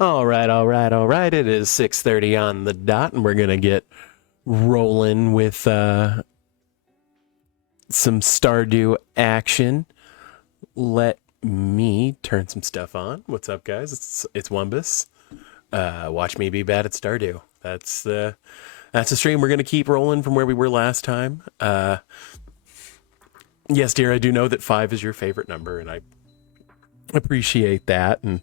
All right, all right, all right. It is 6:30 on the dot, and we're gonna get rolling with some Stardew action. Let me turn some stuff on. What's up, guys? It's Wumbus. Watch me be bad at Stardew. That's a stream. We're gonna keep rolling from where we were last time. Yes, dear, I do know that 5 is your favorite number, and I appreciate that. And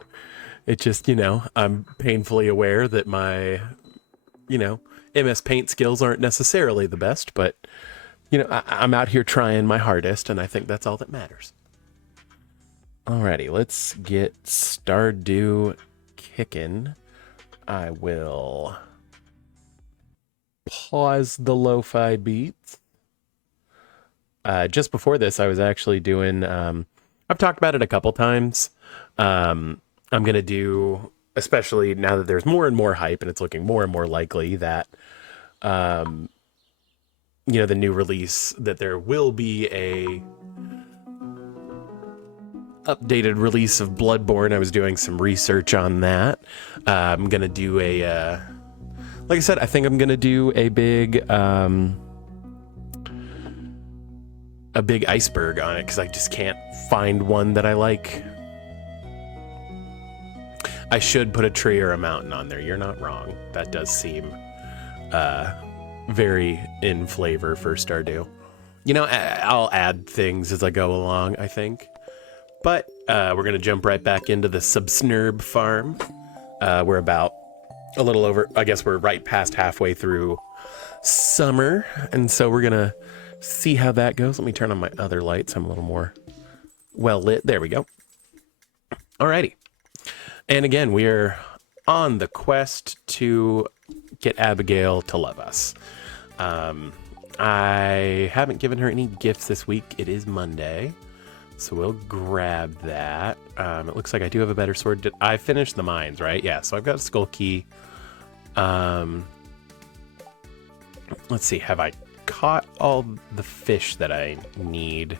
it just, I'm painfully aware that my, MS Paint skills aren't necessarily the best, but, I'm out here trying my hardest, and I think that's all that matters. Alrighty, let's get Stardew kicking. I will pause the lo-fi beats. Just before this, I was actually doing, I've talked about it a couple times. I'm going to do, especially now that there's more and more hype and it's looking more and more likely that, the new release, that there will be a updated release of Bloodborne. I was doing some research on that. I'm going to do like I said, I think I'm going to do a big iceberg on it because I just can't find one that I like. I should put a tree or a mountain on there. You're not wrong. That does seem very in flavor for Stardew. I'll add things as I go along, I think. But we're going to jump right back into the Subsnurb farm. We're about a little over, I guess we're right past halfway through summer. And so we're going to see how that goes. Let me turn on my other lights. I'm a little more well lit. There we go. Alrighty. And again, we're on the quest to get Abigail to love us. I haven't given her any gifts this week. It is Monday, so we'll grab that. It looks like I do have a better sword. Did I finish the mines, right? Yeah, so I've got a skull key. Let's see, have I caught all the fish that I need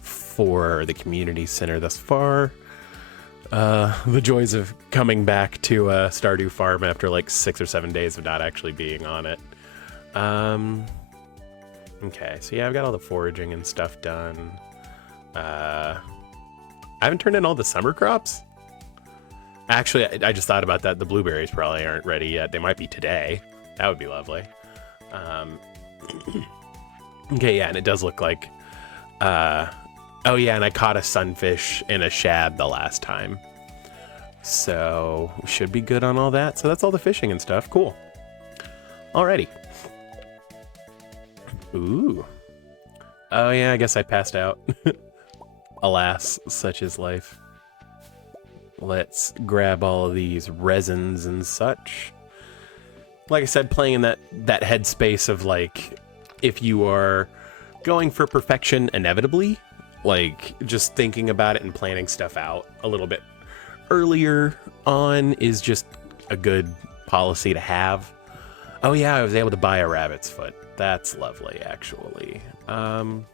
for the community center thus far? The joys of coming back to a Stardew farm after like 6 or 7 days of not actually being on it. Okay, so yeah, I've got all the foraging and stuff done. I haven't turned in all the summer crops. Actually, I just thought about that. The blueberries probably aren't ready yet. They might be today. That would be lovely. Okay, yeah, and it does look like, oh yeah, and I caught a sunfish and a shad the last time. So we should be good on all that. So that's all the fishing and stuff. Cool. Alrighty. Ooh. Oh yeah, I guess I passed out. Alas, such is life. Let's grab all of these resins and such. Like I said, playing in that headspace of like, if you are going for perfection inevitably, like just thinking about it and planning stuff out a little bit earlier on is just a good policy to have. Oh yeah, I was able to buy a rabbit's foot. That's lovely, actually. And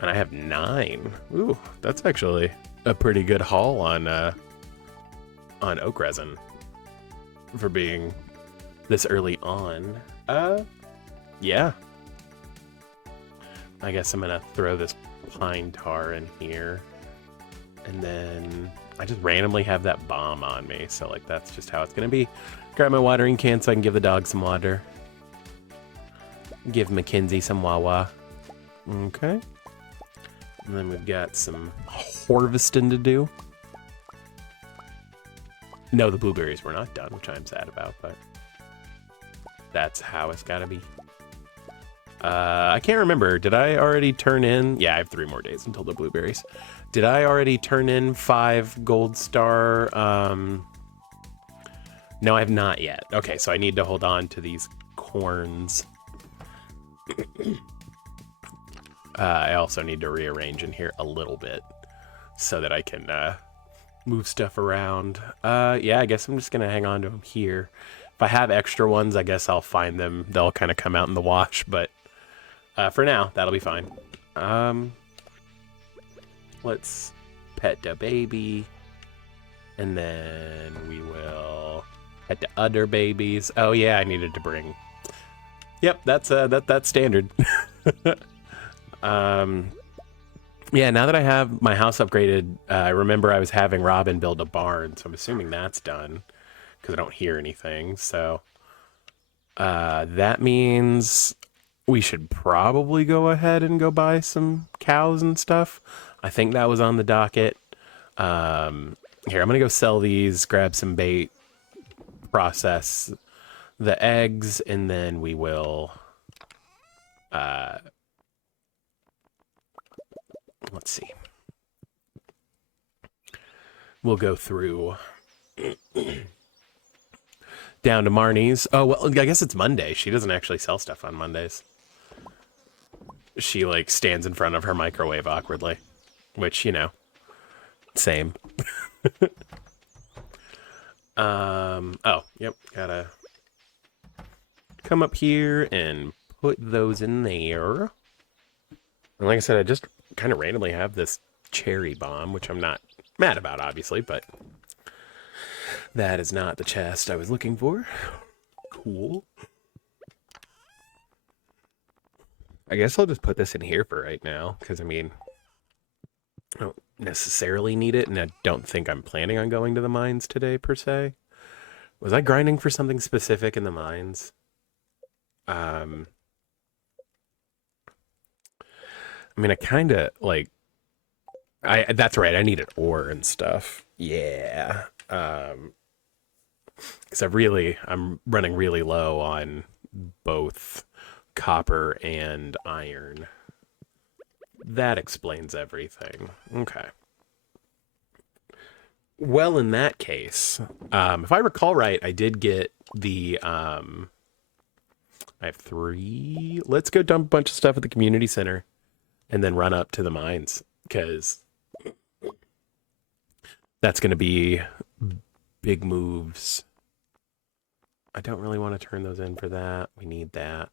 I have 9. Ooh, that's actually a pretty good haul on oak resin for being this early on. Yeah. I guess I'm gonna throw this pine tar in here. And then I just randomly have that bomb on me. So like that's just how it's gonna be. Grab my watering can so I can give the dog some water. Give Mackenzie some wawa. Okay. And then we've got some harvesting to do. No, the blueberries were not done, which I'm sad about, but that's how it's gotta be. I can't remember. Did I already turn in? Yeah, I have 3 more days until the blueberries. Did I already turn in 5 gold star? No, I have not yet. Okay, so I need to hold on to these corns. I also need to rearrange in here a little bit so that I can move stuff around. Yeah, I guess I'm just gonna hang on to them here. If I have extra ones, I guess I'll find them. They'll kind of come out in the wash, but for now, that'll be fine. Let's pet the baby. And then we will head to other babies. Oh yeah, I needed to bring. Yep, that's standard. Yeah, now that I have my house upgraded, I remember I was having Robin build a barn, so I'm assuming that's done because I don't hear anything. So that means we should probably go ahead and go buy some cows and stuff. I think that was on the docket. Here, I'm gonna go sell these, grab some bait, process the eggs, and then we will let's see. We'll go through down to Marnie's. Oh, well, I guess it's Monday. She doesn't actually sell stuff on Mondays. She, like, stands in front of her microwave awkwardly. Which, you know, same. Oh, yep, gotta come up here and put those in there. And like I said, I just kind of randomly have this cherry bomb, which I'm not mad about, obviously, but that is not the chest I was looking for. Cool. I guess I'll just put this in here for right now, because, I mean, I don't necessarily need it, and I don't think I'm planning on going to the mines today, per se. Was I grinding for something specific in the mines? I mean, I kind of, like, that's right, I needed ore and stuff. Yeah. Because I'm running really low on both copper and iron. That explains everything. Okay. Well, in that case, if I recall right, I did get the, I have 3. Let's go dump a bunch of stuff at the community center and then run up to the mines, because that's going to be big moves. I don't really want to turn those in for that. We need that.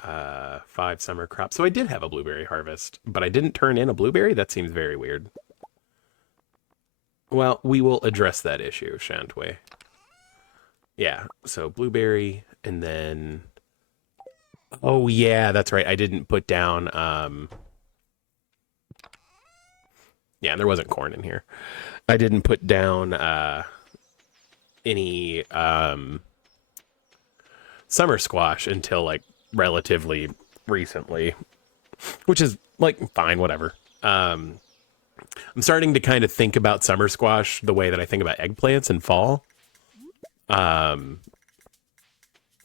5 summer crops. So I did have a blueberry harvest, but I didn't turn in a blueberry? That seems very weird. Well, we will address that issue, shan't we? Yeah, so blueberry, and then... Oh, yeah, that's right. I didn't put down... Yeah, and there wasn't corn in here. I didn't put down any summer squash until, like, relatively recently, which is, like, fine, whatever. I'm starting to kind of think about summer squash the way that I think about eggplants in fall.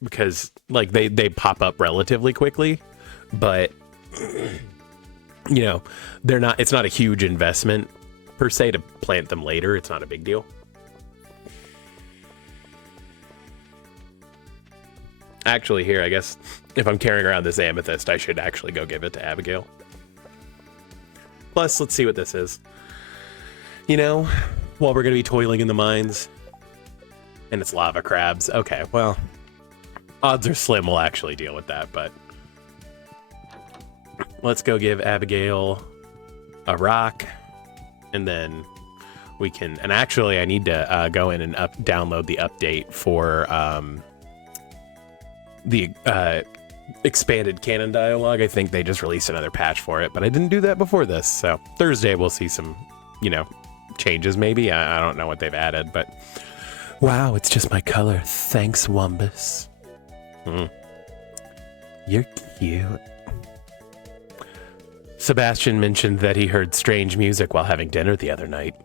Because, like, they pop up relatively quickly, but, you know, it's not a huge investment, per se, to plant them later. It's not a big deal. Actually, here, I guess, if I'm carrying around this amethyst, I should actually go give it to Abigail. Plus, let's see what this is. You know, while we're going to be toiling in the mines, and it's lava crabs. Okay, well, odds are slim we'll actually deal with that, but let's go give Abigail a rock, and then we can... And actually, I need to go in and download the update for... the expanded canon dialogue. I think they just released another patch for it, but I didn't do that before this. So Thursday we'll see some, you know, changes maybe. I don't know what they've added, but wow, it's just my color. Thanks, Wumbus. You're cute. Sebastian mentioned that he heard strange music while having dinner the other night.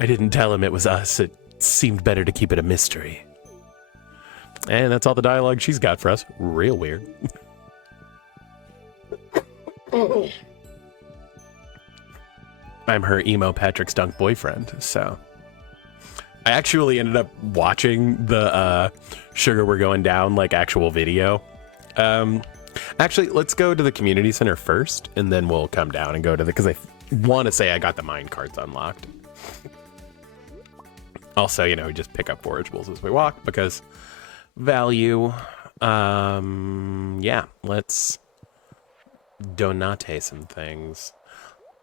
I didn't tell him it was us. It seemed better to keep it a mystery. And that's all the dialogue she's got for us. Real weird. I'm her emo Patrick Stunk boyfriend, so... I actually ended up watching the Sugar We're Going Down, like, actual video. Actually, let's go to the community center first, and then we'll come down and go to the... Because I want to say I got the mine carts unlocked. Also, you know, we just pick up forageables as we walk, because... value. Yeah, let's donate some things.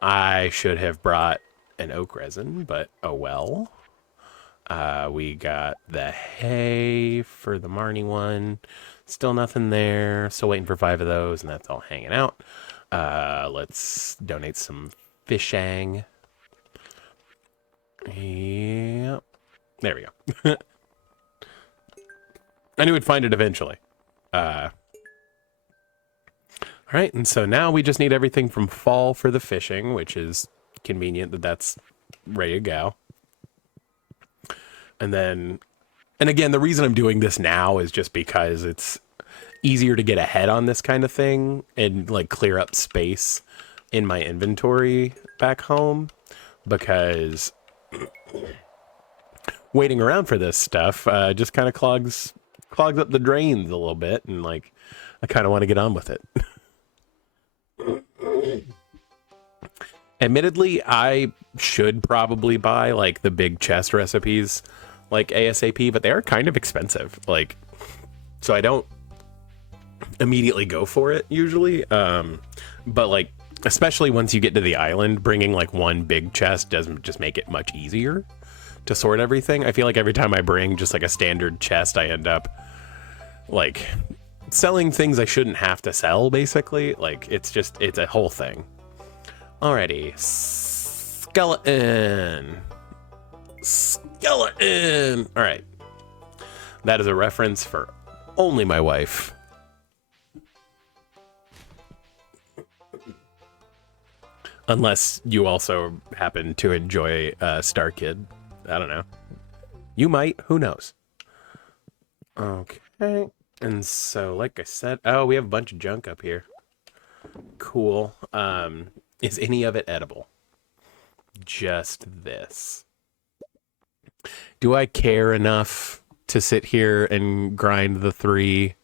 I should have brought an oak resin, but oh well. We got the hay for the Marnie one. Still nothing there. Still waiting for 5 of those, and that's all hanging out. Let's donate some fishang. Yep. There we go. I knew we'd find it eventually. All right, and so now we just need everything from fall for the fishing, which is convenient that that's ready to go. And then, and again, the reason I'm doing this now is just because it's easier to get ahead on this kind of thing and like clear up space in my inventory back home, because waiting around for this stuff just kind of clogs up the drains a little bit, and like I kind of want to get on with it. Admittedly, I should probably buy like the big chest recipes like ASAP, but they are kind of expensive. Like, so I don't immediately go for it usually. But like, especially once you get to the island, bringing like one big chest doesn't just make it much easier to sort everything. I feel like every time I bring just like a standard chest, I end up like selling things I shouldn't have to sell, basically. Like, it's a whole thing. Alrighty. Skeleton. Alright. That is a reference for only my wife. Unless you also happen to enjoy Star Kid. I don't know. You might. Who knows? Okay. And so, like I said... Oh, we have a bunch of junk up here. Cool. Is any of it edible? Just this. Do I care enough to sit here and grind the 3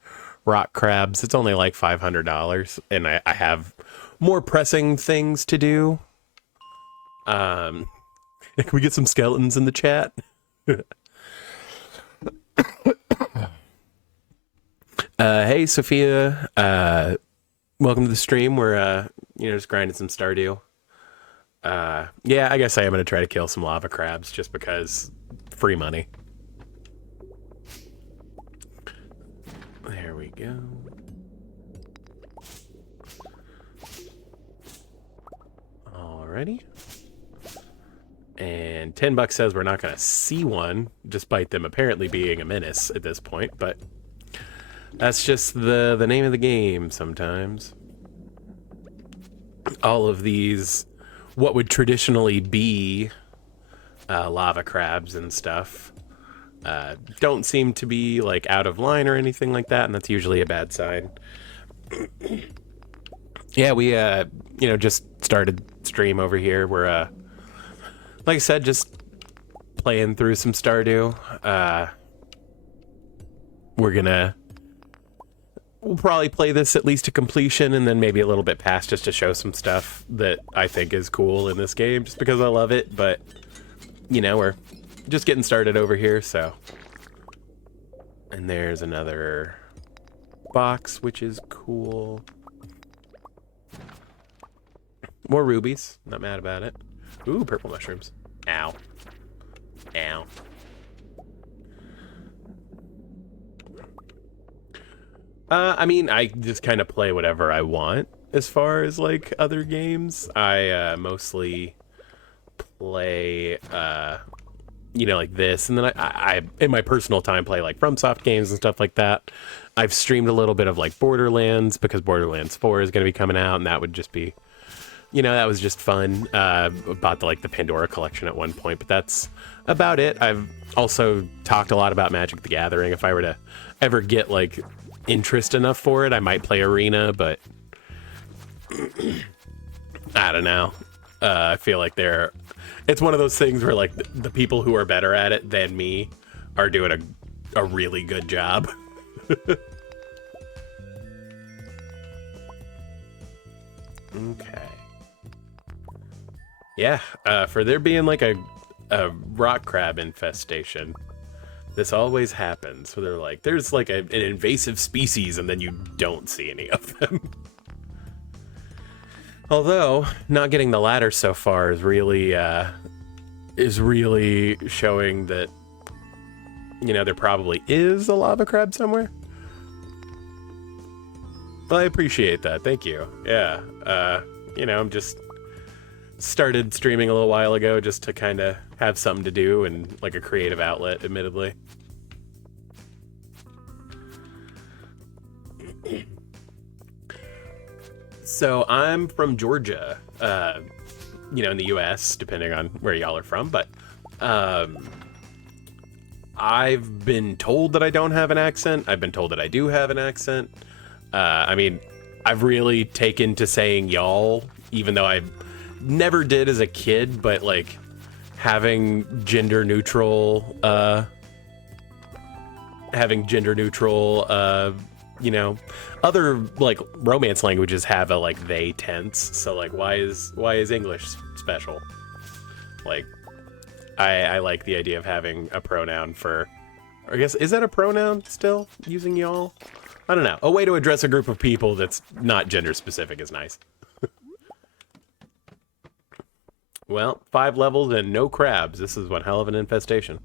rock crabs? It's only like $500, and I have more pressing things to do. Can we get some skeletons in the chat? Hey, Sophia. Welcome to the stream. We're, just grinding some Stardew. Yeah, I guess I am going to try to kill some lava crabs just because free money. There we go. Alrighty. And $10 says we're not going to see one, despite them apparently being a menace at this point, but that's just the name of the game sometimes. All of these, what would traditionally be lava crabs and stuff, don't seem to be like out of line or anything like that, and that's usually a bad sign. Yeah, we just started stream over here. We're like I said, just playing through some Stardew. We'll probably play this at least to completion, and then maybe a little bit past, just to show some stuff that I think is cool in this game, just because I love it. But we're just getting started over here, so. And there's another box, which is cool. More rubies. Not mad about it. Ooh, purple mushrooms. Ow. Ow. I mean, I just kind of play whatever I want as far as, like, other games. I mostly play, like this. And then I in my personal time, play, like, FromSoft games and stuff like that. I've streamed a little bit of, like, Borderlands, because Borderlands 4 is going to be coming out, and that would just be... that was just fun. Bought the Pandora collection at one point, but that's about it. I've also talked a lot about Magic the Gathering. If I were to ever get, like, interest enough for it, I might play Arena, but I don't know. I feel like it's one of those things where, like, the people who are better at it than me are doing a really good job. Okay. Yeah, for there being like a rock crab infestation, this always happens. So they're like, there's like an invasive species, and then you don't see any of them. Although, not getting the ladder so far is really is really showing that, you know, there probably is a lava crab somewhere. Well, I appreciate that. Thank you. Yeah. You know, I'm just started streaming a little while ago just to kind of have something to do and like a creative outlet, admittedly. So I'm from Georgia, you know, in the U.S., depending on where y'all are from, but I've been told that I don't have an accent. I've been told that I do have an accent. I mean, I've really taken to saying y'all, even though I never did as a kid, but like having gender neutral, you know, other like romance languages have a like they tense. So like, why is English special? Like, I like the idea of having a pronoun for, I guess, is that a pronoun still, using y'all? I don't know. A way to address a group of people that's not gender specific is nice. Well, 5 levels and no crabs. This is one hell of an infestation.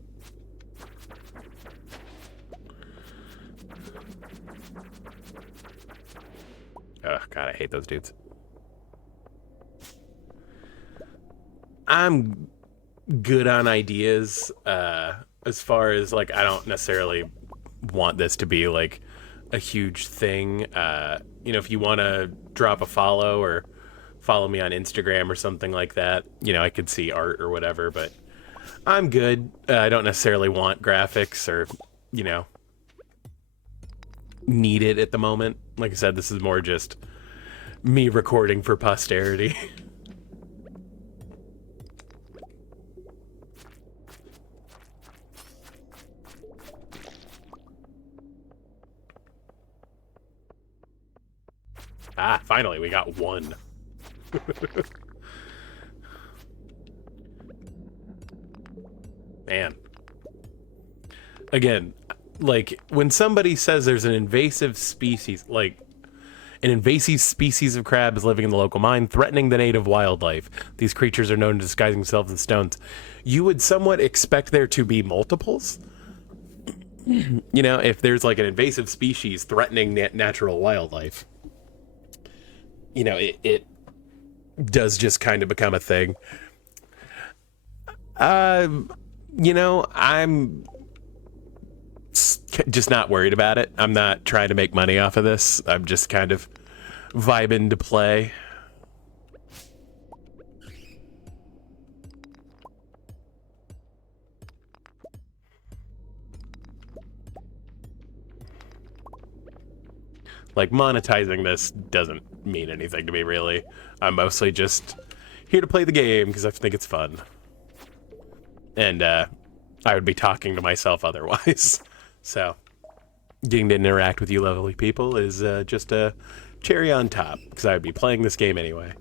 Oh, God, I hate those dudes. I'm good on ideas, as far as, like, I don't necessarily want this to be, like, a huge thing. You know, if you want to drop a follow or follow me on Instagram or something like that, you know, I could see art or whatever, but I'm good. I don't necessarily want graphics or, you know, need it at the moment. Like I said, this is more just me recording for posterity. Ah, finally, we got one. Man. Again, like, when somebody says there's an invasive species, like, an invasive species of crab is living in the local mine, threatening the native wildlife. These creatures are known to disguise themselves in stones. You would somewhat expect there to be multiples. You know, if there's, like, an invasive species threatening natural wildlife. You know, it does just kind of become a thing. You know, I'm just not worried about it. I'm not trying to make money off of this. I'm just kind of vibing to play. Like, monetizing this doesn't mean anything to me, really. I'm mostly just here to play the game because I think it's fun. And I would be talking to myself otherwise. So, getting to interact with you lovely people is just a cherry on top, because I would be playing this game anyway.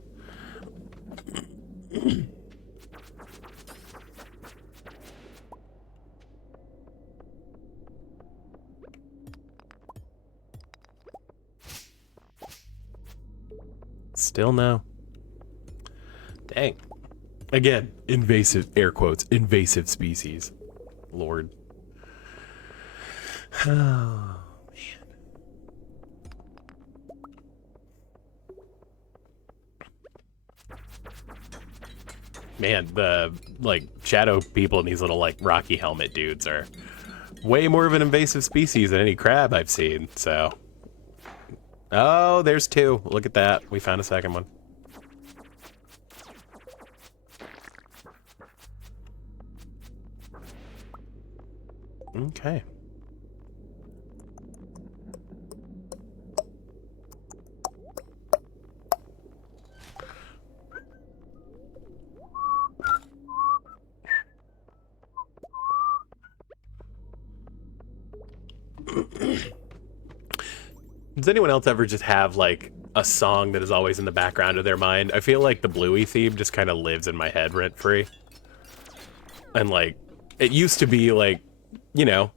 Still no. Dang. Again, invasive, air quotes, invasive species. Lord. Oh, man, the, like, shadow people in these little, like, rocky helmet dudes are way more of an invasive species than any crab I've seen, so. Oh, there's 2. Look at that. We found a second one. Okay. Does anyone else ever just have, like, a song that is always in the background of their mind? I feel like the Bluey theme just kind of lives in my head rent-free. And, like, it used to be, like, you know,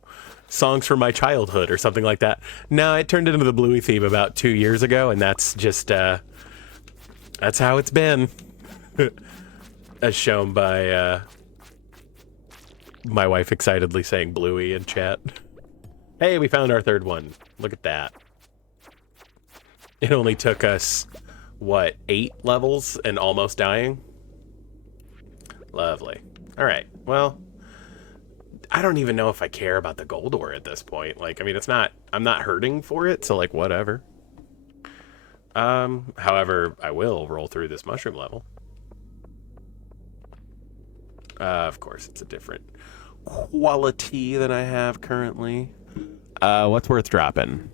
songs from my childhood or something like that. No, it turned into the Bluey theme about 2 years ago, and that's just, that's how it's been. As shown by, my wife excitedly saying Bluey in chat. Hey, we found our third one. Look at that. It only took us, what, 8 levels and almost dying? Lovely. Alright, well, I don't even know if I care about the gold ore at this point. Like, I mean, it's not, I'm not hurting for it, so like, whatever. However, I will roll through this mushroom level. Of course, it's a different quality than I have currently. What's worth dropping?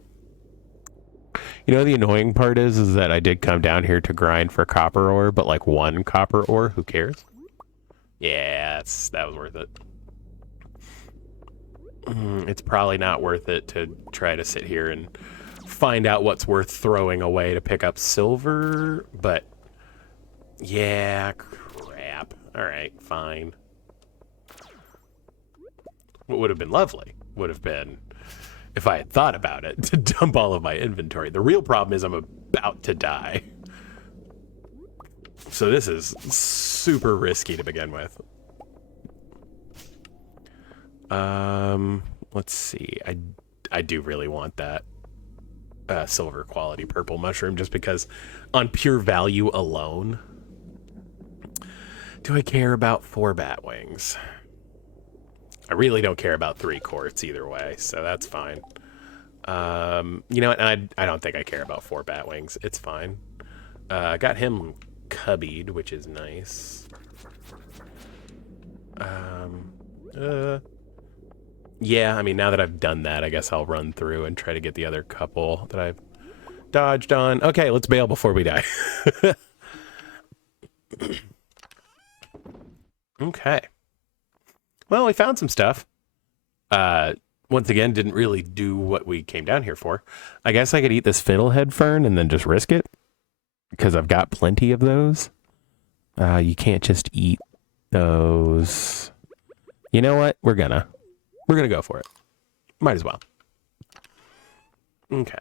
You know, the annoying part is that I did come down here to grind for copper ore, but like 1 copper ore, who cares? Yeah, that was worth it. It's probably not worth it to try to sit here and find out what's worth throwing away to pick up silver, but yeah, crap. All right, fine. What would have been lovely would have been if I had thought about it to dump all of my inventory. The real problem is I'm about to die. So this is super risky to begin with. Let's see. I do really want that silver quality purple mushroom just because on pure value alone. Do I care about 4 bat wings? I really don't care about 3 quartz either way, so that's fine. You know what? I don't think I care about 4 bat wings. It's fine. I got him cubbied, which is nice. Yeah, I mean, now that I've done that, I guess I'll run through and try to get the other couple that I've dodged on. Okay, let's bail before we die. Okay. Well, we found some stuff. Once again, didn't really do what we came down here for. I guess I could eat this fiddlehead fern and then just risk it, because I've got plenty of those. You can't just eat those. You know what? We're gonna go for it. Might as well. Okay.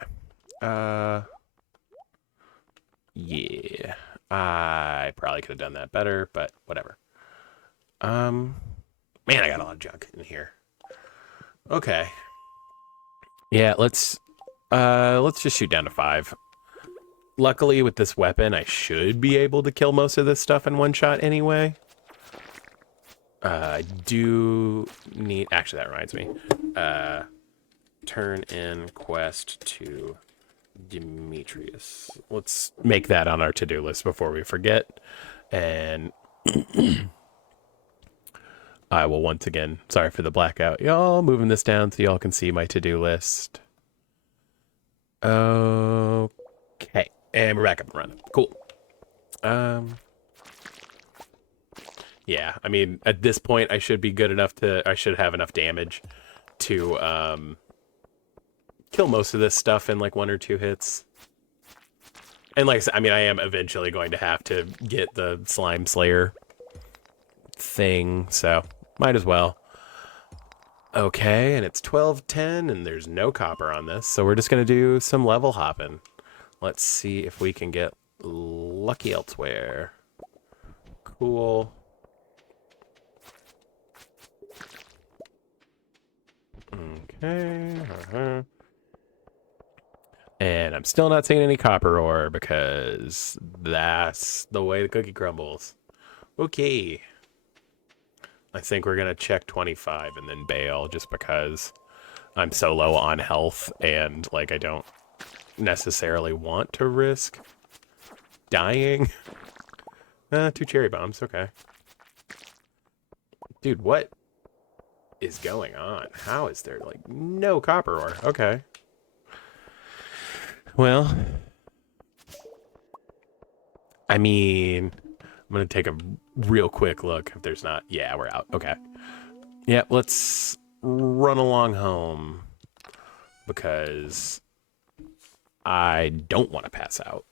Yeah. I probably could have done that better, but whatever. Man, I got a lot of junk in here. Okay. Yeah, let's just shoot down to 5. Luckily, with this weapon, I should be able to kill most of this stuff in one shot anyway. I do need... Actually, that reminds me. Turn in quest to Demetrius. Let's make that on our to-do list before we forget. And I will once again... Sorry for the blackout. Y'all, moving this down so y'all can see my to-do list. Okay. And we're back up and running. Cool. Yeah, I mean, at this point, I should be good enough to... I should have enough damage to kill most of this stuff in like 1 or 2 hits. And like I said, I mean, I am eventually going to have to get the Slime Slayer thing, so might as well. Okay, and it's 12:10, and there's no copper on this, so we're just going to do some level hopping. Let's see if we can get lucky elsewhere. Cool. Okay. And I'm still not seeing any copper ore because that's the way the cookie crumbles. Okay. I think we're going to check 25 and then bail just because I'm so low on health and like I don't necessarily want to risk dying. 2 cherry bombs. Okay. Dude, what is going on? How is there like no copper ore? Okay. Well, I mean, I'm going to take a real quick look if there's not. Yeah, we're out. Okay. Yeah, let's run along home because I don't want to pass out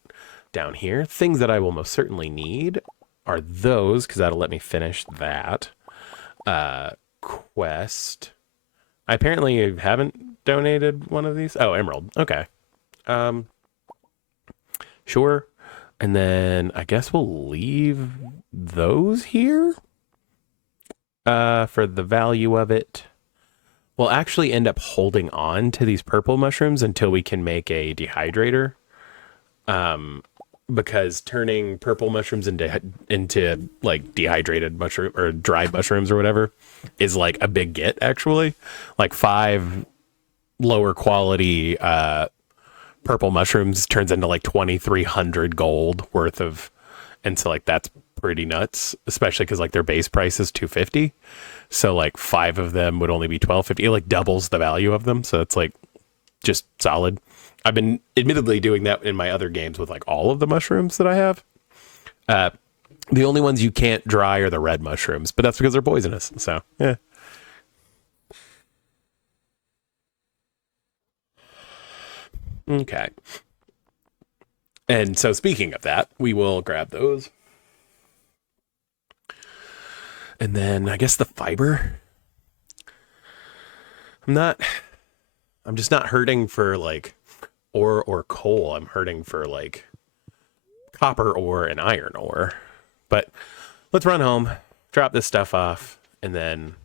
down here. Things that I will most certainly need are those, because that'll let me finish that quest. I apparently haven't donated one of these. Oh, emerald. Okay. Sure. And then I guess we'll leave those here. for the value of it. We'll actually end up holding on to these purple mushrooms until we can make a dehydrator. Because turning purple mushrooms into like dehydrated mushroom or dried mushrooms or whatever is like a big get, actually. Like 5 lower quality purple mushrooms turns into like 2,300 gold worth of, and so like that's pretty nuts, especially because like their base price is 250. So like 5 of them would only be 1250. It like doubles the value of them, so it's like just solid. I've been admittedly doing that in my other games with like all of the mushrooms that I have. The only ones you can't dry are the red mushrooms, but that's because they're poisonous. So yeah. Okay. And so speaking of that, we will grab those. And then I guess the fiber. I'm just not hurting for like ore or coal. I'm hurting for like copper ore and iron ore. But let's run home, drop this stuff off, and then,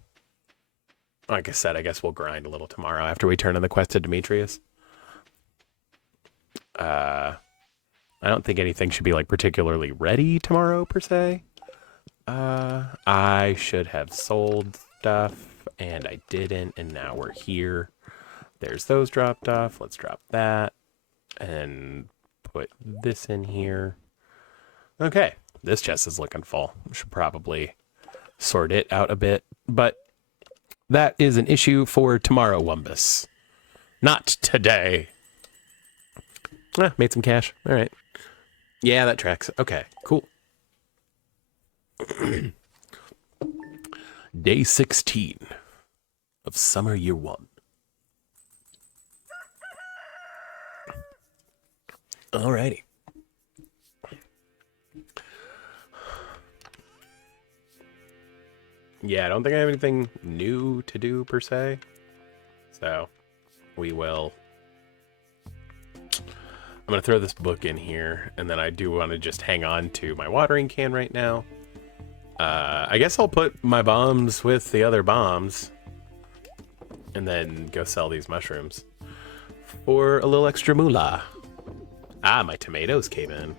like I said, I guess we'll grind a little tomorrow after we turn in the quest to Demetrius. I don't think anything should be like particularly ready tomorrow per se. I should have sold stuff and I didn't, and now we're here. There's those dropped off. Let's drop that and put this in here. Okay, this chest is looking full. We should probably sort it out a bit, but that is an issue for tomorrow, Wumbus. Not today. Made some cash. All right. Yeah, that tracks. Okay, cool. Day 16 of summer year 1. Alrighty. Yeah, I don't think I have anything new to do per se. So we will. I'm going to throw this book in here, and then I do want to just hang on to my watering can right now. I guess I'll put my bombs with the other bombs and then go sell these mushrooms for a little extra moolah. Ah, my tomatoes came in.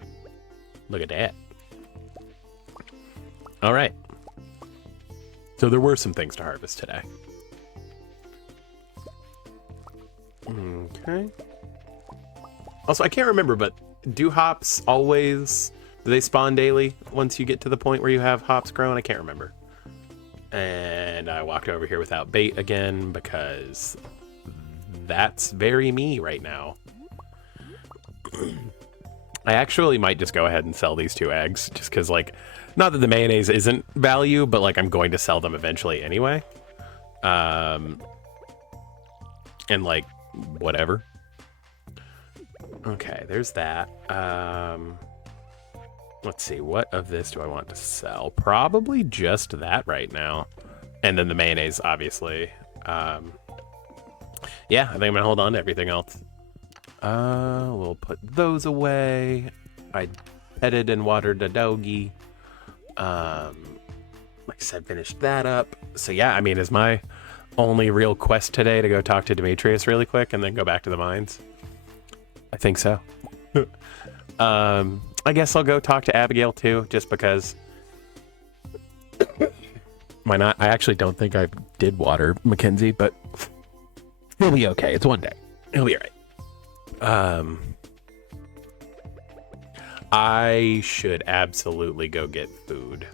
Look at that. All right. So there were some things to harvest today. Okay. Also, I can't remember, but do hops always... Do they spawn daily once you get to the point where you have hops grown? I can't remember. And I walked over here without bait again because that's very me right now. I actually might just go ahead and sell these 2 eggs just because, like, not that the mayonnaise isn't value, but, like, I'm going to sell them eventually anyway. And, like, whatever. Okay, there's that. Let's see, what of this do I want to sell? Probably just that right now. And then the mayonnaise, obviously. Yeah, I think I'm gonna hold on to everything else. We'll put those away. I petted and watered a doggy. Like I said, finished that up. So yeah, I mean, is my only real quest today to go talk to Demetrius really quick and then go back to the mines? I think so. I guess I'll go talk to Abigail too, just because. Why not? I actually don't think I did water Mackenzie, but he'll be okay. It's one day. He'll be all right. I should absolutely go get food.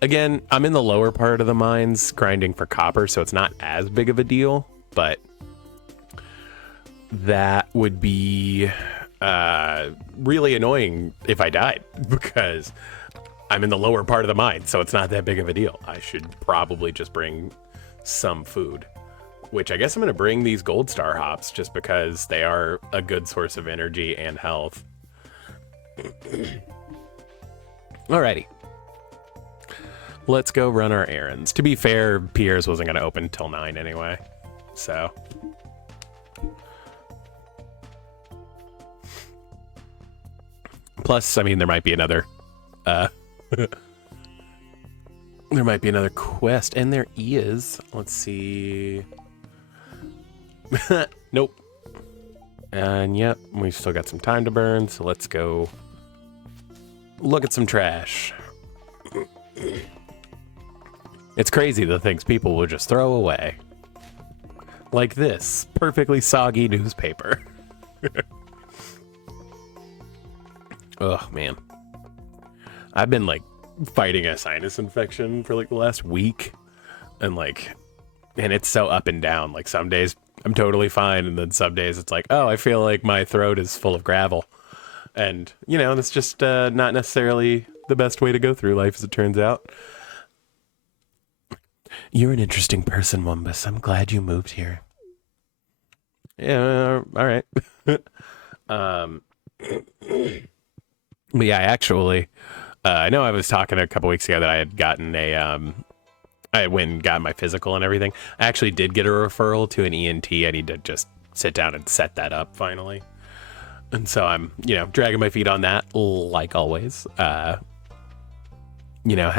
Again, I'm in the lower part of the mines grinding for copper, so it's not as big of a deal, but that would be really annoying if I died because I'm in the lower part of the mine, so it's not that big of a deal. I should probably just bring some food, which I guess I'm going to bring these gold star hops just because they are a good source of energy and health. Alrighty. Let's go run our errands. To be fair, Pierre's wasn't going to open till 9 anyway, so... Plus, I mean, there might be another There might be another quest, and there is. Let's see. Nope. And yep, we've still got some time to burn, so let's go look at some trash. It's crazy the things people will just throw away. Like this perfectly soggy newspaper. Oh, man. I've been, like, fighting a sinus infection for, like, the last week. And it's so up and down. Like, some days I'm totally fine, and then some days it's like, oh, I feel like my throat is full of gravel. And, you know, that's just not necessarily the best way to go through life, as it turns out. You're an interesting person, Wumbus. I'm glad you moved here. Yeah, all right. But yeah, actually, I know I was talking a couple weeks ago that I had gotten I went and got my physical and everything. I actually did get a referral to an ENT. I need to just sit down and set that up finally. And so I'm, you know, dragging my feet on that, like always. You know,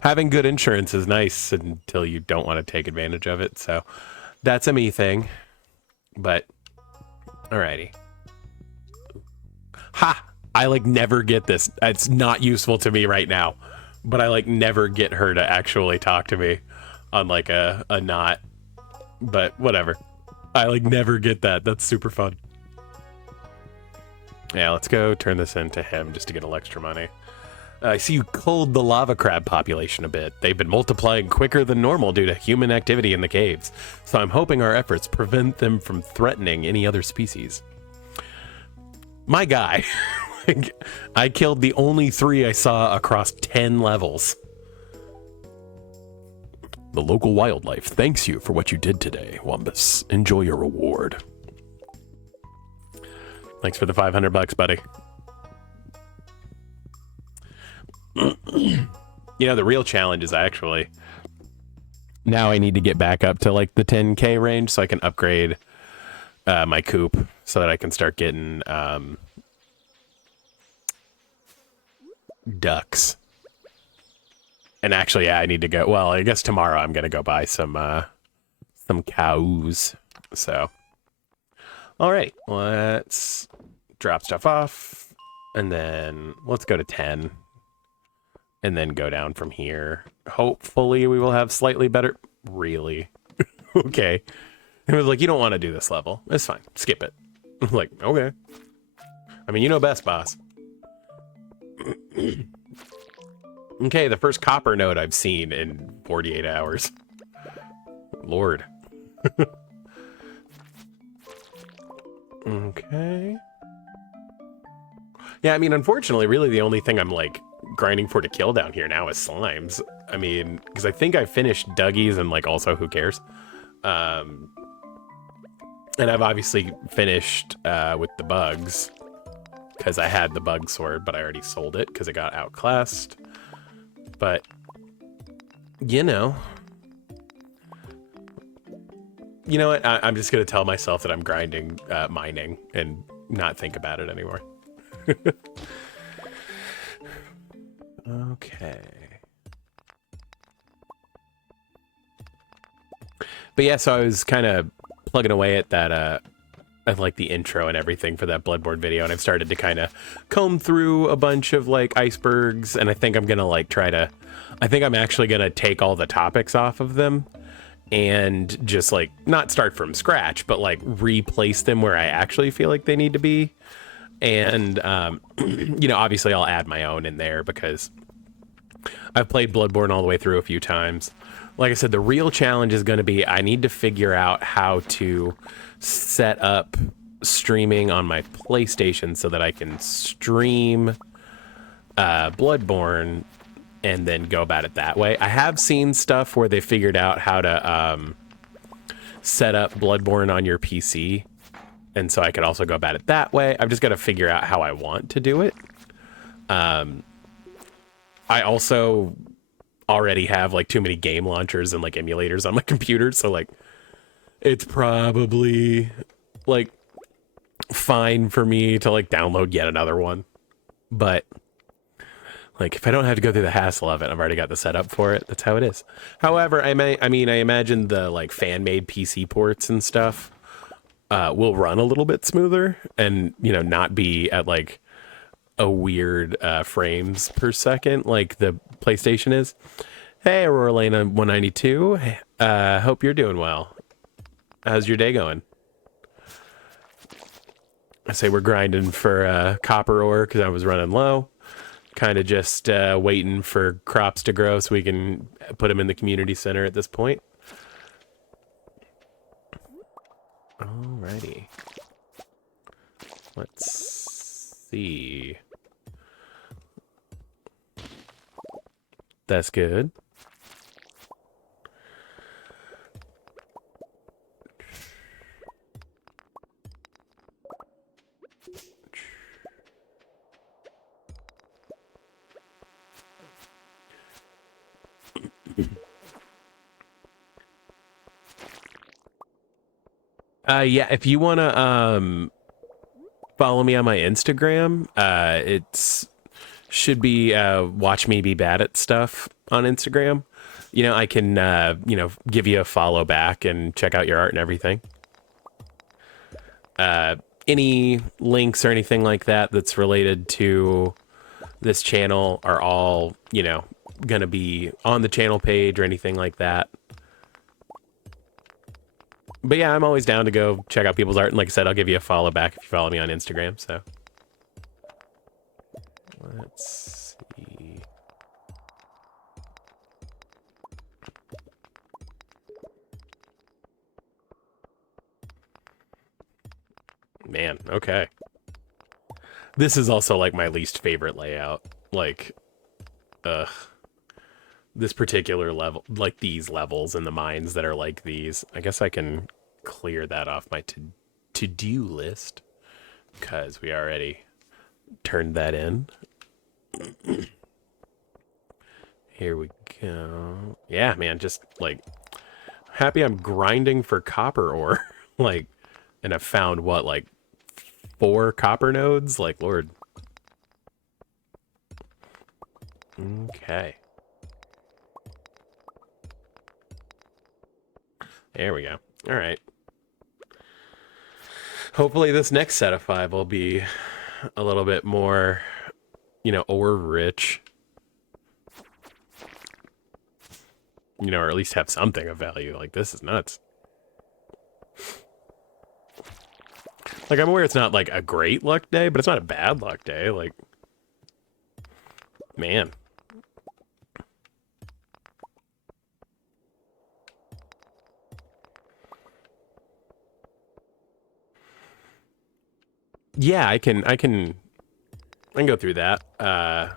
having good insurance is nice until you don't want to take advantage of it. So that's a me thing. But, alrighty. Ha! I, like, never get this. It's not useful to me right now. But I, like, never get her to actually talk to me on, like, a not. But whatever. I, like, never get that. That's super fun. Yeah, let's go turn this into him just to get a little extra money. I see you culled the lava crab population a bit. They've been multiplying quicker than normal due to human activity in the caves. So I'm hoping our efforts prevent them from threatening any other species. My guy. I killed the only 3 I saw across 10 levels. The local wildlife thanks you for what you did today, Wumbus. Enjoy your reward. Thanks for the $500, buddy. You know, the real challenge is actually now I need to get back up to like the 10K range so I can upgrade my coop so that I can start getting ducks. And actually, yeah, I need to go. Well, I guess tomorrow I'm gonna go buy some cows. So, all right, let's drop stuff off, and then let's go to 10, and then go down from here. Hopefully, we will have slightly better. Really? Okay. It was like, you don't want to do this level. It's fine. Skip it. I'm like, okay. I mean, you know best, boss. Okay, the first copper node I've seen in 48 hours. Lord. Okay. Yeah, I mean, unfortunately, really the only thing I'm, like, grinding for to kill down here now is slimes. I mean, because I think I finished Dougie's and, like, also Who Cares? And I've obviously finished with the bugs, because I had the bug sword, but I already sold it because it got outclassed. But, you know what? I'm just going to tell myself that I'm grinding mining and not think about it anymore. Okay. But yeah, so I was kind of plugging away at that, at like the intro and everything for that Bloodborne video, and I've started to kind of comb through a bunch of like icebergs, and I think I'm gonna like I think I'm actually gonna take all the topics off of them and just like not start from scratch, but like replace them where I actually feel like they need to be. And you know, obviously I'll add my own in there because I've played Bloodborne all the way through a few times. Like I said, the real challenge is going to be I need to figure out how to set up streaming on my PlayStation so that I can stream Bloodborne and then go about it that way. I have seen stuff where they figured out how to set up Bloodborne on your PC, and so I could also go about it that way. I've just got to figure out how I want to do it. I also already have like too many game launchers and like emulators on my computer, so like it's probably like fine for me to like download yet another one. But Like, if I don't have to go through the hassle of it, I've already got the setup for it. That's how it is. However, I imagine the like fan-made PC ports and stuff will run a little bit smoother, and not be at like a weird frames per second like the PlayStation is. Hey, Aurora Lena 192. Hope you're doing well. How's your day going? I say we're grinding for copper ore because I was running low. Kind of just waiting for crops to grow so we can put them in the community center at this point. Alrighty. Let's see. That's good. Yeah, if you want to follow me on my Instagram, it's should be watch me be bad at stuff on Instagram. I can give you a follow back and check out your art and everything. Any links or anything like that that's related to this channel are all, gonna be on the channel page or anything like that. But yeah, I'm always down to go check out people's art. And like I said, I'll give you a follow back if you follow me on Instagram. So let's see. Man, okay. This is also like my least favorite layout. Like, this particular level, like these levels and the mines that are like these. I guess I can clear that off my to-do list because we already turned that in. Here we go. Yeah, man, just like happy I'm grinding for copper ore. Like, and I've found what, like 4 copper nodes? Like, Lord. Okay. There we go. All right. Hopefully this next set of 5 will be a little bit more, ore rich. Or at least have something of value. Like, this is nuts. Like, I'm aware it's not like a great luck day, but it's not a bad luck day. Like, man. Yeah, I can go through that. Like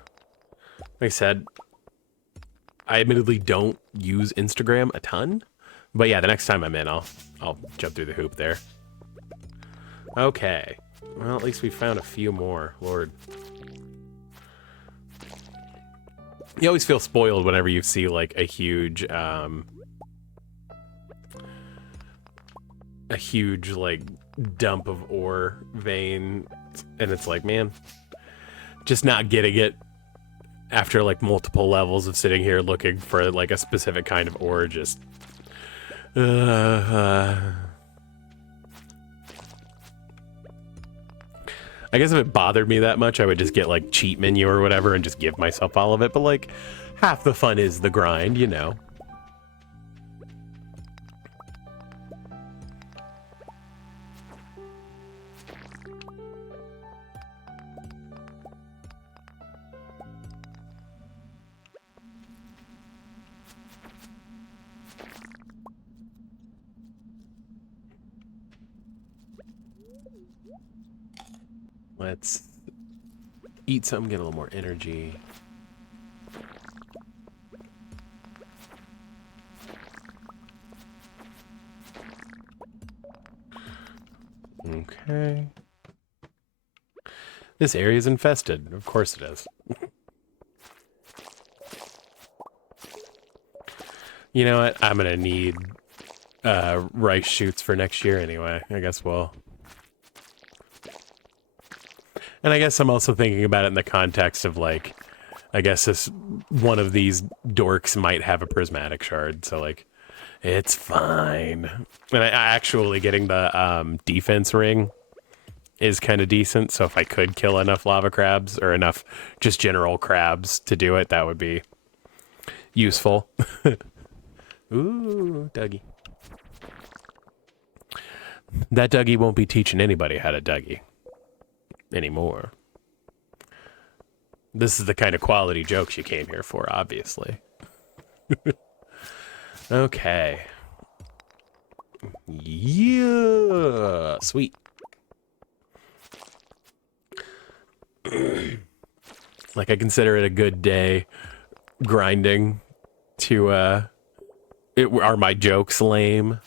I said, I admittedly don't use Instagram a ton, but yeah, the next time I'm in, I'll jump through the hoop there. Okay. Well, at least we found a few more. Lord. You always feel spoiled whenever you see like a huge like dump of ore vein, and it's like, man, just not getting it after like multiple levels of sitting here looking for like a specific kind of ore. Just I guess if it bothered me that much, I would just get like cheat menu or whatever and just give myself all of it. But like, half the fun is the grind, Let's eat something, get a little more energy. Okay. This area is infested. Of course it is. You know what? I'm gonna need rice shoots for next year anyway. I guess we'll... And I guess I'm also thinking about it in the context of like, I guess this one of these dorks might have a prismatic shard, so like, it's fine. And I actually getting the defense ring is kind of decent. So if I could kill enough lava crabs or enough just general crabs to do it, that would be useful. Ooh, Dougie. That Dougie won't be teaching anybody how to Dougie anymore. This is the kind of quality jokes you came here for, obviously. Okay. Yeah, sweet. Like, I consider it a good day grinding to, are my jokes lame?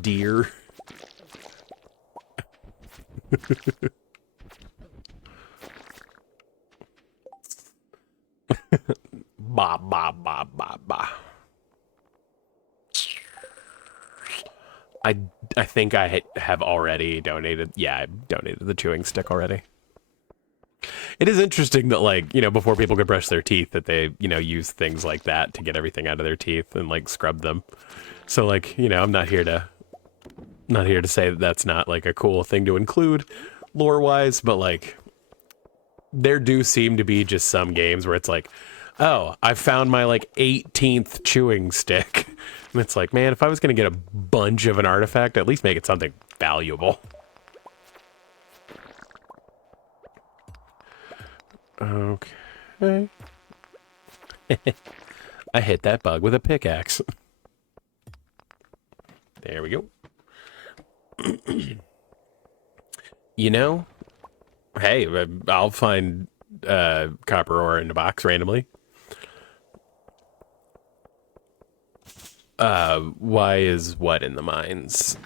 Dear. Ba, ba, ba, ba, ba. I think I have already donated. Yeah, I donated the chewing stick already. It is interesting that, like, you know, before people could brush their teeth, that they, you know, use things like that to get everything out of their teeth and, like, scrub them. So, like, you know, I'm not here to say that that's not, like, a cool thing to include lore-wise, but, like, there do seem to be just some games where it's like, oh, I found my, like, 18th chewing stick. And it's like, man, if I was going to get a bunch of an artifact, at least make it something valuable. Okay. I hit that bug with a pickaxe. There we go. You know, hey, I'll find copper ore in a box randomly. Why is what in the mines?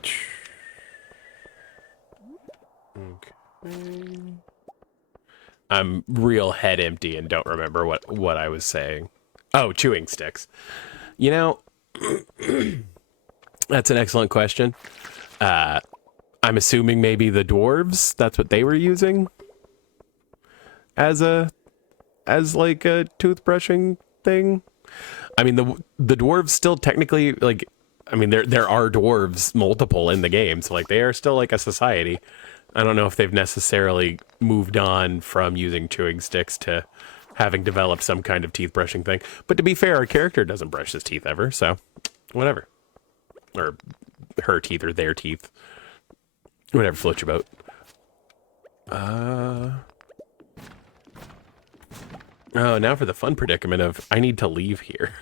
Okay. I'm real head empty and don't remember what I was saying. Oh, chewing sticks. You know, that's an excellent question. I'm assuming maybe the dwarves, that's what they were using as like a toothbrushing thing. I mean, the dwarves still technically, like, I mean, there are dwarves multiple in the game, so like they are still like a society. I don't know if they've necessarily moved on from using chewing sticks to having developed some kind of teeth brushing thing. But to be fair, our character doesn't brush his teeth ever, so whatever. Or her teeth or their teeth. Whatever floats your boat. Oh, now for the fun predicament of I need to leave here.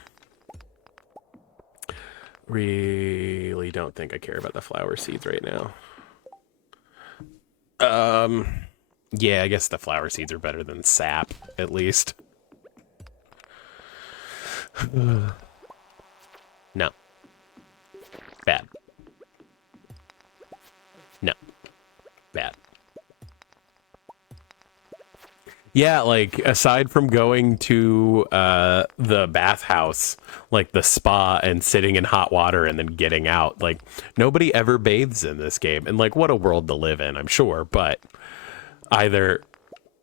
Really don't think I care about the flower seeds right now. Yeah, I guess the flower seeds are better than sap, at least. No. Bad. No. Bad. Yeah, like, aside from going to the bathhouse, like the spa, and sitting in hot water and then getting out, like, nobody ever bathes in this game. And, like, what a world to live in, I'm sure. But either,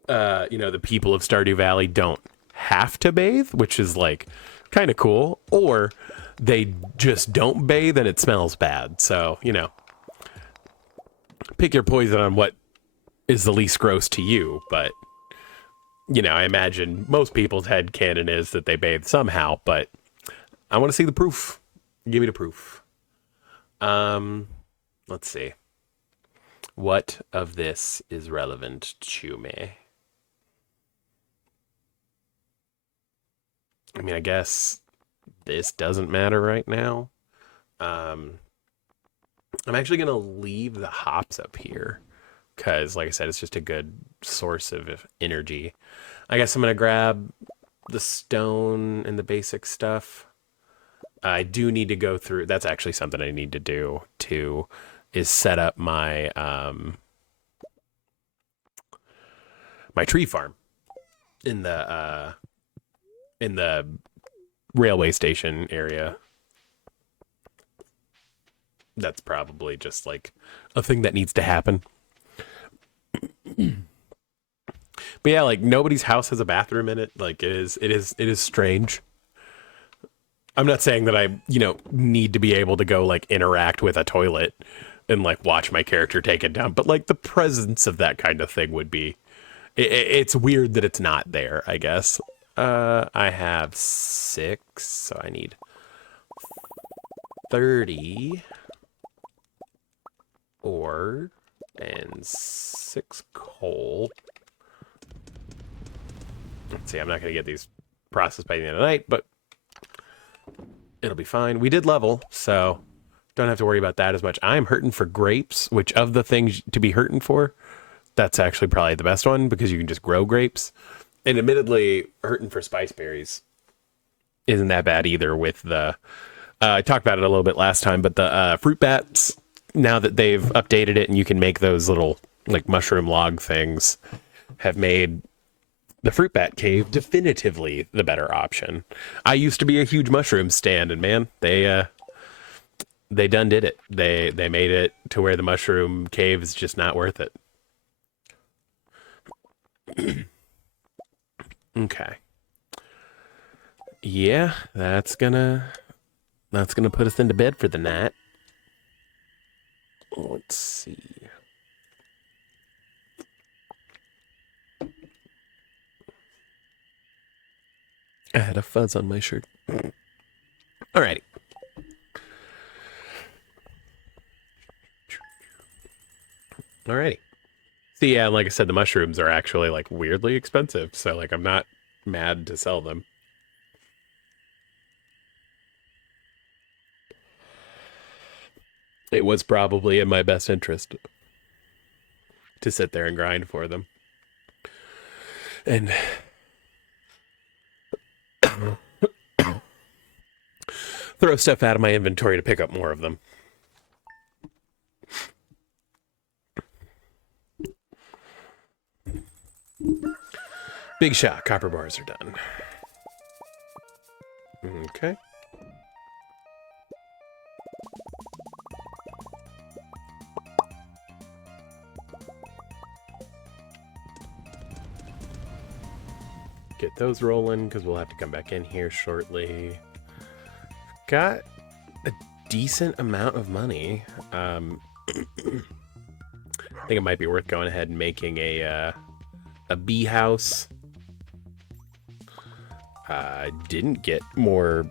you know, the people of Stardew Valley don't have to bathe, which is, like, kind of cool, or they just don't bathe and it smells bad. So, you know, pick your poison on what is the least gross to you, but... You know, I imagine most people's headcanon is that they bathe somehow, but I want to see the proof. Give me the proof. Let's see. What of this is relevant to me? I mean, I guess this doesn't matter right now. I'm actually going to leave the hops up here because, like I said, it's just a good source of energy. I guess I'm going to grab the stone and the basic stuff. I do need to go through... That's actually something I need to do, too, is set up my my tree farm in the railway station area. that's probably just like a thing that needs to happen. But yeah, like nobody's house has a bathroom in it. Like it is strange. I'm not saying that I, need to be able to go like interact with a toilet and like watch my character take it down, but like the presence of that kind of thing would be it's weird that it's not there, I guess. I have 6, so I need 30 ore and 6 coal. Let's see, I'm not going to get these processed by the end of the night, but it'll be fine. We did level, so don't have to worry about that as much. I'm hurting for grapes, which of the things to be hurting for, that's actually probably the best one because you can just grow grapes. And admittedly, hurting for spice berries isn't that bad either with the... I talked about it a little bit last time, but the fruit bats, now that they've updated it and you can make those little like mushroom log things, have made the fruit bat cave definitively the better option. I used to be a huge mushroom stand, and man, they done did it. They made it to where the mushroom cave is just not worth it. Okay. Yeah, that's gonna put us into bed for the night. Let's see. I had a fuzz on my shirt. Alrighty. Alrighty. So yeah, like I said, the mushrooms are actually like weirdly expensive. So like I'm not mad to sell them. It was probably in my best interest to sit there and grind for them. And throw stuff out of my inventory to pick up more of them. Big shot. Copper bars are done. Okay. Get those rolling because we'll have to come back in here shortly. Got a decent amount of money. I think it might be worth going ahead and making a bee house. I didn't get more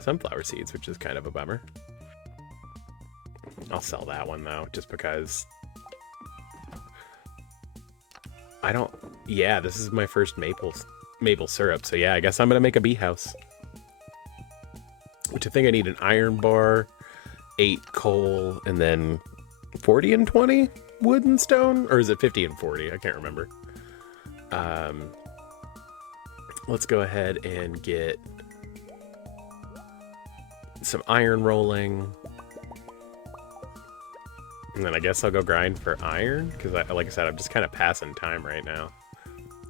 sunflower seeds, which is kind of a bummer. I'll sell that one though, just because I don't... Yeah, this is my first maple syrup, so yeah, I guess I'm gonna make a bee house. Which I think I need an iron bar, 8 coal, and then 40 and 20 wood and stone? Or is it 50 and 40? I can't remember. Let's go ahead and get some iron rolling. And then I guess I'll go grind for iron, because like I said, I'm just kind of passing time right now.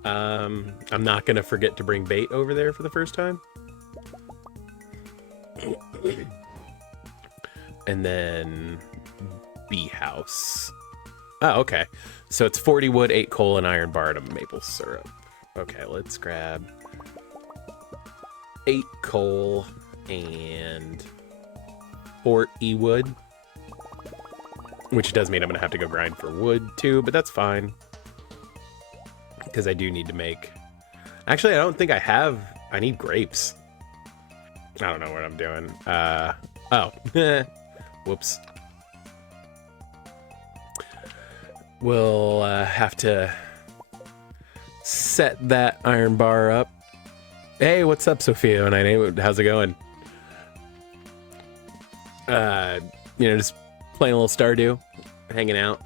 I'm not going to forget to bring bait over there for the first time. And then bee house. Oh, okay. So it's 40 wood, 8 coal, and iron bar to maple syrup. Okay, let's grab 8 coal and 40 wood. Which does mean I'm going to have to go grind for wood too, but that's fine. Because I do need to make... Actually, I don't think I have... I need grapes. I don't know what I'm doing. Oh. Whoops. We'll have to set that iron bar up. Hey, what's up, Sophia? How's it going? Just playing a little Stardew, hanging out.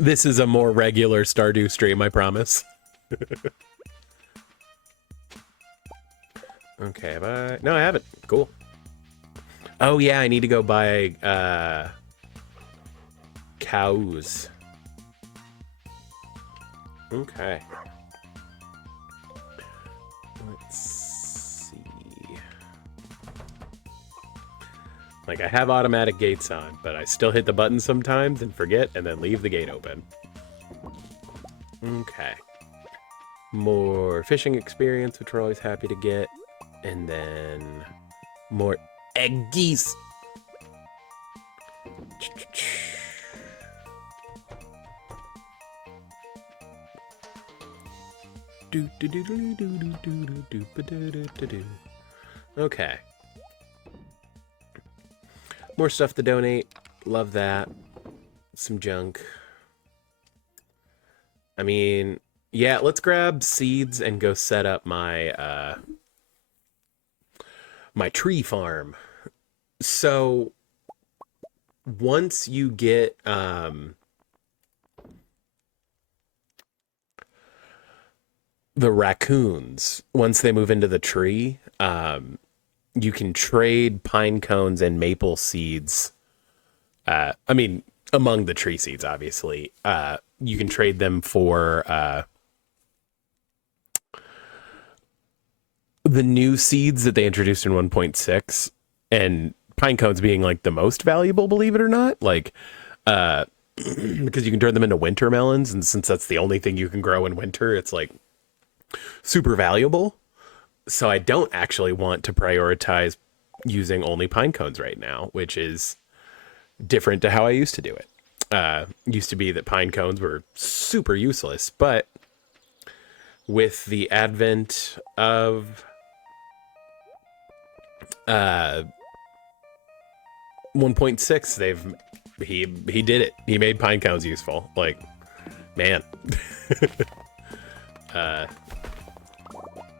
This is a more regular Stardew stream, I promise. Okay, have I? No, I haven't. Cool. Oh yeah, I need to go buy cows. Okay. Let's see. Like, I have automatic gates on, but I still hit the button sometimes and forget, and then leave the gate open. Okay. More fishing experience, which we're always happy to get. And then more egg geese. Okay. More stuff to donate. Love that. Some junk. I mean, yeah, let's grab seeds and go set up my my tree farm. So once you get the raccoons, once they move into the tree, you can trade pine cones and maple seeds. I mean, among the tree seeds, obviously. You can trade them for the new seeds that they introduced in 1.6, and pine cones being like the most valuable, believe it or not. Like, because you can turn them into winter melons, and since that's the only thing you can grow in winter, it's like super valuable. So I don't actually want to prioritize using only pine cones right now, which is different to how I used to do it. Used to be that pine cones were super useless, but with the advent of 1.6, he did it. He made pine cones useful. Like, man.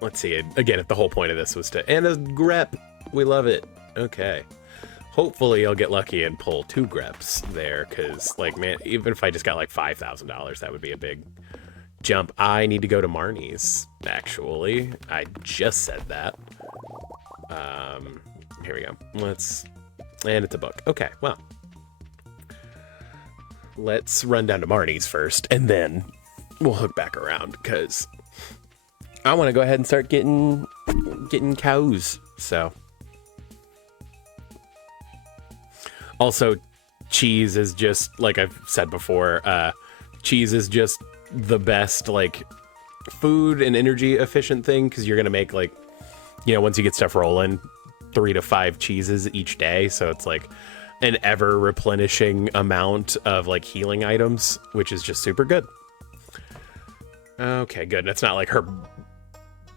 Let's see. Again, if the whole point of this was to... And a grep. We love it. Okay. Hopefully I'll get lucky and pull 2 greps there, because, like, man, even if I just got, like, $5,000, that would be a big jump. I need to go to Marnie's, actually. I just said that. Here we go. And it's a book. Okay, well. Let's run down to Marnie's first, and then we'll hook back around, because I want to go ahead and start getting cows, so... Also, cheese is just, like I've said before, cheese is just the best, like, food and energy efficient thing, because you're going to make, like, you know, once you get stuff rolling, 3 to 5 cheeses each day, so it's, like, an ever-replenishing amount of, like, healing items, which is just super good. Okay, good. And it's not, like, her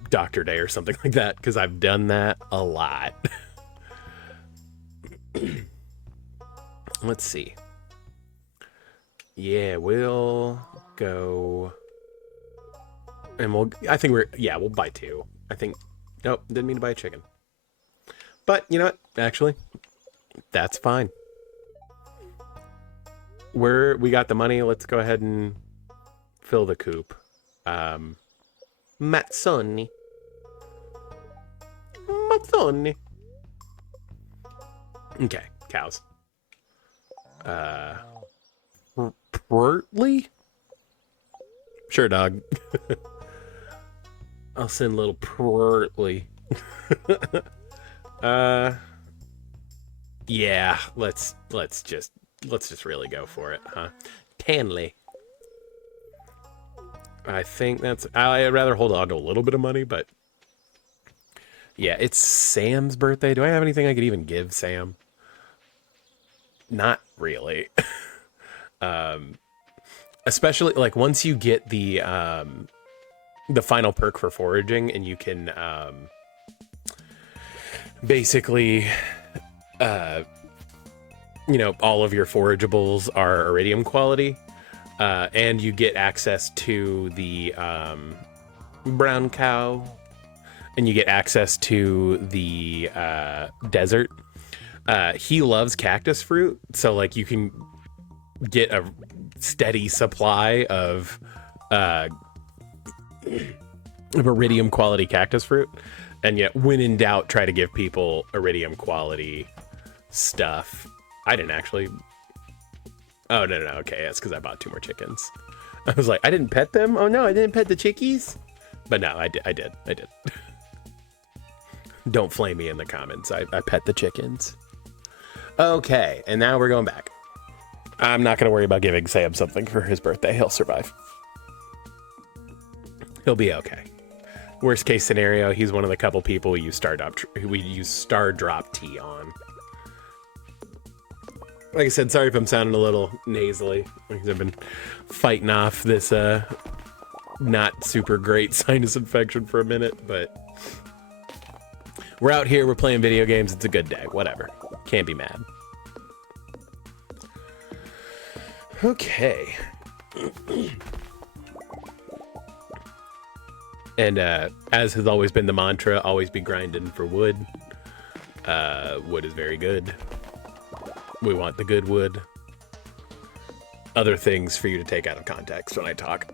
doctor day or something like that, because I've done that a lot. Let's see. Yeah, we'll go... And we'll buy 2. I think... Nope, didn't mean to buy a chicken. But, you know what? Actually, that's fine. We got the money. Let's go ahead and fill the coop. Mazzoni. Okay, cows. Pertly? Sure, dog. I'll send little Pertly. Yeah, let's just really go for it, huh? Tanley. I think I'd rather hold on to a little bit of money, but yeah, it's Sam's birthday. Do I have anything I could even give Sam? Not really. Especially like once you get the final perk for foraging, and you can basically you know, all of your forageables are iridium quality, and you get access to the brown cow, and you get access to the desert. He loves cactus fruit, so like you can get a steady supply of iridium quality cactus fruit, and yet when in doubt, try to give people iridium quality stuff. I didn't actually... Oh, no. Okay, that's because I bought 2 more chickens. I was like, I didn't pet them? Oh, no, I didn't pet the chickies? But no, I did. Don't flame me in the comments. I pet the chickens. Okay, and now we're going back. I'm not going to worry about giving Sam something for his birthday. He'll survive. He'll be okay. Worst case scenario, he's one of the couple people we use Star Drop tea on. Like I said, sorry if I'm sounding a little nasally, because I've been fighting off this not super great sinus infection for a minute, but we're out here, we're playing video games, it's a good day, whatever. Can't be mad. Okay. And as has always been the mantra, always be grinding for wood. Wood is very good. We want the good wood. Other things for you to take out of context when I talk.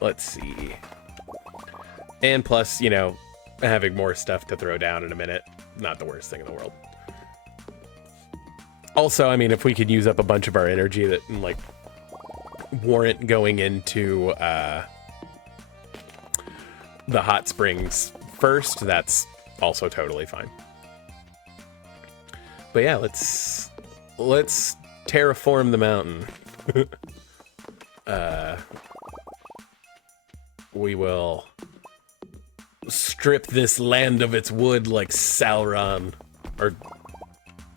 Let's see. And plus, you know, having more stuff to throw down in a minute, not the worst thing in the world. Also, I mean, if we could use up a bunch of our energy that, like, warrant going into the hot springs first, that's also totally fine. But yeah, let's terraform the mountain. We will strip this land of its wood like Sauron, or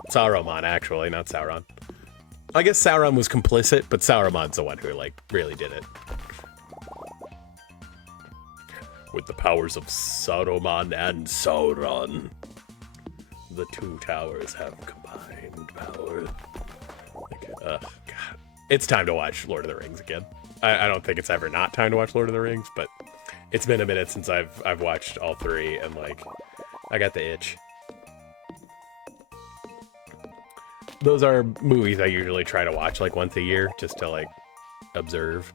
Saruman, actually, not Sauron. I guess Sauron was complicit, but Saruman's the one who, like, really did it. With the powers of Saruman and Sauron, the two towers have combined power. Like, God. It's time to watch Lord of the Rings again. I don't think it's ever not time to watch Lord of the Rings, but it's been a minute since I've watched all three, and, like, I got the itch. Those are movies I usually try to watch, like, once a year, just to, like, observe.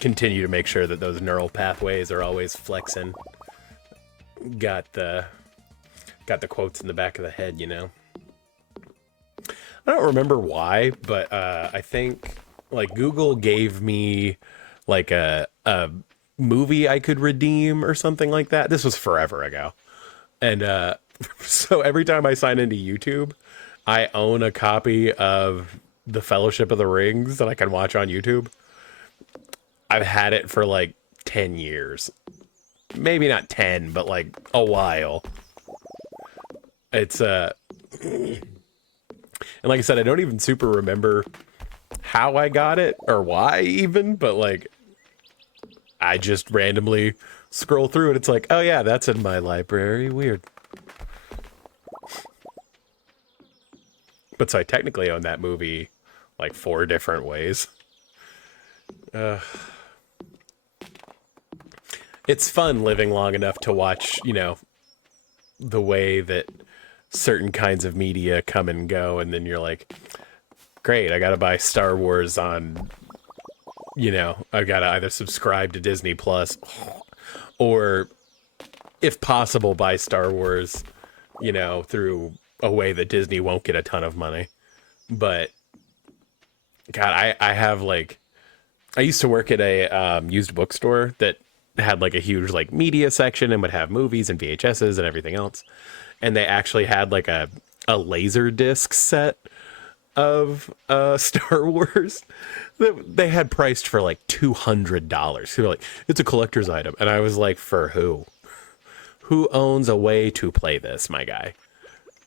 Continue to make sure that those neural pathways are always flexing. Got the quotes in the back of the head, you know? I don't remember why, but I think, like, Google gave me, like, a movie I could redeem or something like that. This was forever ago. And so every time I sign into YouTube, I own a copy of The Fellowship of the Rings that I can watch on YouTube. I've had it for like 10 years. Maybe not 10, but like a while. It's and like I said, I don't even super remember how I got it or why even, but like I just randomly scroll through and it's like, oh yeah, that's in my library. Weird. But so I technically own that movie like 4 different ways. It's fun living long enough to watch, you know, the way that certain kinds of media come and go, and then you're like, great, I gotta buy Star Wars on, you know, I gotta either subscribe to Disney Plus, or, if possible, buy Star Wars, you know, through a way that Disney won't get a ton of money. But, God, I have, like, I used to work at a used bookstore that had like a huge like media section and would have movies and VHSs and everything else. And they actually had like a laser disc set of Star Wars that they had priced for like $200. They were like, it's a collector's item. And I was like, for who? Who owns a way to play this, my guy?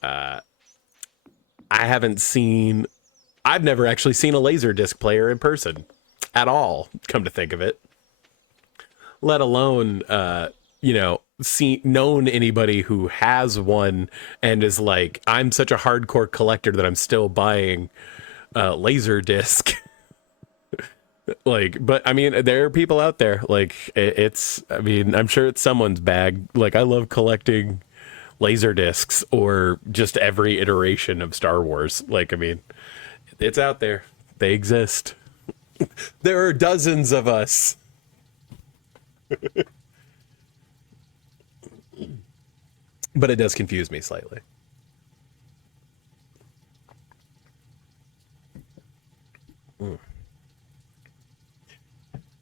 I've never actually seen a laser disc player in person at all, come to think of it. Let alone, you know, known anybody who has one and is like, I'm such a hardcore collector that I'm still buying laser disc. Like, but I mean, there are people out there, like, I mean, I'm sure it's someone's bag. Like, I love collecting laser discs or just every iteration of Star Wars. Like, I mean, it's out there. They exist. There are dozens of us. But it does confuse me slightly.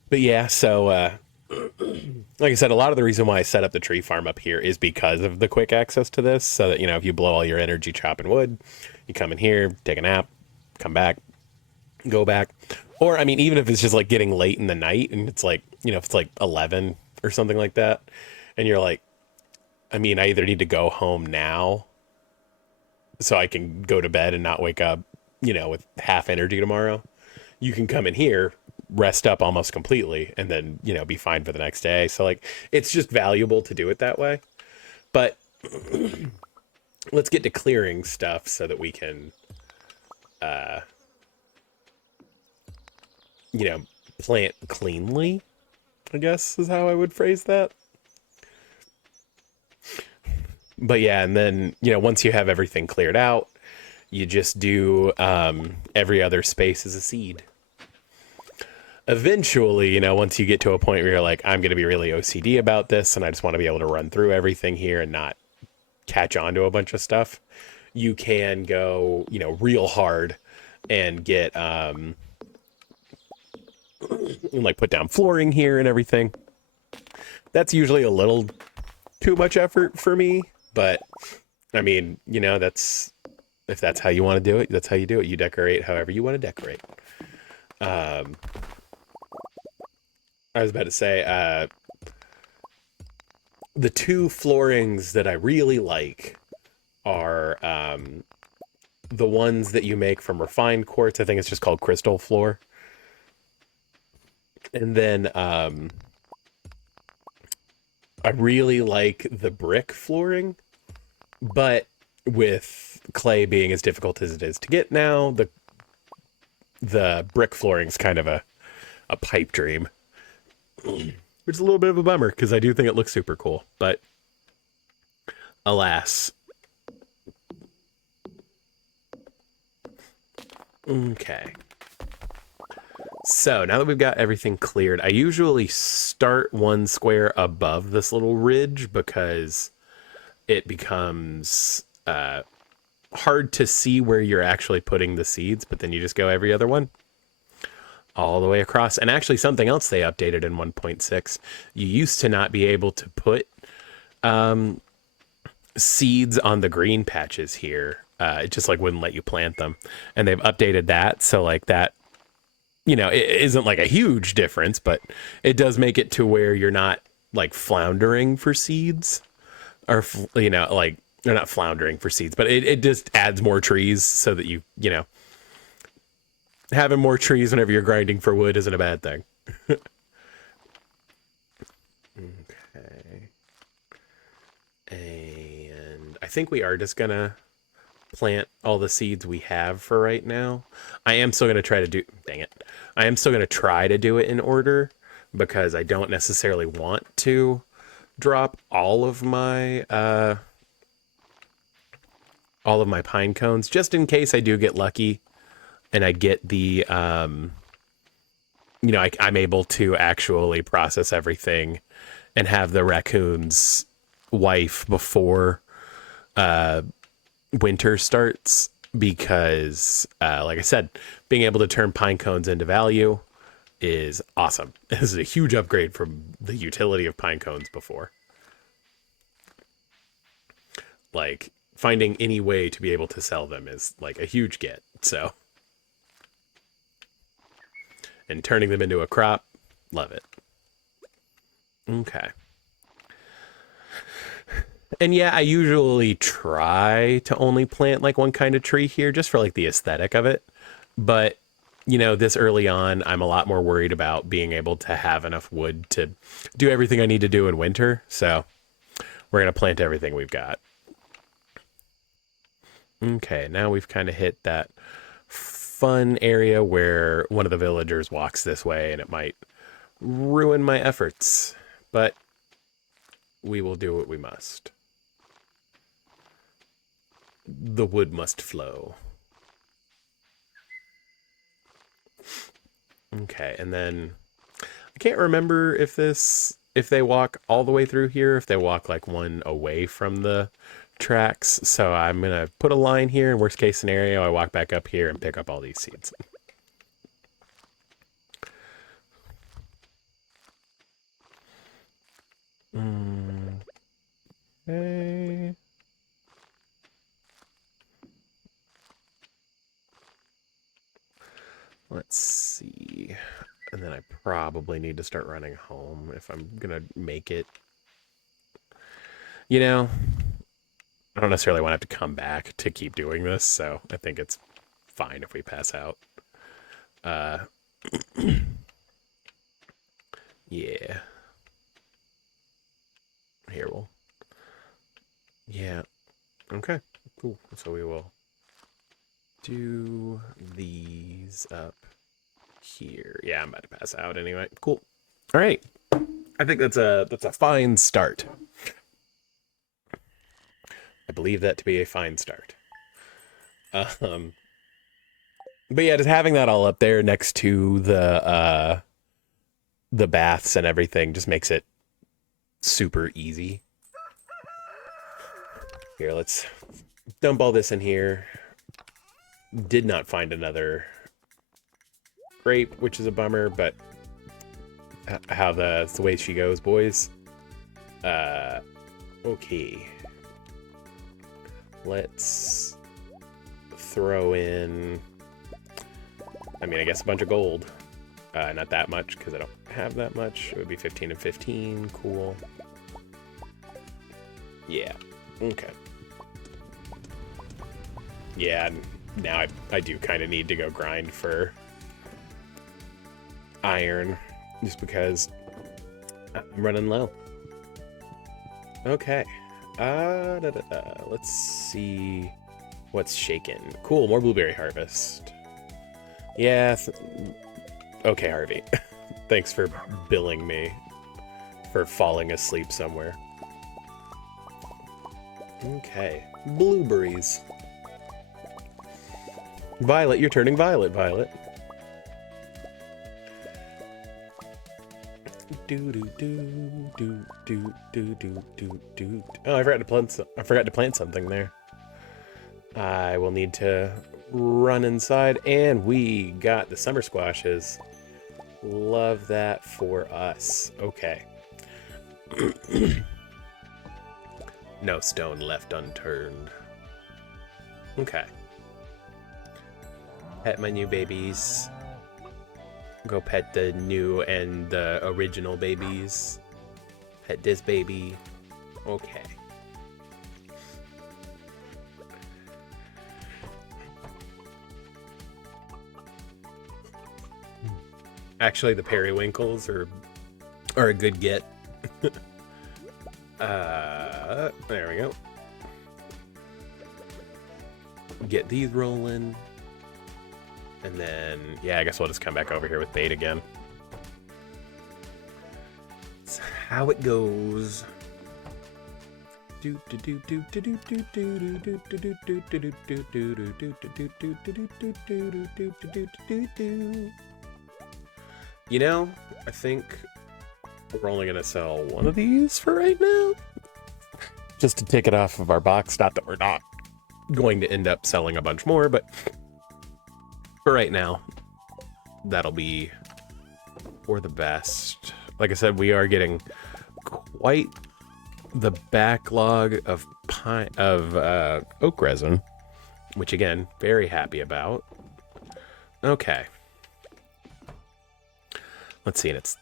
But yeah, so like I said, a lot of the reason why I set up the tree farm up here is because of the quick access to this, so that, you know, if you blow all your energy chopping wood, you come in here, take a nap, come back, go back. Or, I mean, even if it's just like getting late in the night and it's like, you know, if it's like 11 or something like that, and you're like, I mean, I either need to go home now so I can go to bed and not wake up, you know, with half energy tomorrow. You can come in here, rest up almost completely, and then, you know, be fine for the next day. So, like, it's just valuable to do it that way. But let's get to clearing stuff so that we can, you know, plant cleanly, I guess is how I would phrase that. But yeah, and then, you know, once you have everything cleared out, you just do every other space as a seed. Eventually, you know, once you get to a point where you're like, I'm going to be really OCD about this and I just want to be able to run through everything here and not catch on to a bunch of stuff, you can go, you know, real hard and get, like put down flooring here and everything. That's usually a little too much effort for me, but I mean, you know, that's, if that's how you want to do it, that's how you do it. You decorate however you want to decorate. I was about to say, the two floorings that I really like are the ones that you make from refined quartz. I think it's just called crystal floor. And then I really like the brick flooring, but with clay being as difficult as it is to get now, the brick flooring is kind of a pipe dream. Which is a little bit of a bummer because I do think it looks super cool, but alas. Okay. So now that we've got everything cleared, I usually start one square above this little ridge because it becomes hard to see where you're actually putting the seeds, but then you just go every other one all the way across. And actually something else they updated in 1.6, you used to not be able to put seeds on the green patches here. It just like wouldn't let you plant them. And they've updated that. So like that, you know, it isn't like a huge difference, but it does make it to where you're not like floundering for seeds or, you know, like they're not floundering for seeds, but it just adds more trees so that you know, having more trees whenever you're grinding for wood isn't a bad thing. Okay. And I think we are just gonna plant all the seeds we have for right now. I am still gonna try to do, dang it. I am still gonna try to do it in order because I don't necessarily want to drop all of my pine cones, just in case I do get lucky and I get the, you know, I'm able to actually process everything and have the raccoon's wife before winter starts. Because, like I said, being able to turn pine cones into value is awesome. This is a huge upgrade from the utility of pine cones before. Like, finding any way to be able to sell them is like a huge get, so. And turning them into a crop, love it. Okay. And yeah, I usually try to only plant like one kind of tree here just for like the aesthetic of it. But, you know, this early on, I'm a lot more worried about being able to have enough wood to do everything I need to do in winter. So we're going to plant everything we've got. Okay, now we've kind of hit that fun area where one of the villagers walks this way and it might ruin my efforts. But we will do what we must. The wood must flow. Okay, and then I can't remember if they walk all the way through here, if they walk like one away from the tracks. So I'm gonna put a line here. In worst case scenario, I walk back up here and pick up all these seeds. Okay. Let's see. And then I probably need to start running home if I'm gonna make it. You know, I don't necessarily want to have to come back to keep doing this, so I think it's fine if we pass out. Yeah. Here we'll. Yeah. Okay. Cool. So we will do these up here. Yeah, I'm about to pass out anyway. Cool. All right. I think that's a fine start. I believe that to be a fine start. But yeah, just having that all up there next to the baths and everything just makes it super easy. Here, let's dump all this in here. Did not find another grape, which is a bummer, but how the way she goes, boys. Okay. Let's throw in, I mean, I guess a bunch of gold. Not that much, because I don't have that much. It would be 15 and 15. Cool. Yeah. Okay. Yeah, now I do kind of need to go grind for iron, just because I'm running low. Okay. Let's see what's shaken. Cool, more blueberry harvest. Yeah. Okay, Harvey. Thanks for billing me for falling asleep somewhere. Okay. Blueberries. Violet, you're turning violet, Violet. Oh, I forgot to plant something there. I will need to run inside, and we got the summer squashes. Love that for us. Okay. No stone left unturned. Okay. Pet my new babies. Go pet the new and the original babies. Pet this baby. Okay. Actually, the periwinkles are a good get. There we go. Get these rolling. And then, yeah, I guess we'll just come back over here with bait again. That's how it goes. You know, I think we're only going to sell one of these for right now. Just to take it off of our box. Not that we're not going to end up selling a bunch more, but for right now, that'll be for the best. Like I said, we are getting quite the backlog of oak resin, which again, very happy about. Okay. Let's see, and it's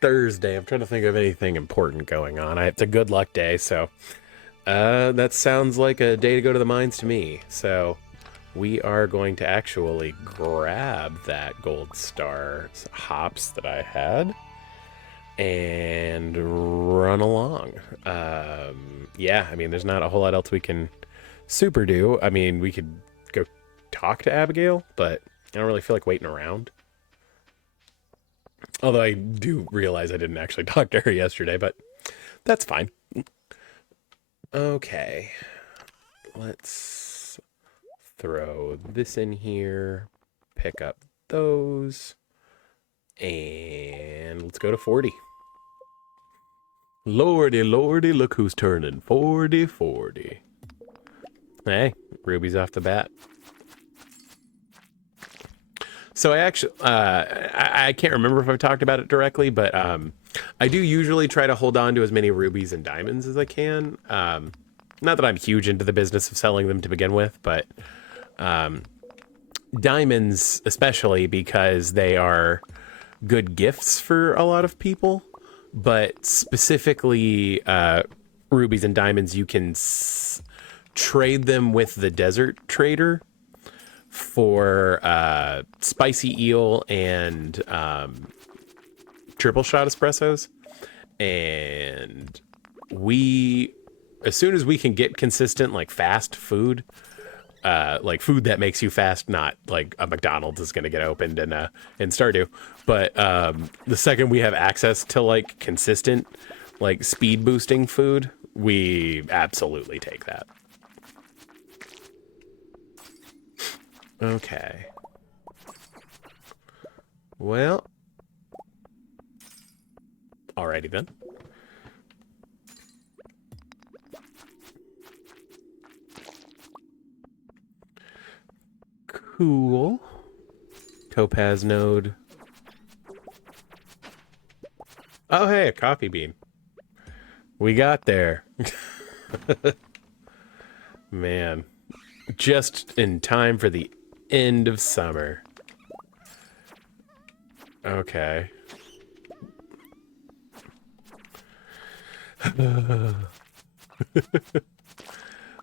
Thursday. I'm trying to think of anything important going on. It's a good luck day, so that sounds like a day to go to the mines to me. So we are going to actually grab that gold star hops that I had and run along. Yeah, I mean, there's not a whole lot else we can super do. I mean, we could go talk to Abigail, but I don't really feel like waiting around. Although I do realize I didn't actually talk to her yesterday, but that's fine. Okay. Let's throw this in here, pick up those, and let's go to 40. Lordy, lordy, look who's turning 40, 40. Hey, rubies off the bat. So I actually, I can't remember if I've talked about it directly, but I do usually try to hold on to as many rubies and diamonds as I can. Not that I'm huge into the business of selling them to begin with, but diamonds especially because they are good gifts for a lot of people. But specifically, rubies and diamonds, you can trade them with the desert trader for spicy eel and triple shot espressos. And as soon as we can get consistent, like fast food, like food that makes you fast, not like a McDonald's is going to get opened in Stardew. But the second we have access to like consistent, like speed boosting food, we absolutely take that. Okay. Well. Alrighty then. Cool. Topaz node. Oh, hey, a coffee bean. We got there. Man. Just in time for the end of summer. Okay.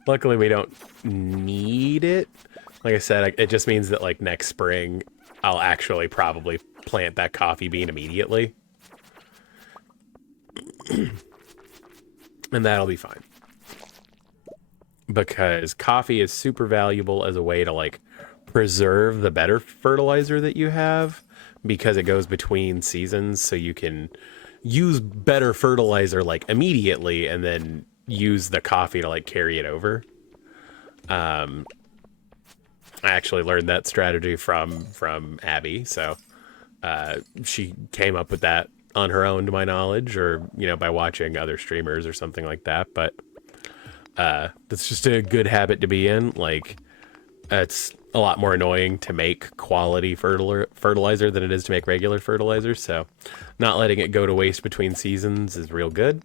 Luckily, we don't need it. Like I said, it just means that like next spring, I'll actually probably plant that coffee bean immediately. And that'll be fine. Because coffee is super valuable as a way to like preserve the better fertilizer that you have, because it goes between seasons, so you can use better fertilizer like immediately and then use the coffee to like carry it over. I actually learned that strategy from Abby, so she came up with that on her own, to my knowledge, or by watching other streamers or something like that. But that's just a good habit to be in. Like, it's a lot more annoying to make quality fertilizer than it is to make regular fertilizer, so not letting it go to waste between seasons is real good.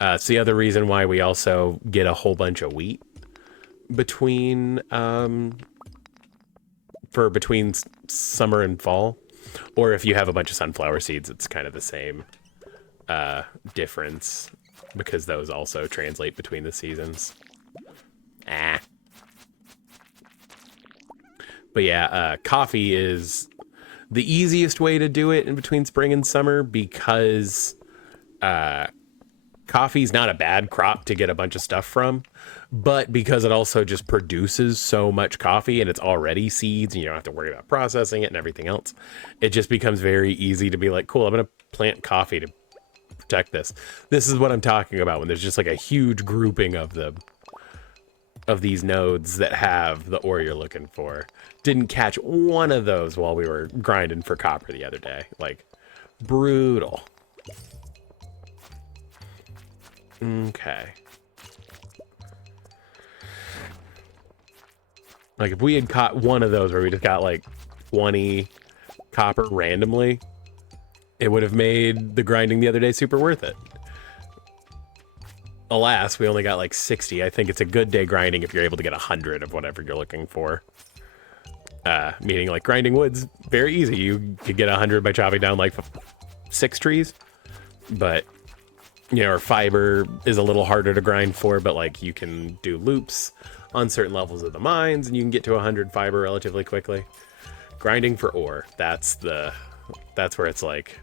It's the other reason why we also get a whole bunch of wheat between summer and fall, or if you have a bunch of sunflower seeds, it's kind of the same difference, because those also translate between the seasons. But yeah, coffee is the easiest way to do it in between spring and summer, because coffee's not a bad crop to get a bunch of stuff from, but because it also just produces so much coffee and it's already seeds and you don't have to worry about processing it and everything else, it just becomes very easy to be like, cool, I'm going to plant coffee to protect this. This is what I'm talking about when there's just like a huge grouping of these nodes that have the ore you're looking for. Didn't catch one of those while we were grinding for copper the other day. Like, brutal. Okay. Like, if we had caught one of those where we just got like 20 copper randomly, it would have made the grinding the other day super worth it. Alas, we only got like 60. I think it's a good day grinding if you're able to get 100 of whatever you're looking for. Meaning, like, grinding wood's very easy. You could get 100 by chopping down like 6 trees. But, or fiber is a little harder to grind for, but like you can do loops on certain levels of the mines and you can get to 100 fiber relatively quickly. Grinding for ore, that's where it's like,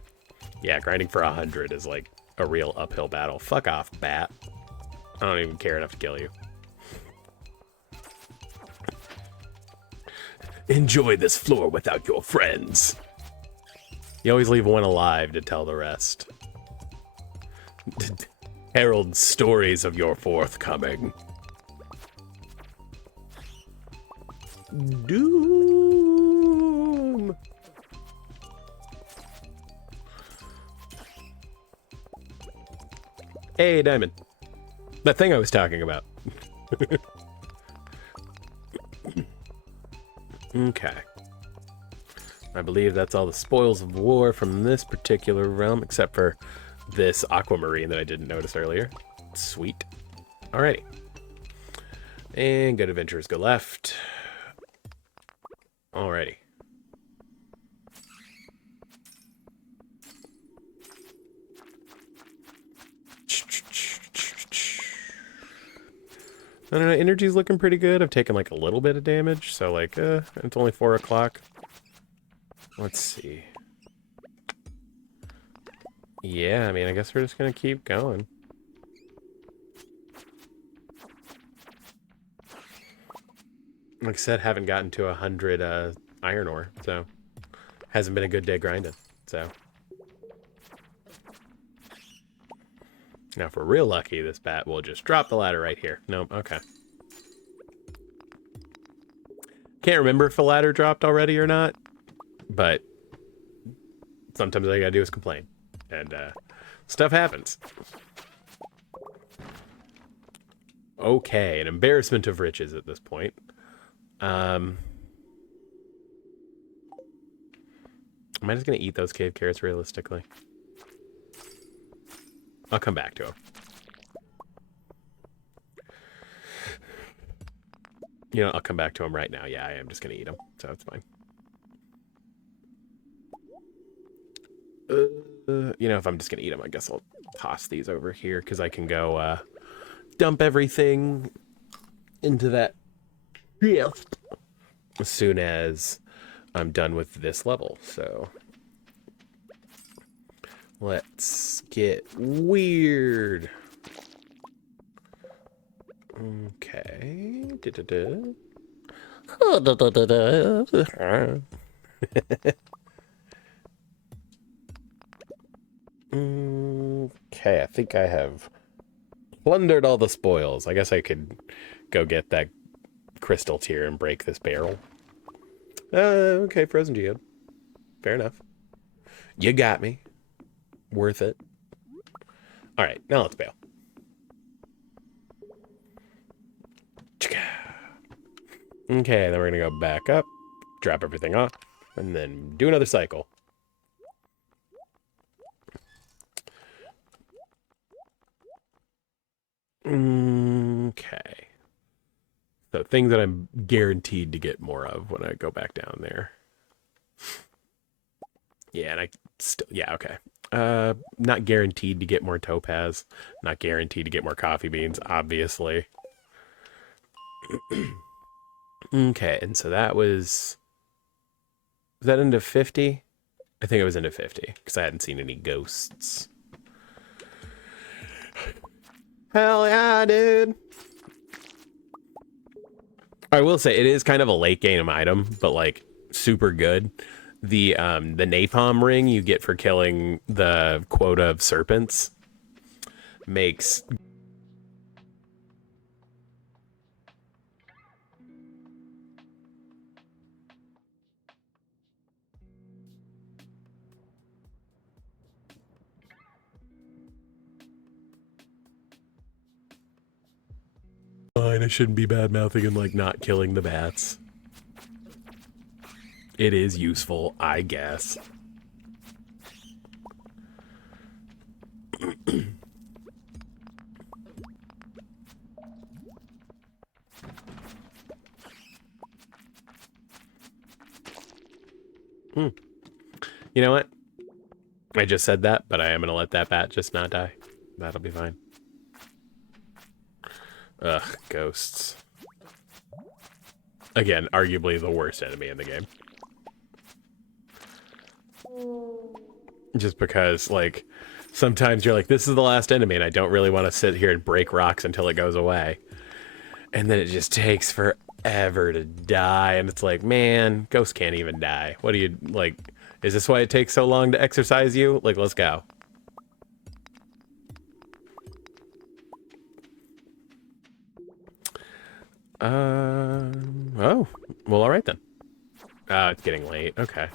yeah, grinding for 100 is like a real uphill battle. Fuck off, bat. I don't even care enough to kill you. Enjoy this floor without your friends. You always leave one alive to tell the rest. Herald stories of your forthcoming. Doom. Hey, Diamond. That thing I was talking about. Okay. I believe that's all the spoils of war from this particular realm, except for this aquamarine that I didn't notice earlier. Sweet. Alrighty. And good adventurers go left. Alrighty. I don't know, energy's looking pretty good. I've taken like a little bit of damage, so like, it's only 4 o'clock. Let's see. Yeah, I mean, I guess we're just gonna keep going. Like I said, haven't gotten to 100 iron ore, so hasn't been a good day grinding, so. Now, if we're real lucky, this bat will just drop the ladder right here. Nope, okay. Can't remember if the ladder dropped already or not, but sometimes all you gotta do is complain. And, stuff happens. Okay, an embarrassment of riches at this point. Am I just gonna eat those cave carrots realistically? I'll come back to them. You know, I'll come back to them right now. Yeah, I am just gonna eat them, so it's fine. You know, if I'm just gonna eat them, I guess I'll toss these over here because I can go dump everything into that chest as soon as I'm done with this level. So let's get weird. Okay. Okay, I think I have plundered all the spoils. I guess I could go get that crystal tier and break this barrel. Okay, frozen geode. Fair enough. You got me. Worth it. Alright, now let's bail. Okay, then we're gonna go back up, drop everything off, and then do another cycle. Okay. So things that I'm guaranteed to get more of when I go back down there. Yeah, and I still, yeah, okay. Not guaranteed to get more topaz. Not guaranteed to get more coffee beans, obviously. Okay, and so that was that into 50? I think it was into 50, because I hadn't seen any ghosts. Hell yeah, dude! I will say, it is kind of a late game item, but like, super good. The napalm ring you get for killing the quota of serpents makes... Fine, I shouldn't be bad-mouthing and like not killing the bats. It is useful, I guess. You know what? I just said that, but I am going to let that bat just not die. That'll be fine. Ugh, ghosts. Again, arguably the worst enemy in the game. Just because, like, sometimes you're like, this is the last enemy, and I don't really want to sit here and break rocks until it goes away. And then it just takes forever to die, and it's like, man, ghosts can't even die. What do you, like, is this why it takes so long to exercise you? Like, let's go. Oh, well, all right then. It's getting late. Okay.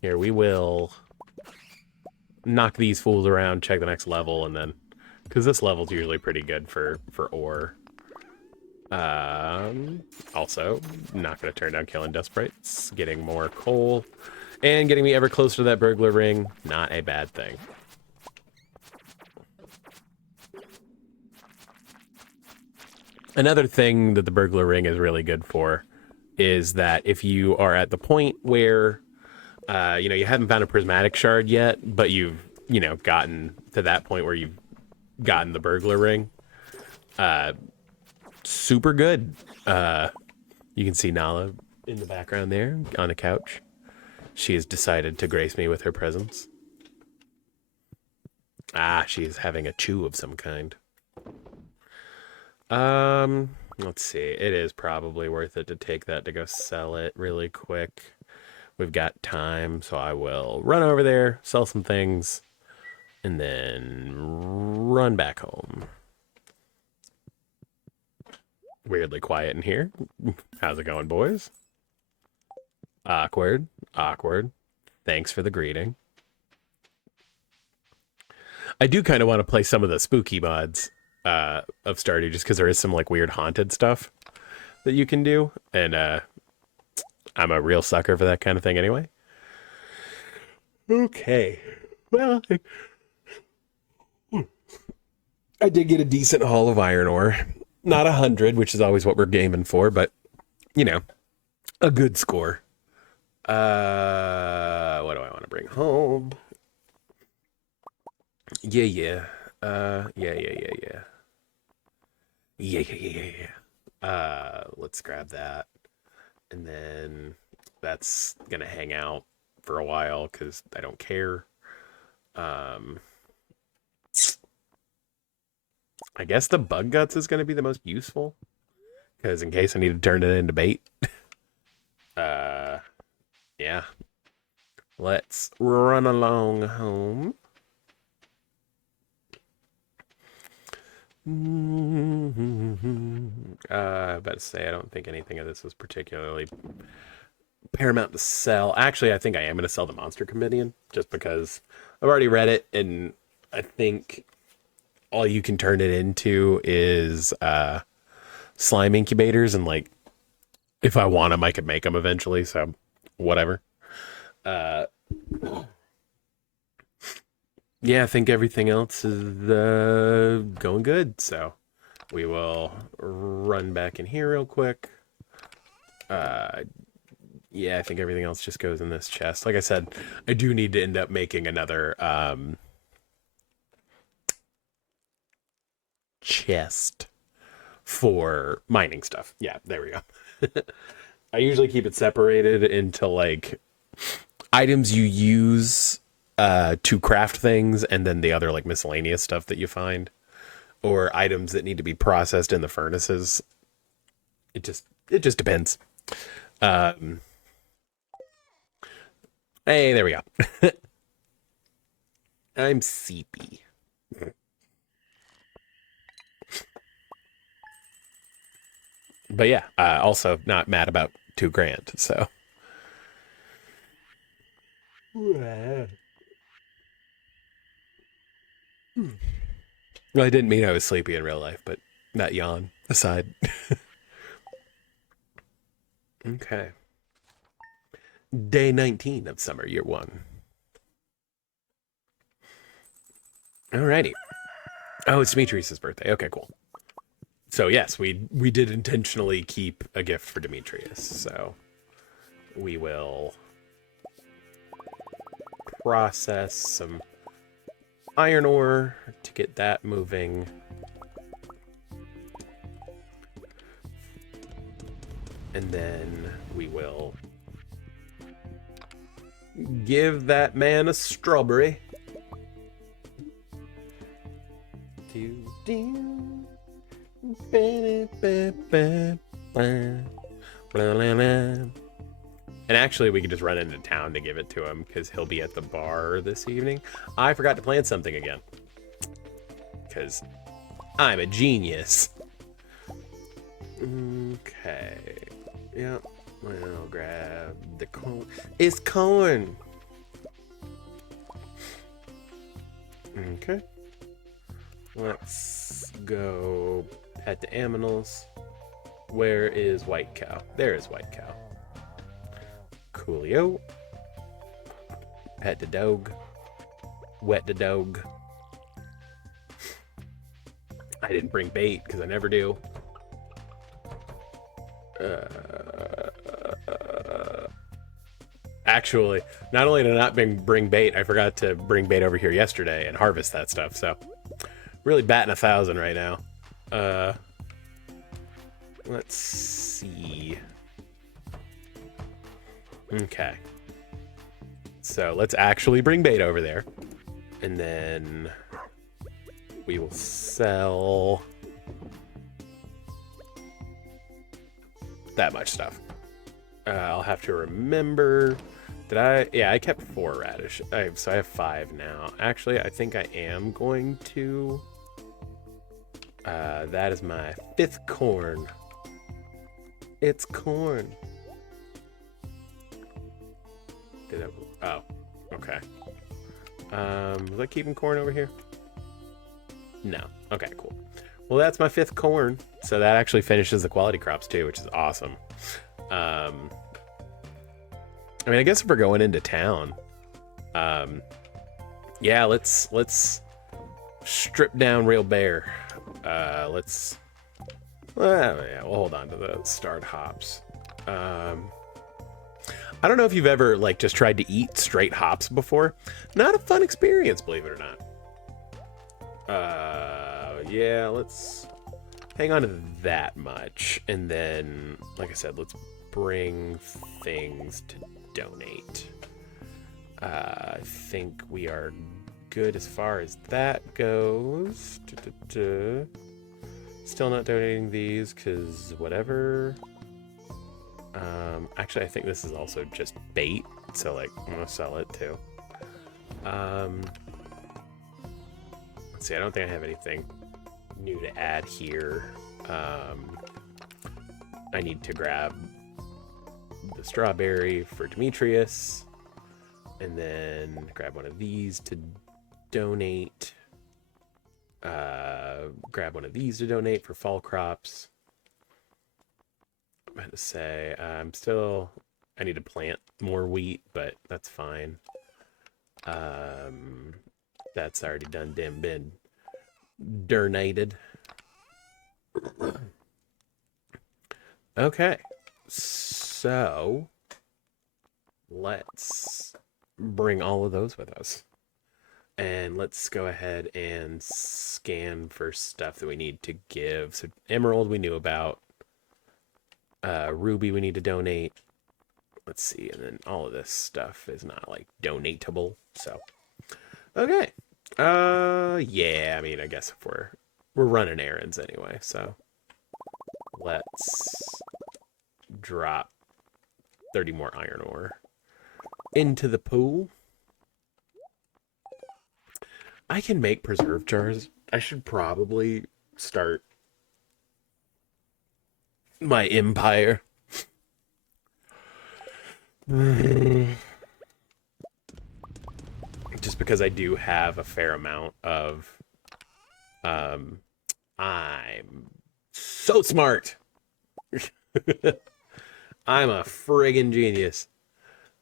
Here, we will knock these fools around, check the next level, and then... Because this level's usually pretty good for ore. Also, not going to turn down killing dust sprites, getting more coal, and getting me ever closer to that burglar ring. Not a bad thing. Another thing that the burglar ring is really good for is that if you are at the point where, you haven't found a prismatic shard yet, but you've, gotten to that point where you've gotten the burglar ring, super good. You can see Nala in the background there on a couch. She has decided to grace me with her presence. She is having a chew of some kind. Let's see. It is probably worth it to take that to go sell it really quick. We've got time, so I will run over there, sell some things, and then run back home. Weirdly quiet in here. How's it going, boys? Awkward. Thanks for the greeting. I do kind of want to play some of the spooky mods of Stardew, just because there is some like weird haunted stuff that you can do, and I'm a real sucker for that kind of thing anyway. Okay. Well, I did get a decent haul of iron ore. Not 100, which is always what we're gaming for, but, a good score. What do I want to bring home? Yeah. Let's grab that. And then that's gonna hang out for a while because I don't care. I guess the bug guts is gonna be the most useful because in case I need to turn it into bait. Yeah. Let's run along home. I was about to say, I don't think anything of this is particularly paramount to sell. Actually, I think I am going to sell the Monster Compendium just because I've already read it, and I think all you can turn it into is slime incubators, and like, if I want them, I could make them eventually, so whatever. Yeah, I think everything else is going good, so we will run back in here real quick. Yeah, I think everything else just goes in this chest. Like I said, I do need to end up making another chest for mining stuff. Yeah, there we go. I usually keep it separated into like items you use to craft things, and then the other like miscellaneous stuff that you find, or items that need to be processed in the furnaces. It just depends. Hey, there we go. I'm seepy. But yeah, also not mad about $2,000, so. Well, I didn't mean I was sleepy in real life, but that yawn aside. Okay. Day 19 of summer, year 1. Alrighty. Oh, it's Demetrius' birthday. Okay, cool. So yes, we did intentionally keep a gift for Demetrius, so we will process some iron ore to get that moving. And then we will give that man a strawberry. And actually, we could just run into town to give it to him because he'll be at the bar this evening. I forgot to plant something again because I'm a genius. Okay. Yep. I'll grab the corn. It's corn. Okay. Let's go pet the animals. Where is White Cow? There is White Cow. Coolio. Pet the dog. Wet the dog. I didn't bring bait because I never do. Actually, not only did I not bring bait, I forgot to bring bait over here yesterday and harvest that stuff. So, really batting 1,000 right now. Let's see. Okay. So let's actually bring bait over there. And then we will sell that much stuff. I'll have to remember. Did I? Yeah, I kept 4 radish. So I have 5 now. Actually, I think I am going to. That is my 5th corn. It's corn. Did it? Oh, okay. Was I keeping corn over here? No. Okay, cool. Well, that's my 5th corn. So that actually finishes the quality crops too, which is awesome. I mean, I guess if we're going into town, yeah, let's strip down real bare. Well, yeah, we'll hold on to the starred hops. I don't know if you've ever like just tried to eat straight hops before. Not a fun experience, believe it or not. Yeah, let's hang on to that much, and then, like I said, let's bring things to donate. I think we are good as far as that goes. Still not donating these because whatever. Actually, I think this is also just bait, so like I'm gonna sell it too. Let's see. I don't think I have anything new to add here. I need to grab the strawberry for Demetrius, and then grab one of these to donate. Grab one of these to donate for fall crops. I'm about to say, I need to plant more wheat, but that's fine. That's already done, been donated. Okay, so let's bring all of those with us. And let's go ahead and scan for stuff that we need to give. So Emerald we knew about. Ruby we need to donate. Let's see, and then all of this stuff is not like donatable. So okay. Yeah, I mean, I guess if we're running errands anyway, so let's drop 30 more iron ore into the pool. I can make preserve jars. I should probably start my empire. Just because I do have a fair amount of I'm so smart. I'm a friggin' genius.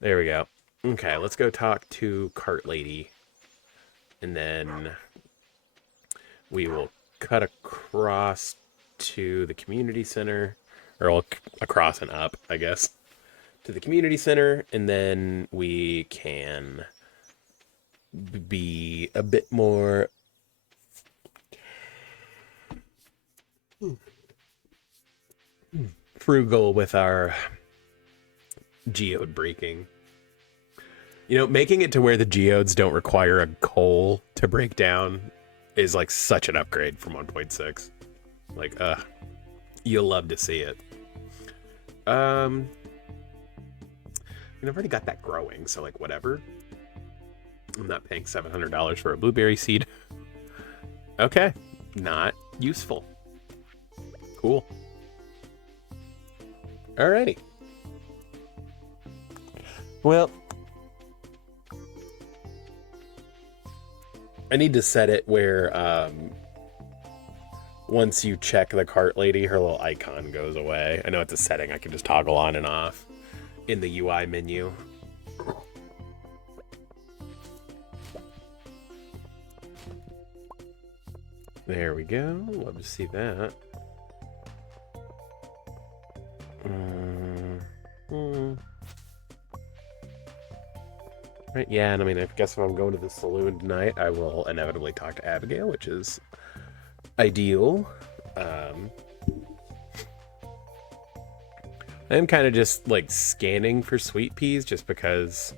There we go. Okay, let's go talk to Cart Lady. And then we will cut across to the community center, or across and up, I guess, to the community center, and then we can be a bit more frugal with our geode breaking. You know, making it to where the geodes don't require a coal to break down is like such an upgrade from 1.6. Like, you'll love to see it. And I've already got that growing, so like whatever. I'm not paying $700 for a blueberry seed. Okay, not useful. Cool. Alrighty. Well, I need to set it where once you check the cart lady, her little icon goes away. I know it's a setting I can just toggle on and off in the UI menu. There we go. Love to see that. Right, yeah, and I mean, I guess if I'm going to the saloon tonight, I will inevitably talk to Abigail, which is ideal. I'm kind of just like scanning for sweet peas just because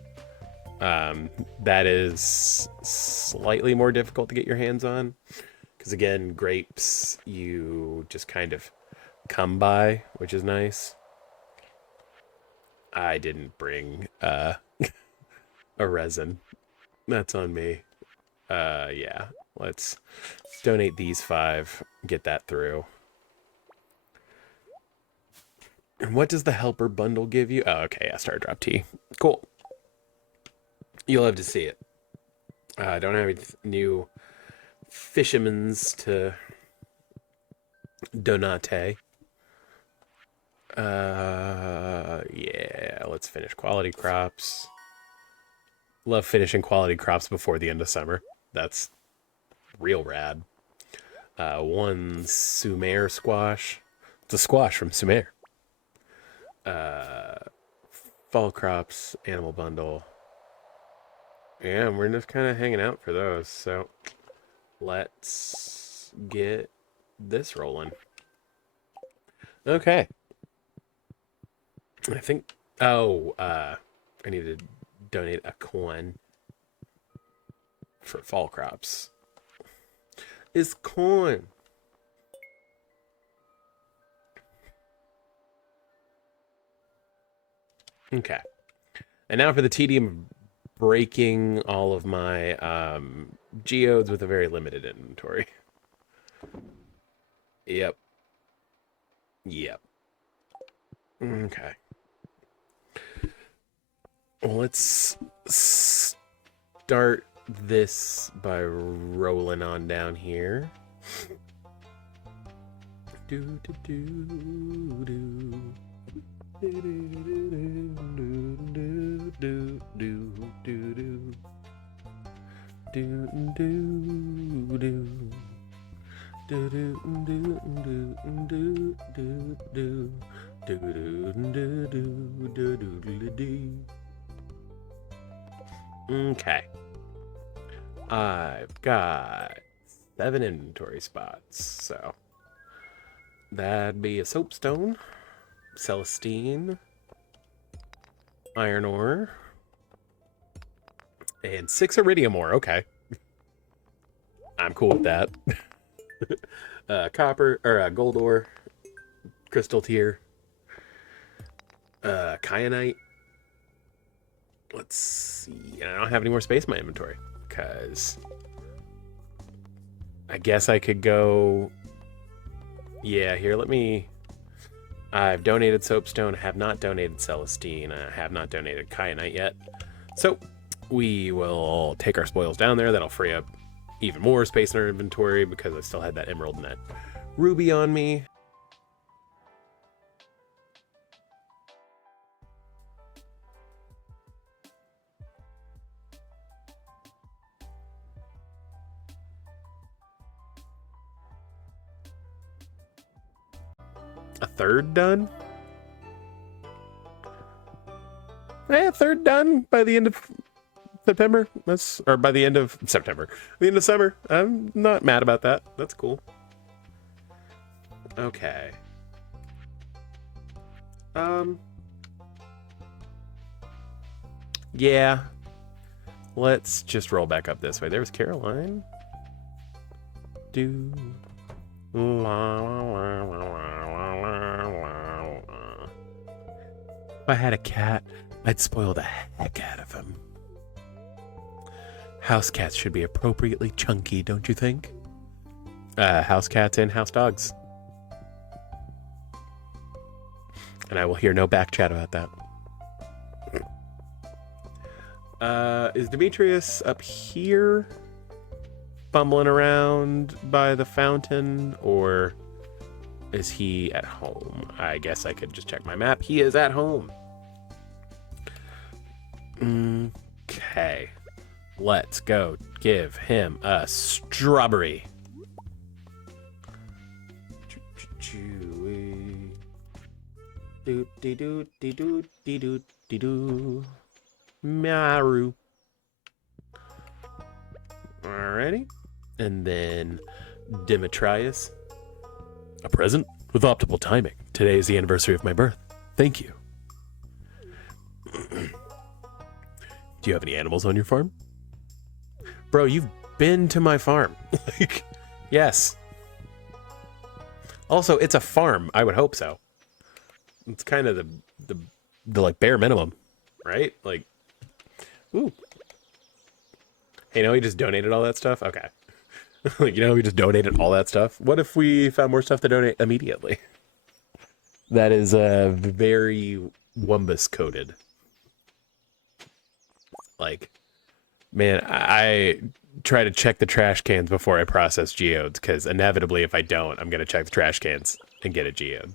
that is slightly more difficult to get your hands on. Because again, grapes you just kind of come by, which is nice. I didn't bring a resin. That's on me. Yeah. Let's donate these 5, get that through. And what does the helper bundle give you? Oh, okay, yeah, Star Drop Tea. Cool. You'll have to see it. I don't have any new fishermen's to donate. Yeah, let's finish quality crops. Love finishing quality crops before the end of summer. That's real rad. 1 Sumer squash. It's a squash from Sumer. Fall crops, animal bundle. Yeah, we're just kind of hanging out for those. So let's get this rolling. Okay. I think. Oh, I need to donate a coin for fall crops. It's corn. Okay. And now for the tedium of breaking all of my geodes with a very limited inventory. Yep. Yep. Okay. Well, let's start this by rolling on down here. Do do do do. Do do do do do do. Do do do. Do do do do do do do. Do do do do do do. Okay. I've got 7 inventory spots, so that'd be a soapstone, celestine, iron ore, and 6 iridium ore. Okay. I'm cool with that. Copper, or gold ore, crystal tier, kyanite. Let's see. I don't have any more space in my inventory because I guess I could go. Yeah, here, let me. I've donated soapstone, have not donated celestine, I have not donated kyanite yet. So we will take our spoils down there. That'll free up even more space in our inventory because I still had that emerald and that ruby on me. A 3rd done? Yeah, 3rd done by the end of September. Or by the end of September. The end of summer. I'm not mad about that. That's cool. Okay. Yeah. Let's just roll back up this way. There's Caroline. Do. La, la, la, la, la, la, la. If I had a cat, I'd spoil the heck out of him. House cats should be appropriately chunky, don't you think? House cats and house dogs. And I will hear no back chat about that. Is Demetrius up here bumbling around by the fountain, or is he at home? I guess I could just check my map. He is at home. Okay. Let's go give him a strawberry. Do dee doo dee doo dee doo dee doo. Maru. Alrighty. And then Demetrius. A present with optimal timing. Today is the anniversary of my birth. Thank you. Do you have any animals on your farm? Bro, you've been to my farm. Like, yes. Also, it's a farm. I would hope so. It's kind of the like bare minimum, right? Like, ooh. Hey, now we just donated all that stuff? Okay. Like, we just donated all that stuff. What if we found more stuff to donate immediately? That is very Wumbus coded. Like, man, I try to check the trash cans before I process geodes, because inevitably, if I don't, I'm going to check the trash cans and get a geode.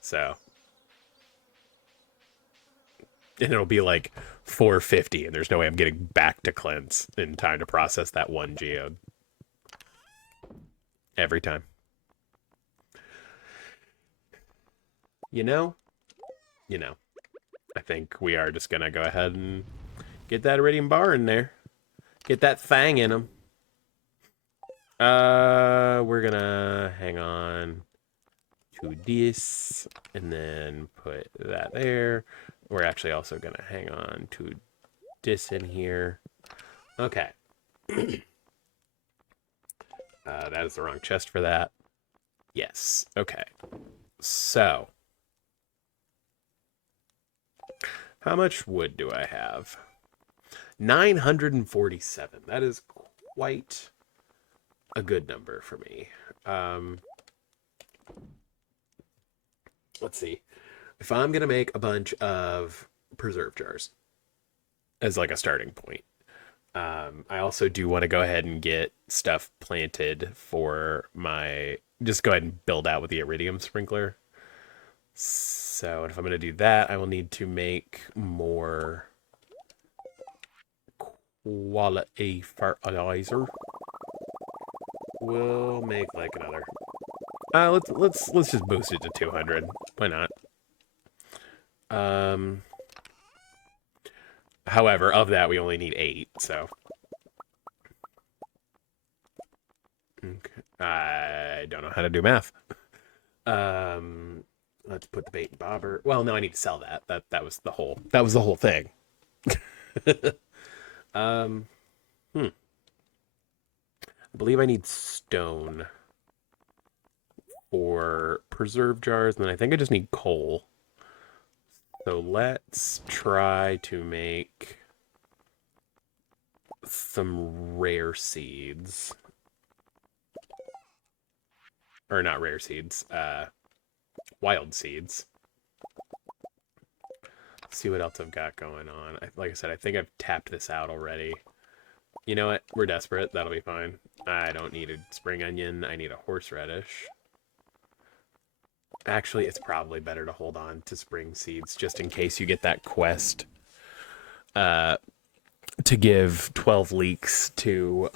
So. And it'll be like 450, and there's no way I'm getting back to Clint's in time to process that one geode. Every time. You know, I think we are just going to go ahead and get that iridium bar in there. Get that thang in them. We're going to hang on to this and then put that there. We're actually also going to hang on to this in here. Okay. That is the wrong chest for that. Yes. Okay. So. How much wood do I have? 947. That is quite a good number for me. Let's see. If I'm going to make a bunch of preserve jars as like a starting point, I also do want to go ahead and get stuff planted for my... Just go ahead and build out with the iridium sprinkler. So if I'm going to do that, I will need to make more quality fertilizer. We'll make like another. Let's just boost it to 200. Why not? However, of that we only need 8. So. Okay. I don't know how to do math. Let's put the bait and bobber. Well, no, I need to sell that. That was the whole thing. I believe I need stone for preserve jars, and then I think I just need coal. So let's try to make some rare seeds. Or not rare seeds, wild seeds. Let's see what else I've got going on. Like I said, I think I've tapped this out already. You know what? We're desperate. That'll be fine. I don't need a spring onion. I need a horseradish. Actually, it's probably better to hold on to spring seeds just in case you get that quest to give 12 leeks to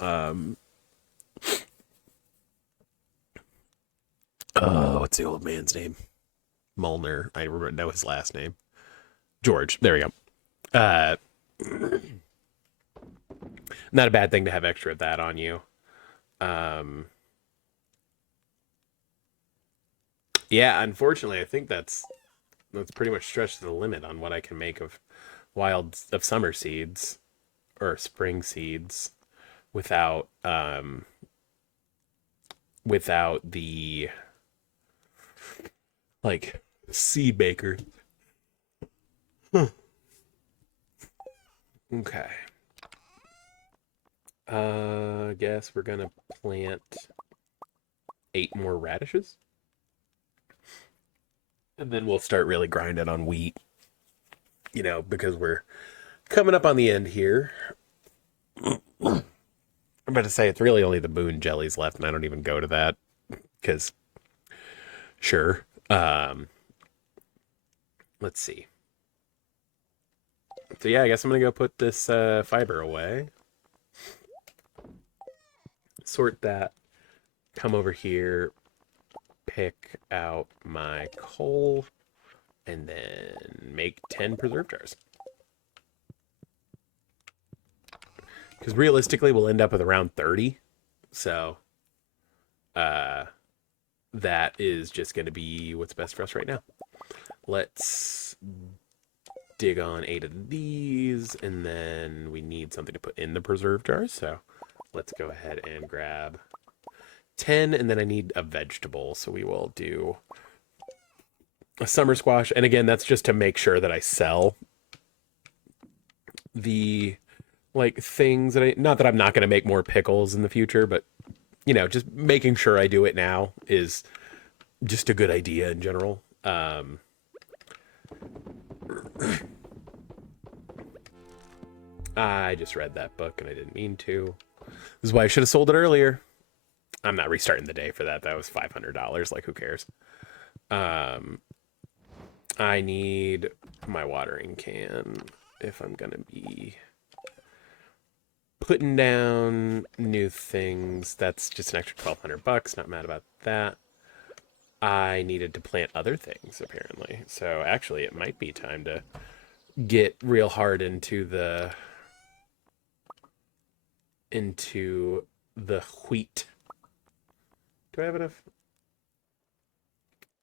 what's the old man's name? Molnar. I know his last name. George. There we go. Not a bad thing to have extra of that on you. Yeah, unfortunately, I think that's pretty much stretched to the limit on what I can make of summer seeds or spring seeds without the like seed maker. Okay. I guess we're gonna plant 8 more radishes. And then we'll start really grinding on wheat. Because we're coming up on the end here. I'm about to say it's really only the moon jellies left, and I don't even go to that. Because, sure. Let's see. So yeah, I guess I'm going to go put this fiber away. Sort that. Come over here. Pick out my coal. And then make 10 preserve jars. Because realistically, we'll end up with around 30. So, that is just going to be what's best for us right now. Let's dig on 8 of these, and then we need something to put in the preserve jars. So, let's go ahead and grab 10, and then I need a vegetable. So, we will do a summer squash. And again, that's just to make sure that I sell the like things that not that I'm not going to make more pickles in the future, but you know, just making sure I do it now is just a good idea in general. I just read that book and I didn't mean to. This is why I should have sold it earlier. I'm not restarting the day for that. That was $500. Like, who cares? I need my watering can if I'm going to be putting down new things. That's just an extra $1,200. Not mad about that. I needed to plant other things, apparently. So actually, it might be time to get real hard into the wheat. Do I have enough?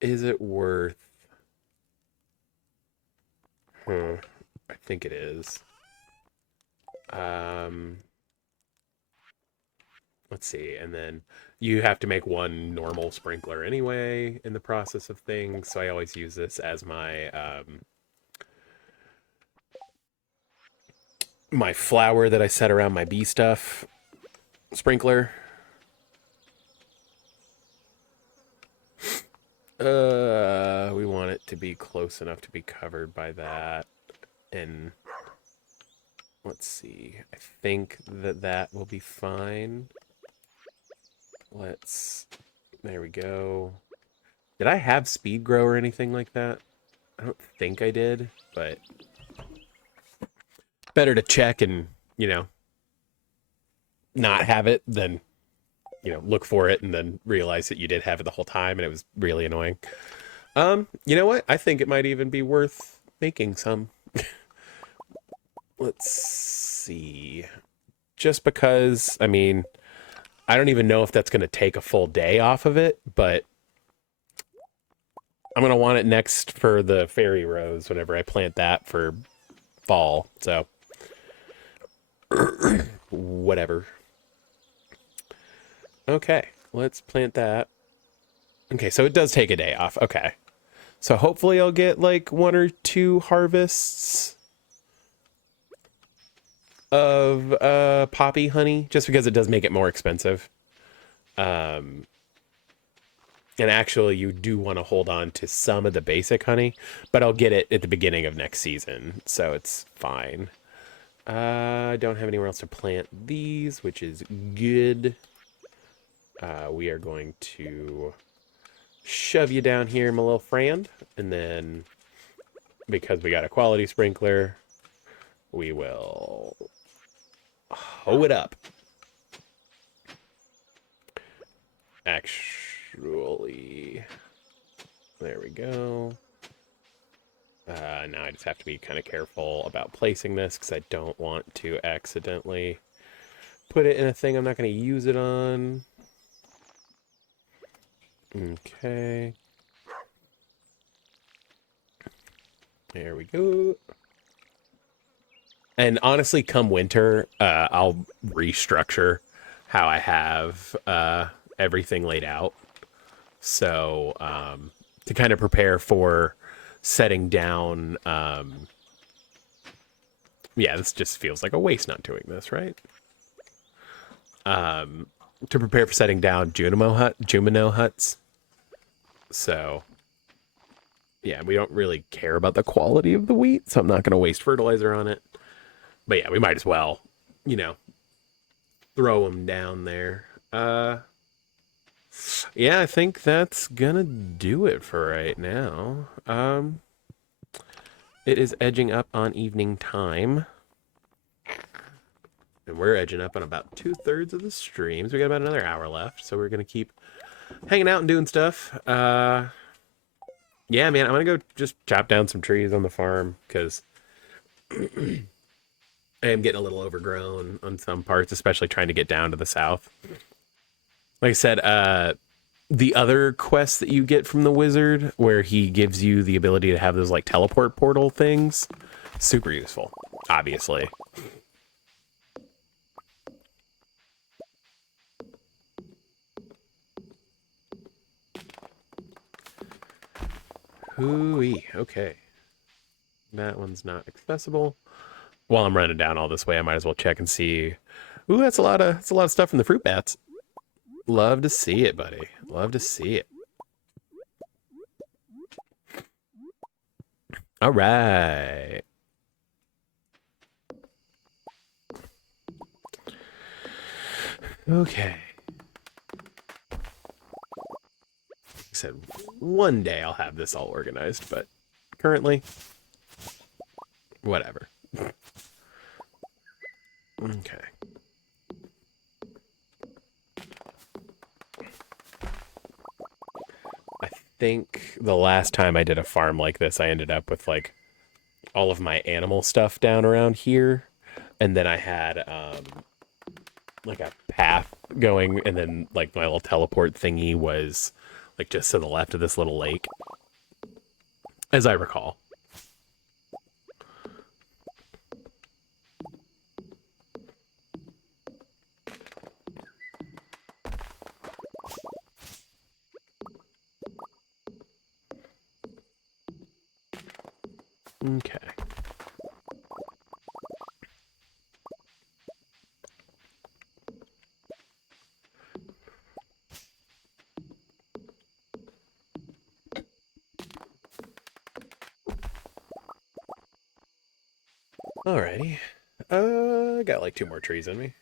Is it worth? I think it is. Let's see, and then you have to make one normal sprinkler anyway in the process of things, so I always use this as my my flower that I set around my bee stuff sprinkler. We want it to be close enough to be covered by that, and let's see, I think that will be fine. There we go. Did I have speed grow or anything like that? I don't think I did, but better to check and, you know, not have it than, you know, look for it and then realize that you did have it the whole time and it was really annoying. You know what? I think it might even be worth making some. Let's see. Just because, I mean, I don't even know if that's going to take a full day off of it, but I'm going to want it next for the fairy rose whenever I plant that for fall. So, whatever. Okay, let's plant that. Okay, so it does take a day off. Okay. So hopefully I'll get like 1 or 2 harvests of poppy honey, just because it does make it more expensive. And actually, you do want to hold on to some of the basic honey, but I'll get it at the beginning of next season, so it's fine. I don't have anywhere else to plant these, which is good. We are going to shove you down here, my little friend, and then because we got a quality sprinkler, we will hoe it up. Actually, there we go. Now I just have to be kind of careful about placing this because I don't want to accidentally put it in a thing I'm not going to use it on. Okay. There we go. And honestly, come winter, I'll restructure how I have everything laid out. So to kind of prepare for setting down, yeah, this just feels like a waste not doing this, right? To prepare for setting down Jumino huts. So, yeah, we don't really care about the quality of the wheat, so I'm not going to waste fertilizer on it. But yeah, we might as well, you know, throw them down there. Yeah, I think that's gonna do it for right now. It is edging up on evening time. And we're edging up on about 2/3 of the streams. We got about another hour left, so we're gonna keep hanging out and doing stuff. Yeah, man, I'm gonna go just chop down some trees on the farm because I am getting a little overgrown on some parts, especially trying to get down to the south. Like I said, the other quest that you get from the wizard, where he gives you the ability to have those like teleport portal things, super useful, obviously. Hooey, okay. That one's not accessible. While I'm running down all this way, I might as well check and see. Ooh, that's a lot of stuff from the fruit bats. Love to see it, buddy. Love to see it. All right. Okay. Like I said, one day I'll have this all organized, but currently, whatever. Okay. I think the last time I did a farm like this, I ended up with like all of my animal stuff down around here. And then I had like a path going, and then like my little teleport thingy was like just to the left of this little lake, as I recall. Okay. Alrighty. I got like 2 more trees in me.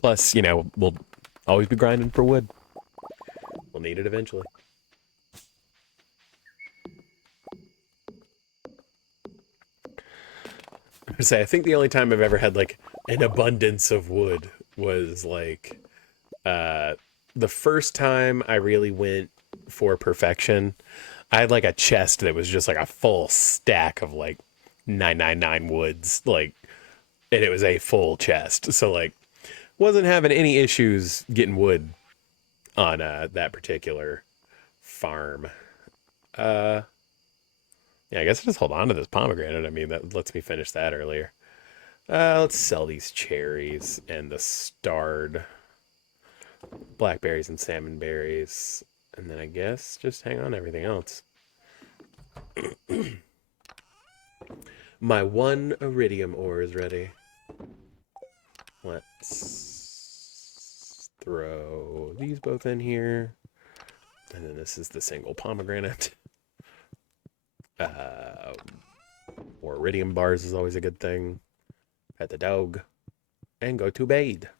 Plus, you know, we'll always be grinding for wood. We'll need it eventually. I think the only time I've ever had like an abundance of wood was like the first time I really went for perfection. I had like a chest that was just like a full stack of like 999 woods, like, and it was a full chest. So like, wasn't having any issues getting wood on that particular farm. Yeah, I guess I'll just hold on to this pomegranate. I mean, that lets me finish that earlier. Let's sell these cherries and the starred blackberries and salmon berries. And then I guess just hang on to everything else. My 1 iridium ore is ready. Let's throw these both in here. And then this is the single pomegranate. More iridium bars is always a good thing. Pet the dog. And go to bed.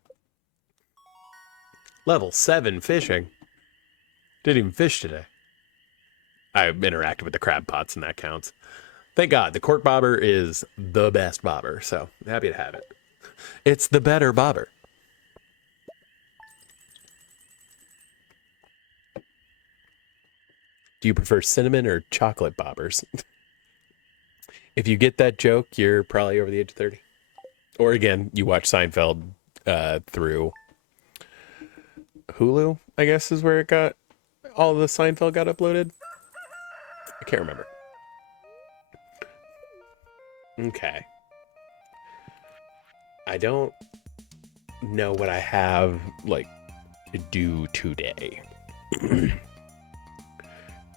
Level 7 fishing. Didn't even fish today. I interacted with the crab pots and that counts. Thank God, the cork bobber is the best bobber, so happy to have it. It's the better bobber. Do you prefer cinnamon or chocolate bobbers? If you get that joke, you're probably over the age of 30. Or again, you watch Seinfeld through Hulu, I guess is where it got, all the Seinfeld got uploaded. I can't remember. Okay. I don't know what I have, like, to do today.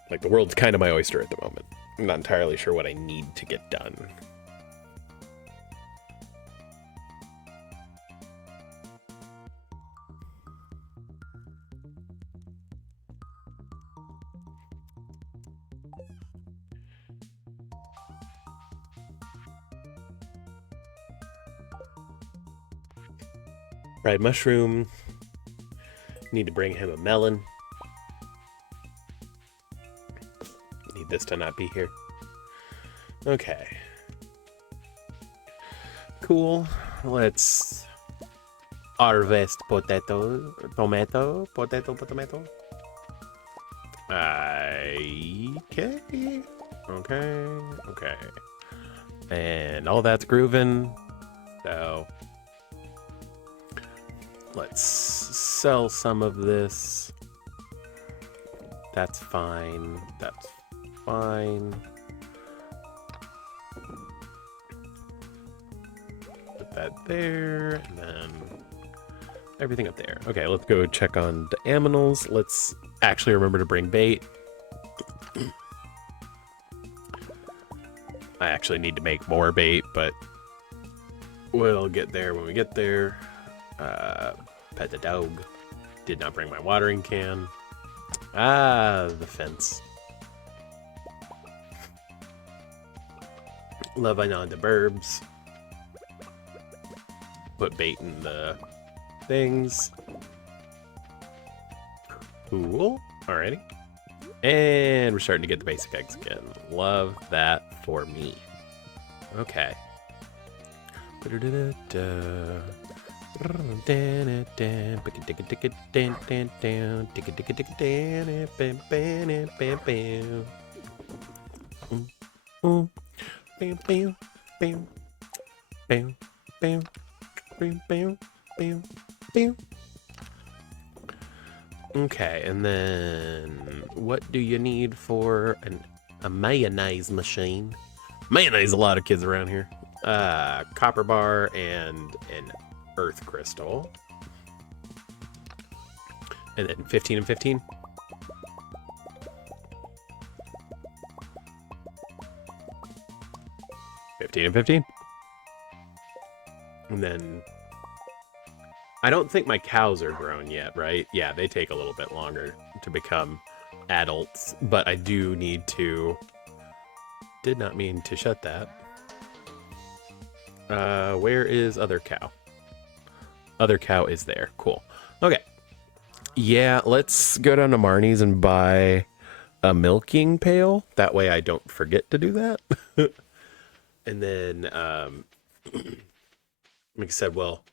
Like, the world's kind of my oyster at the moment. I'm not entirely sure what I need to get done. Fried mushroom. Need to bring him a melon. Need this to not be here. Okay. Cool. Let's Harvest potato, tomato, potato, tomato. Okay. Okay. And all that's grooving. So let's sell some of this. That's fine. That's fine. Put that there, and then everything up there. Okay, let's go check on the aminals. Let's actually remember to bring bait. I actually need to make more bait, but we'll get there when we get there. Pet the dog. Did not bring my watering can. Ah, the fence. Loving on the burbs. Put bait in the things. Cool. Alrighty. And we're starting to get the basic eggs again. Love that for me. Okay. Okay, and then what do you need for a mayonnaise machine? Mayonnaise, a lot of kids around here. Copper bar and an earth crystal. And then 15 and 15. And 15. And then I don't think my cows are grown yet, right? Yeah, they take a little bit longer to become adults, but I do need to... Did not mean to shut that. Where is other cow? Other cow is there. Cool. Okay. Yeah, let's go down to Marnie's and buy a milking pail. That way I don't forget to do that. And then, like I said, well,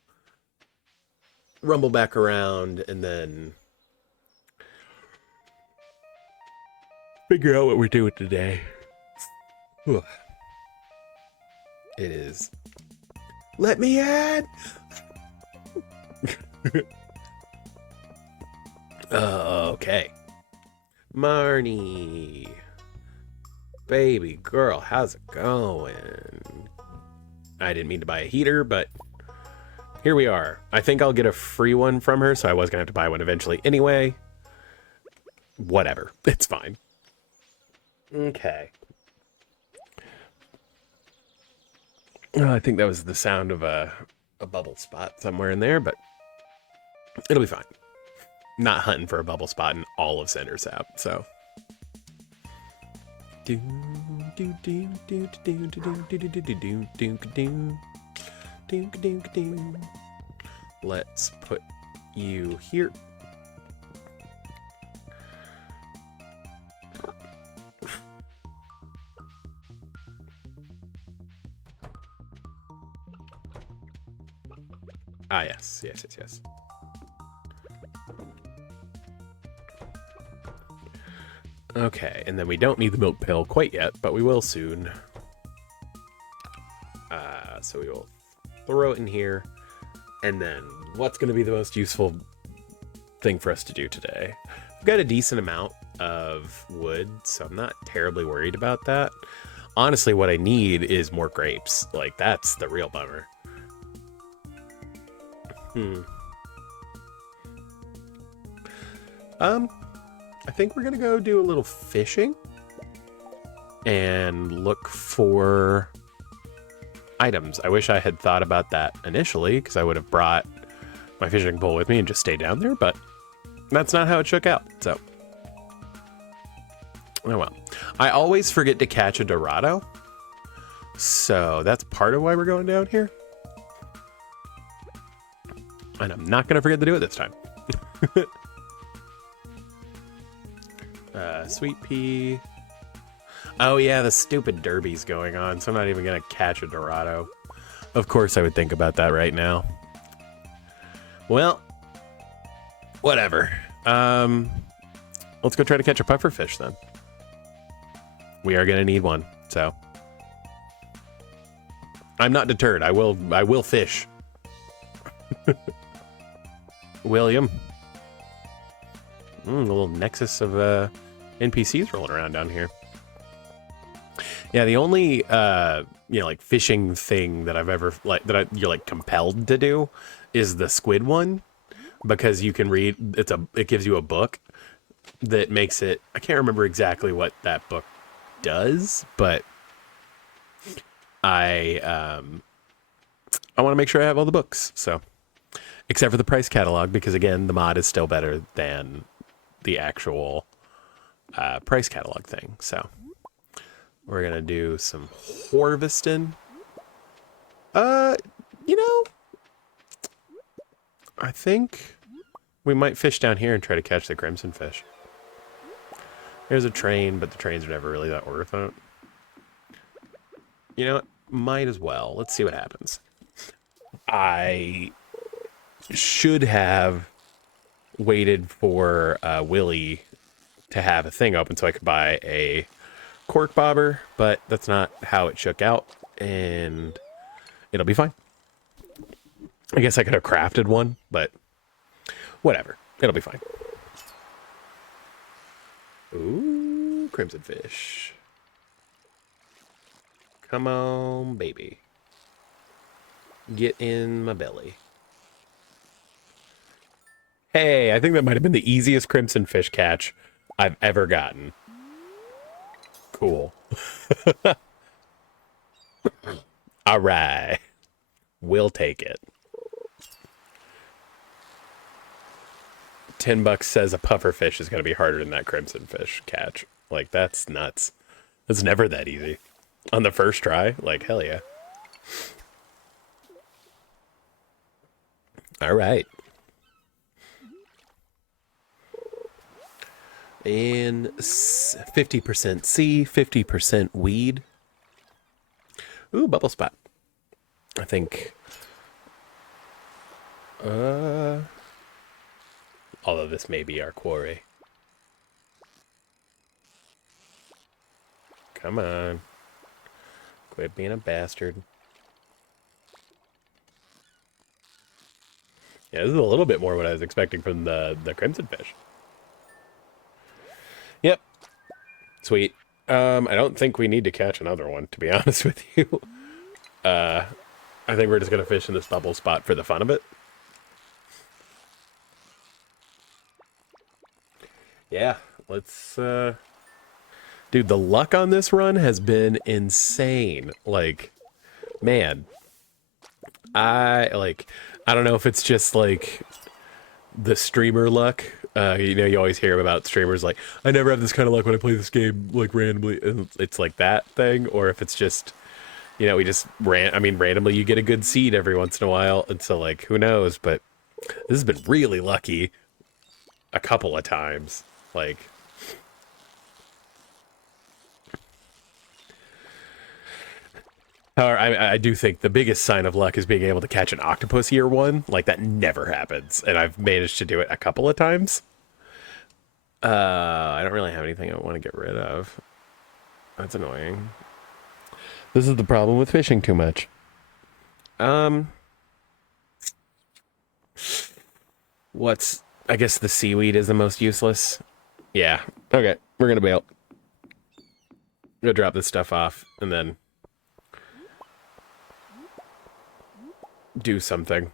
rumble back around and then figure out what we're doing today. Whew. It is. Let me in! Okay. Marnie. Baby girl, how's it going? I didn't mean to buy a heater, but here we are. I think I'll get a free one from her, so I was going to have to buy one eventually anyway. Whatever. It's fine. Okay. Oh, I think that was the sound of a bubble spot somewhere in there, but it'll be fine. Not hunting for a bubble spot in all of Cinder's Sap, so... Let's put you here. Ah, yes, yes, yes, yes. Okay, and then we don't need the milk pail quite yet, but we will soon. So we will throw it in here. And then what's going to be the most useful thing for us to do today? We've got a decent amount of wood, so I'm not terribly worried about that. Honestly, what I need is more grapes. Like, that's the real bummer. I think we're gonna go do a little fishing and look for items. I wish I had thought about that initially, because I would have brought my fishing pole with me and just stayed down there, but that's not how it shook out, so. Oh well. I always forget to catch a Dorado, so that's part of why we're going down here. And I'm not gonna forget to do it this time. Sweet pea. Oh yeah, the stupid derby's going on, so I'm not even gonna catch a Dorado. Of course I would think about that right now. Well, whatever. Let's go try to catch a pufferfish then. We are gonna need one, so I'm not deterred. I will fish. William. A little nexus of NPCs rolling around down here. Yeah, the only like fishing thing that I've ever you're like compelled to do is the squid one, because you can read it gives you a book that makes it, I can't remember exactly what that book does, but I want to make sure I have all the books, so except for the price catalog, because again, the mod is still better than the actual price catalog thing. So we're gonna do some harvesting. You know, I think we might fish down here and try to catch the crimson fish. There's a train, but the trains are never really that worth it. You know what? Might as well. Let's see what happens. I should have waited for Willie to have a thing open so I could buy a cork bobber, but that's not how it shook out, and it'll be fine. I guess I could have crafted one, but whatever. It'll be fine. Ooh, crimson fish. Come on, baby. Get in my belly. Hey, I think that might have been the easiest crimson fish catch I've ever gotten. Cool. All right. We'll take it. $10 says a pufferfish is going to be harder than that crimson fish catch. Like, that's nuts. It's never that easy. On the first try, like, hell yeah. All right. And 50% sea, 50% weed. Ooh, bubble spot. I think. Although this may be our quarry. Come on. Quit being a bastard. Yeah, this is a little bit more what I was expecting from the crimson fish. Yep. Sweet. I don't think we need to catch another one, to be honest with you. I think we're just going to fish in this bubble spot for the fun of it. Yeah, let's... Dude, the luck on this run has been insane. Like, man. I don't know if it's just, like, the streamer luck. You know, you always hear about streamers like, I never have this kind of luck when I play this game, like, randomly. And it's like that thing. Or if it's just, you know, we just randomly you get a good seed every once in a while. And so, like, who knows? But this has been really lucky a couple of times. Like... I do think the biggest sign of luck is being able to catch an octopus year one. Like, that never happens. And I've managed to do it a couple of times. I don't really have anything I want to get rid of. That's annoying. This is the problem with fishing too much. I guess the seaweed is the most useless. Yeah. Okay. We're going to bail. I'm going to drop this stuff off and then do something.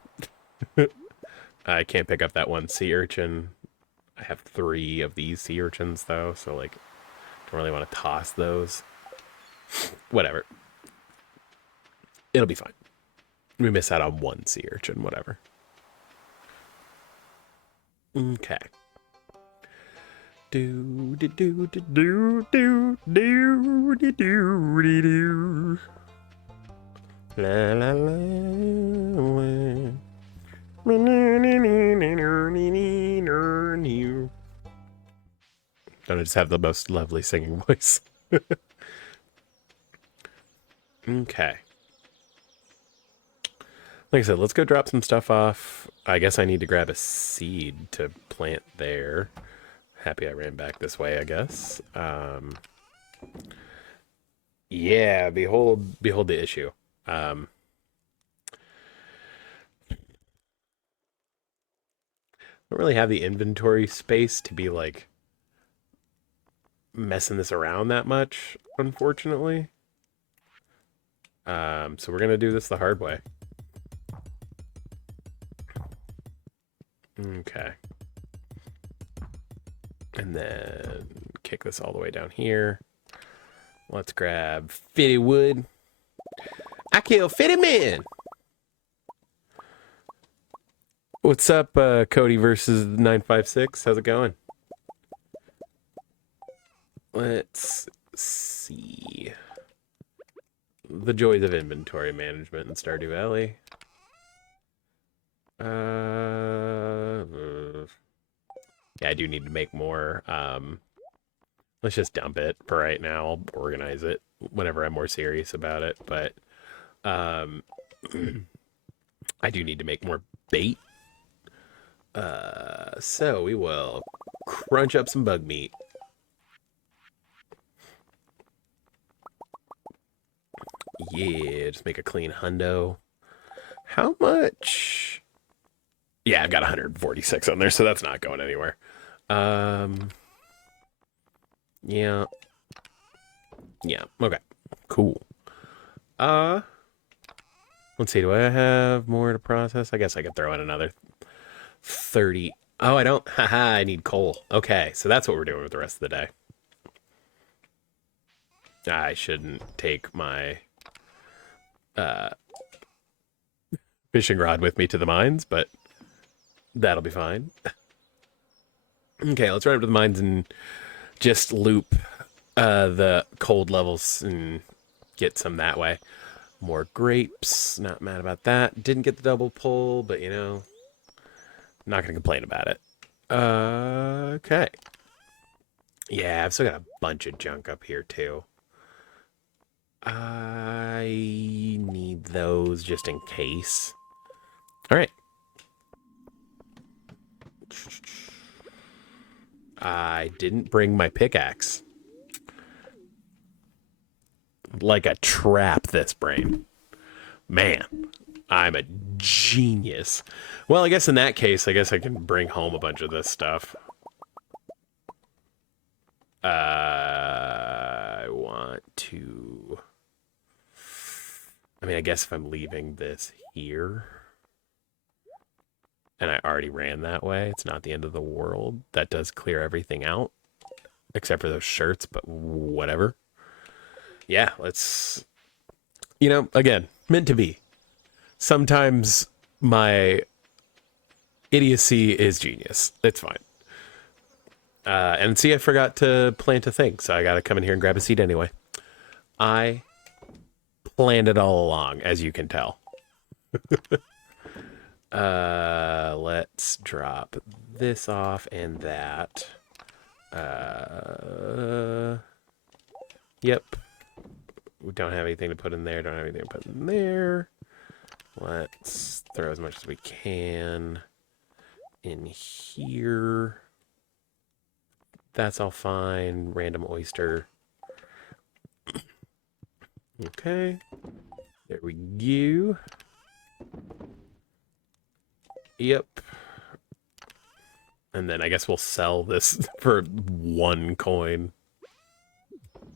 I can't pick up that one sea urchin. I have 3 of these sea urchins though, so like don't really want to toss those. Whatever. It'll be fine. We miss out on 1 sea urchin, whatever. Okay. Do do do do do do do do do do. La la la. Don't I just have the most lovely singing voice? Okay. Like I said, let's go drop some stuff off. I guess I need to grab a seed to plant there. Happy I ran back this way, I guess. Yeah, behold the issue. Don't really have the inventory space to be like messing this around that much, unfortunately. So we're gonna do this the hard way. Okay. And then kick this all the way down here. Let's grab Fitty Wood. I kill Fitty Man! What's up, Cody versus 956? How's it going? Let's see. The joys of inventory management in Stardew Valley. Yeah, I do need to make more. Let's just dump it for right now. I'll organize it whenever I'm more serious about it. But I do need to make more bait. So we will crunch up some bug meat. Yeah, just make a clean hundo. How much? Yeah, I've got 146 on there, so that's not going anywhere. Yeah. Yeah, okay. Cool. Let's see, do I have more to process? I guess I could throw in another 30. Oh, I don't. Haha, I need coal. Okay, so that's what we're doing with the rest of the day. I shouldn't take my fishing rod with me to the mines, but that'll be fine. Okay, let's run up to the mines and just loop the cold levels and get some that way. More grapes. Not mad about that. Didn't get the double pull, but you know, not going to complain about it. Okay. Yeah, I've still got a bunch of junk up here too. I need those just in case. All right. I didn't bring my pickaxe. Like a trap, this brain. Man, I'm a genius. Well, I guess in that case, I guess I can bring home a bunch of this stuff. I want to... I mean, I guess if I'm leaving this here, and I already ran that way, it's not the end of the world. That does clear everything out, except for those shirts, but whatever. Yeah, let's... You know, again, meant to be. Sometimes my idiocy is genius. It's fine. And see, I forgot to plant a thing, so I gotta come in here and grab a seed anyway. I planned it all along, as you can tell. Let's drop this off and that. Yep. We don't have anything to put in there, don't have anything to put in there. Let's throw as much as we can in here. That's all fine. Random oyster. Okay. There we go. Yep. And then I guess we'll sell this for 1 coin.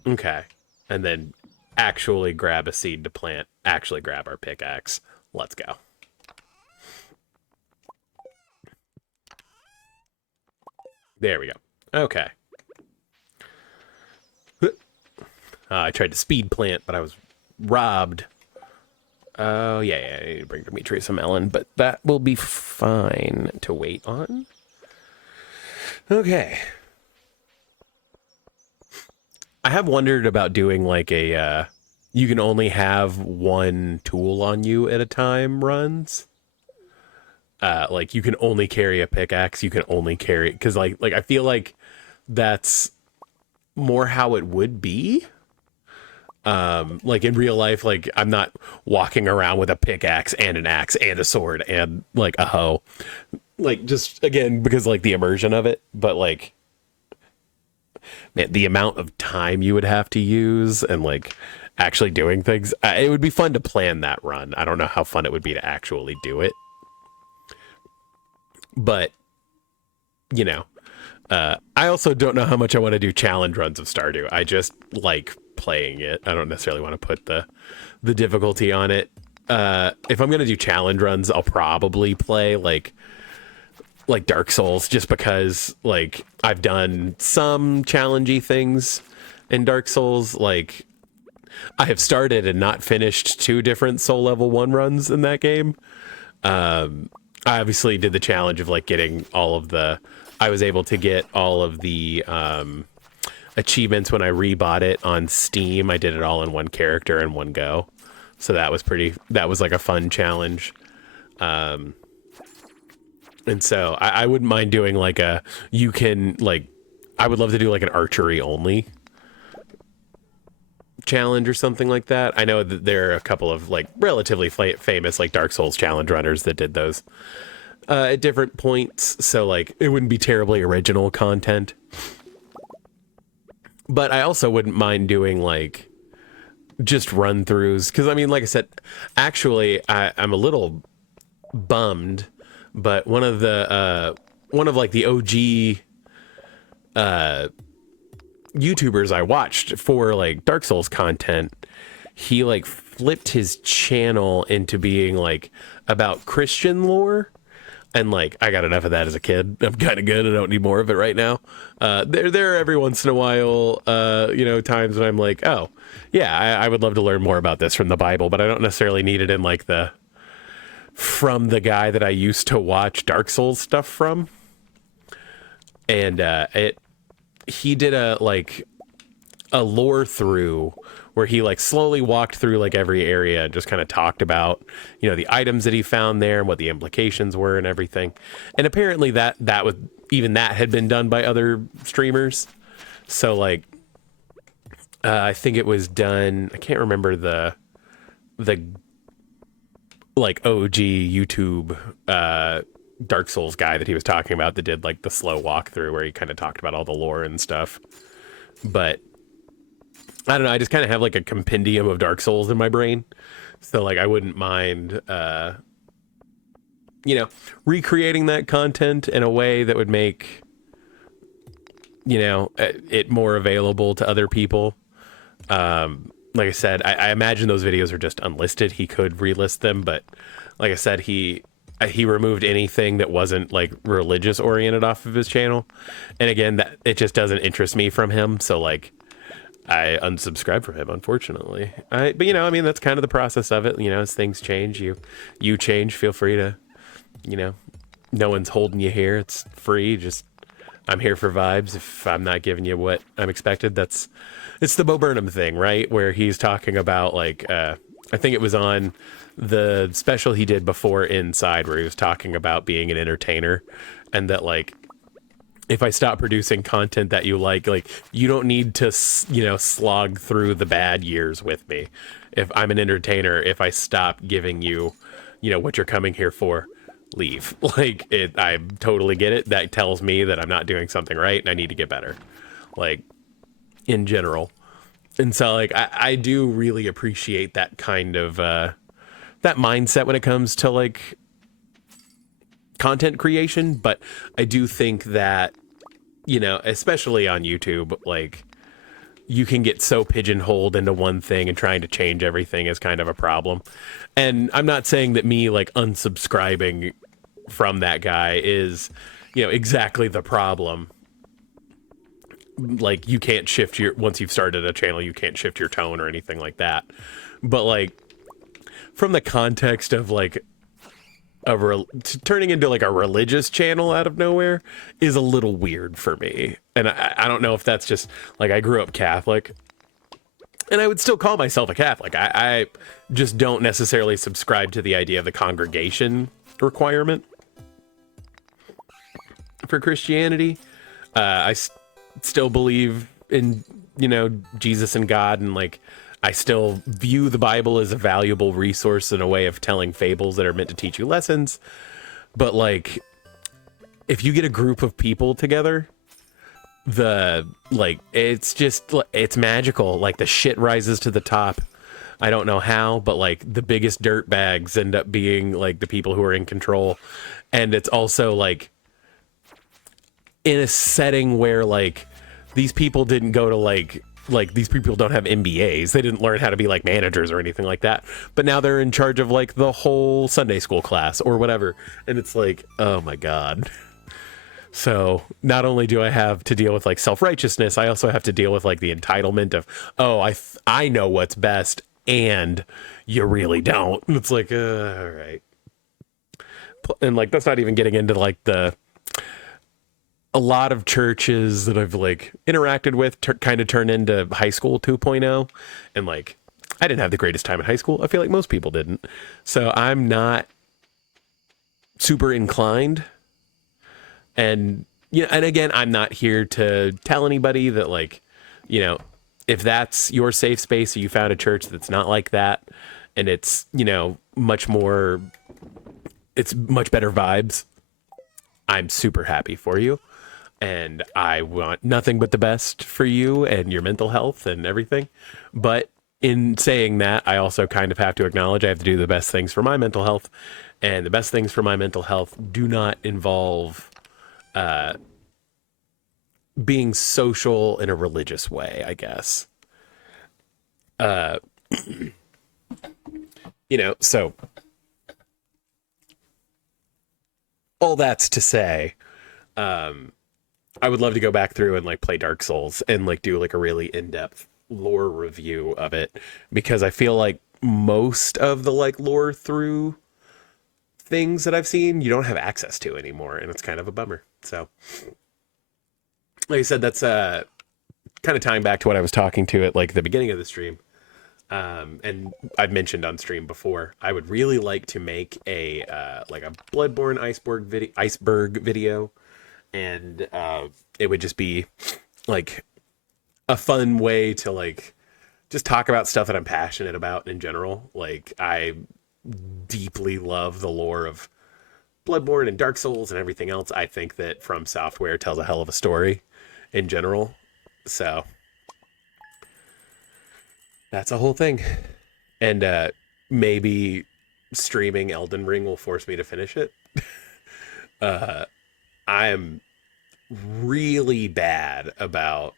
Okay. And then actually grab a seed to plant. Actually grab our pickaxe. Let's go. There we go. Okay. I tried to speed plant, but I was robbed. Oh, yeah, I need to bring Dimitri some melon, but that will be fine to wait on. Okay. I have wondered about doing like a, you can only have 1 tool on you at a time runs. Like you can only carry a pickaxe, you can only carry, because like I feel like that's more how it would be. Like in real life, like I'm not walking around with a pickaxe and an axe and a sword and like a hoe. Like just again because like the immersion of it, but like man, the amount of time you would have to use and like actually doing things, it would be fun to plan that run. I don't know how fun it would be to actually do it, but you know, I also don't know how much I want to do challenge runs of Stardew. I just like playing it. I don't necessarily want to put the difficulty on it. If I'm gonna do challenge runs, I'll probably play like Dark Souls, just because like I've done some challengey things in Dark Souls. Like I have started and not finished 2 different Soul Level 1 runs in that game. I obviously did the challenge of like getting all of the, I was able to get all of the achievements when I rebought it on Steam. I did it all in one character in one go. So that was like a fun challenge. And so I wouldn't mind doing like I would love to do like an archery only challenge or something like that. I know that there are a couple of like relatively famous like Dark Souls challenge runners that did those at different points, so like it wouldn't be terribly original content. But I also wouldn't mind doing like just run throughs, because I mean, like I said, actually I'm a little bummed, but one of like the OG YouTubers I watched for like Dark Souls content, he like flipped his channel into being like about Christian lore, and like I got enough of that as a kid. I'm kind of good. I don't need more of it right now. There are every once in a while, times when I'm like, oh yeah, I would love to learn more about this from the Bible, but I don't necessarily need it in like from the guy that I used to watch Dark Souls stuff from. And he did a lore through where he like slowly walked through like every area and just kind of talked about, the items that he found there and what the implications were and everything. And apparently that was, even that had been done by other streamers. So like, I think it was done, I can't remember the like OG YouTube, Dark Souls guy that he was talking about that did like the slow walkthrough where he kind of talked about all the lore and stuff. But I don't know, I just kind of have like a compendium of Dark Souls in my brain. So like I wouldn't mind recreating that content in a way that would make it more available to other people. Like I said, I imagine those videos are just unlisted. He could relist them, but like I said, he removed anything that wasn't like religious oriented off of his channel. And again, that it just doesn't interest me from him. So like I unsubscribed from him, unfortunately. But that's kind of the process of it. As things change, you change, feel free to, no one's holding you here. It's free. Just, I'm here for vibes. If I'm not giving you what I'm expected, it's the Bo Burnham thing, right? Where he's talking about like, I think it was on the special he did before Inside, where he was talking about being an entertainer, and that like, if I stop producing content that you like you don't need to, slog through the bad years with me. If I'm an entertainer, if I stop giving you, what you're coming here for, leave. Like I totally get it. That tells me that I'm not doing something right and I need to get better, like in general. And so like, I do really appreciate that kind of, that mindset when it comes to like content creation. But I do think that, especially on YouTube, like you can get so pigeonholed into one thing, and trying to change everything is kind of a problem. And I'm not saying that me like unsubscribing from that guy is, exactly the problem. Like you can't shift once you've started a channel, you can't shift your tone or anything like that. But like from the context of like turning into like a religious channel out of nowhere is a little weird for me. And I don't know if that's just like, I grew up Catholic and I would still call myself a Catholic. I just don't necessarily subscribe to the idea of the congregation requirement for Christianity. I still believe in, Jesus and God, and like I still view the Bible as a valuable resource and a way of telling fables that are meant to teach you lessons. But like, if you get a group of people together, it's magical. Like, the shit rises to the top. I don't know how, but like the biggest dirt bags end up being like the people who are in control. And it's also like in a setting where like these people didn't go to like these people don't have MBAs. They didn't learn how to be like managers or anything like that. But now they're in charge of like the whole Sunday school class or whatever. And it's like, oh my God. So not only do I have to deal with like self-righteousness, I also have to deal with like the entitlement of, oh, I know what's best and you really don't. And it's like, all right. And like, that's not even getting into like a lot of churches that I've like interacted with kind of turn into high school 2.0. And like, I didn't have the greatest time in high school. I feel like most people didn't. So I'm not super inclined. And, you know, and again, I'm not here to tell anybody that like, you know, if that's your safe space or you found a church that's not like that and it's, you know, it's much better vibes, I'm super happy for you. And I want nothing but the best for you and your mental health and everything. But in saying that, I also kind of have to acknowledge I have to do the best things for my mental health. And the best things for my mental health do not involve being social in a religious way, I guess. You know, so all that's to say, I would love to go back through and like play Dark Souls and like do like a really in-depth lore review of it, because I feel like most of the like lore through things that I've seen, you don't have access to anymore, and it's kind of a bummer. So like I said, that's kind of tying back to what I was talking to at like the beginning of the stream. And I've mentioned on stream before, I would really like to make a like a Bloodborne iceberg video, and it would just be like a fun way to like just talk about stuff that I'm passionate about in general. Like, I deeply love the lore of Bloodborne and Dark Souls and everything else. I think that From Software tells a hell of a story in general. So that's a whole thing. And maybe streaming Elden Ring will force me to finish it. I'm really bad about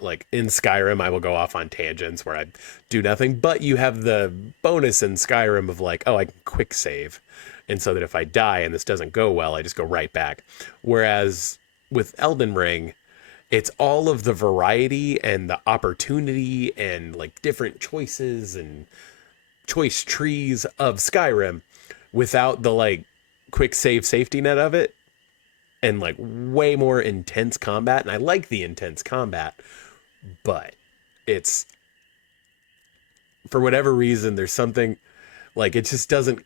like in Skyrim, I will go off on tangents where I do nothing, but you have the bonus in Skyrim of like, oh, I can quick save. And so that if I die and this doesn't go well, I just go right back. Whereas with Elden Ring, it's all of the variety and the opportunity and like different choices and choice trees of Skyrim without the like quick save safety net of it, and like way more intense combat. And I like the intense combat, but it's, for whatever reason, there's something like, it just doesn't,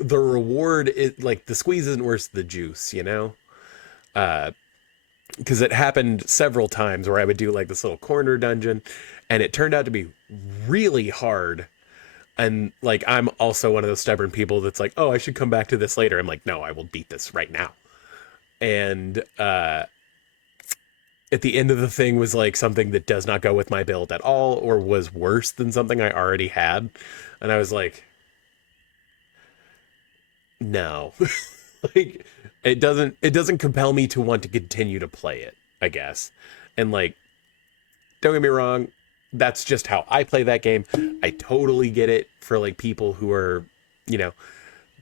the reward, it like the squeeze isn't worth the juice, you know? Because it happened several times where I would do like this little corner dungeon and it turned out to be really hard. And like, I'm also one of those stubborn people that's like, oh, I should come back to this later. I'm like, no, I will beat this right now. And at the end of the thing was like something that does not go with my build at all, or was worse than something I already had. And I was like, no. Like, it doesn't compel me to want to continue to play it, I guess. And like, don't get me wrong, that's just how I play that game. I totally get it for like people who are, you know,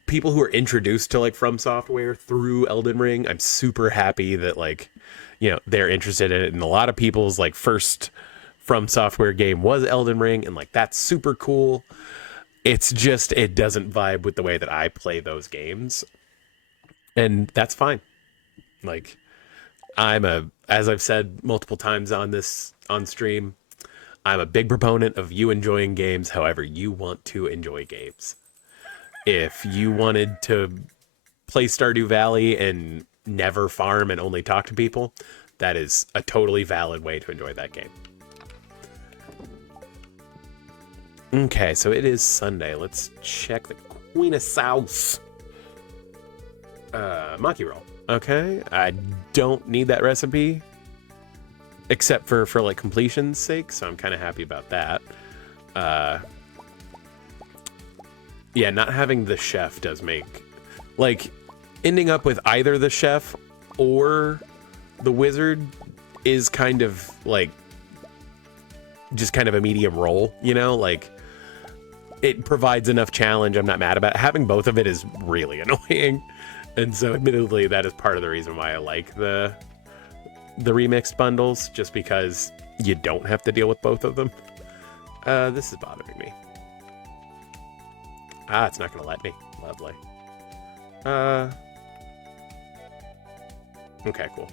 people who are introduced to like From Software through Elden Ring. I'm super happy that like, you know, they're interested in it. And a lot of people's like first From Software game was Elden Ring, and like, that's super cool. It's just, it doesn't vibe with the way that I play those games. And that's fine. Like, as I've said multiple times on stream, I'm a big proponent of you enjoying games however you want to enjoy games. If you wanted to play Stardew Valley and never farm and only talk to people, that is a totally valid way to enjoy that game. Okay, so it is Sunday. Let's check the Queen of South. Maki roll. Okay, I don't need that recipe. Except for like completion's sake, so I'm kind of happy about that. Yeah, not having the chef does make... Like, ending up with either the chef or the wizard is kind of, like, just kind of a medium role, you know? Like, it provides enough challenge, I'm not mad about it. Having both of it is really annoying. And so, admittedly, that is part of the reason why I like the remixed bundles, just because you don't have to deal with both of them. This is bothering me. Ah, it's not going to let me. Lovely. Okay, cool.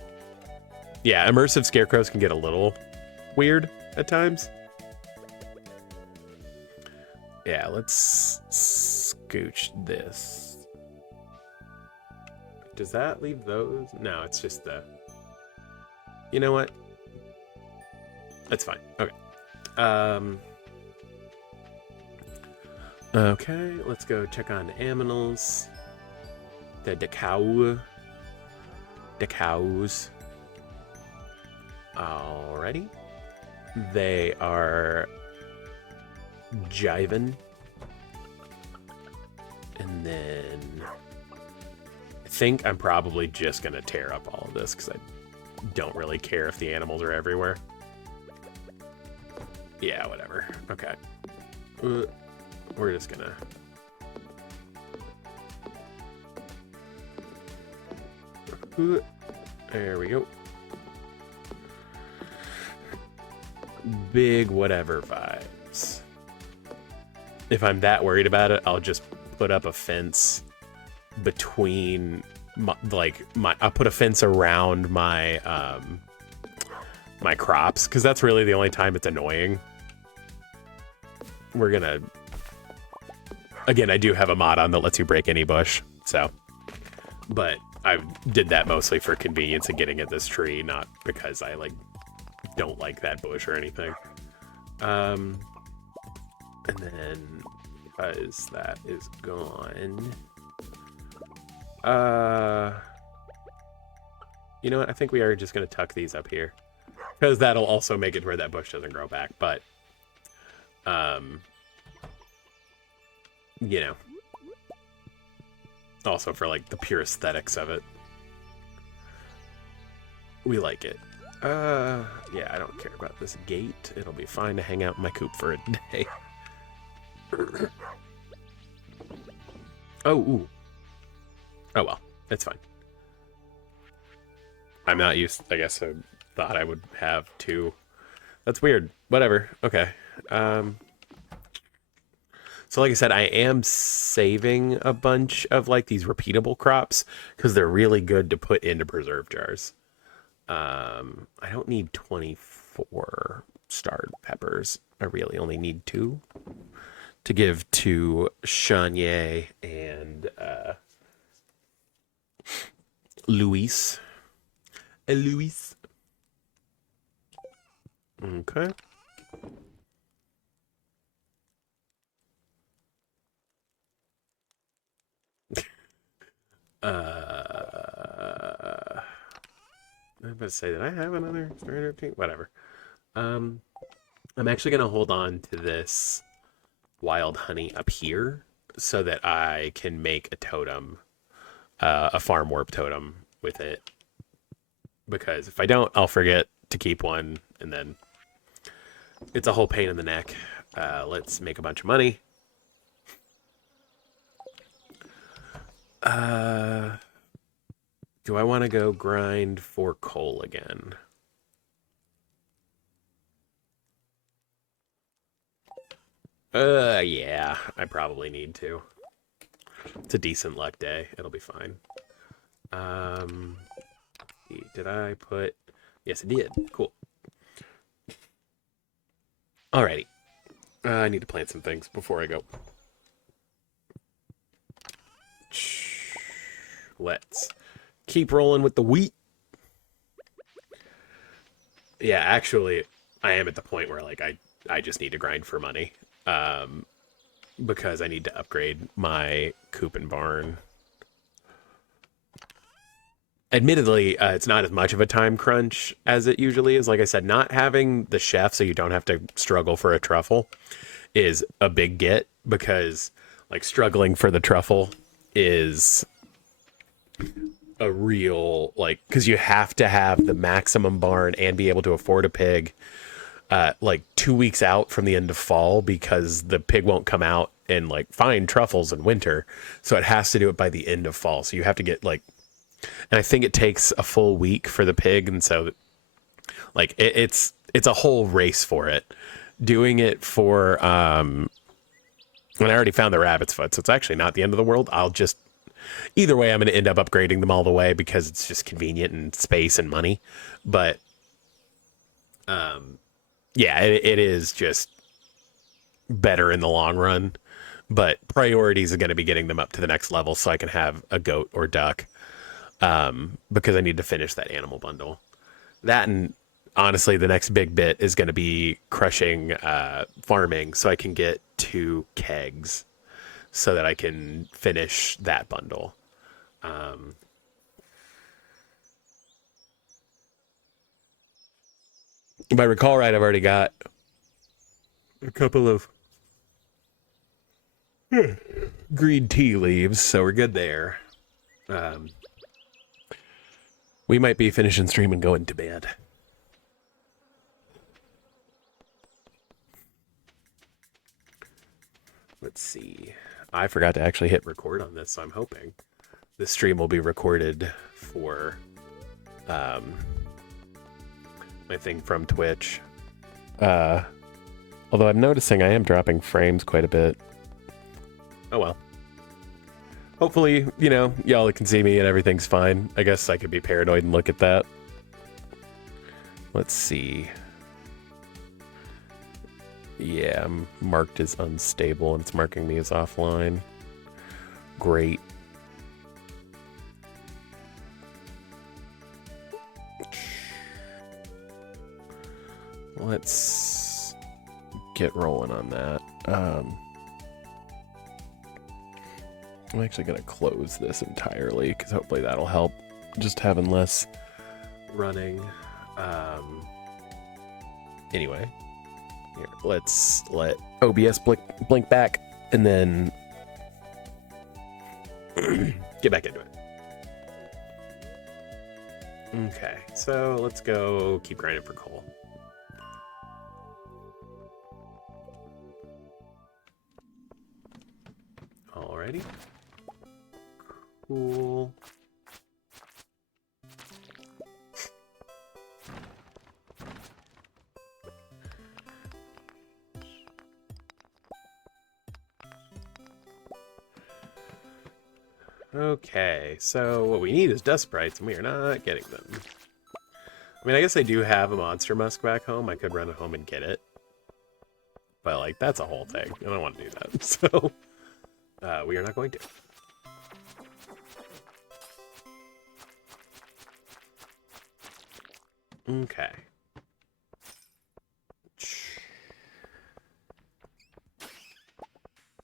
Yeah, immersive scarecrows can get a little weird at times. Yeah, let's scooch this. Does that leave those? No, it's just the... You know what? That's fine. Okay. Okay, let's go check on the aminals. The cow. The cows. Alrighty. They are jiving. And then I think I'm probably just gonna tear up all of this because I don't really care if the animals are everywhere. Yeah, whatever. Okay. We're just gonna... There we go. Big whatever vibes. If I'm that worried about it, I'll just put up a fence between I'll put a fence around my my crops, because that's really the only time it's annoying. We're gonna... Again, I do have a mod on that lets you break any bush, so... But I did that mostly for convenience and getting at this tree, not because I, like, don't like that bush or anything. And then, because that is gone... You know what? I think we are just going to tuck these up here. Because that'll also make it where that bush doesn't grow back, but... You know. Also for, like, the pure aesthetics of it. We like it. Yeah, I don't care about this gate. It'll be fine to hang out in my coop for a day. Oh, ooh. Oh, well. It's fine. I'm not used... I guess I thought I would have two. That's weird. Whatever. Okay. So like I said, I am saving a bunch of like these repeatable crops because they're really good to put into preserve jars. I don't need 24 starred peppers. I really only need 2 to give to Shanye and Luis. Luis. Okay. I'm about to say, did I have another starter team? Whatever. I'm actually gonna hold on to this wild honey up here so that I can make a totem, a farm warp totem with it. Because if I don't, I'll forget to keep one, and then it's a whole pain in the neck. Let's make a bunch of money. Do I want to go grind for coal again? Yeah, I probably need to. It's a decent luck day. It'll be fine. Did I put... Yes, I did. Cool. Alrighty. I need to plant some things before I go. Let's keep rolling with the wheat. Yeah, actually, I am at the point where, like, I just need to grind for money. because I need to upgrade my coop and barn. Admittedly, it's not as much of a time crunch as it usually is. Like I said, not having the chef so you don't have to struggle for a truffle is a big get, because like struggling for the truffle is a real, like, because you have to have the maximum barn and be able to afford a pig like 2 weeks out from the end of fall, because the pig won't come out and like find truffles in winter. So it has to do it by the end of fall. So you have to get like, and I think it takes a full week for the pig. And so like it's a whole race for it. Doing it for, and I already found the rabbit's foot. So it's actually not the end of the world. I'll just, either way, I'm going to end up upgrading them all the way because it's just convenient and space and money. But, yeah, it is just better in the long run, but priorities are going to be getting them up to the next level so I can have a goat or duck, because I need to finish that animal bundle. That, and honestly, the next big bit is going to be crushing farming so I can get 2 kegs so that I can finish that bundle. If I recall right, I've already got a couple of green tea leaves, so we're good there. We might be finishing stream and going to bed. Let's see. I forgot to actually hit record on this, so I'm hoping this stream will be recorded for my thing from Twitch. Although I'm noticing I am dropping frames quite a bit. Oh well. Hopefully, you know, y'all can see me and everything's fine. I guess I could be paranoid and look at that. Let's see. Yeah, I'm marked as unstable and it's marking me as offline. Great. Let's get rolling on that. I'm actually going to close this entirely because hopefully that'll help. Just having less running. Anyway, here, let's let OBS blink back and then get back into it. Okay, so let's go keep grinding for coal. Alrighty. Cool. Okay, so what we need is dust sprites, and we are not getting them. I mean, I guess I do have a monster musk back home. I could run it home and get it. But, like, that's a whole thing. I don't want to do that. So, we are not going to. Okay.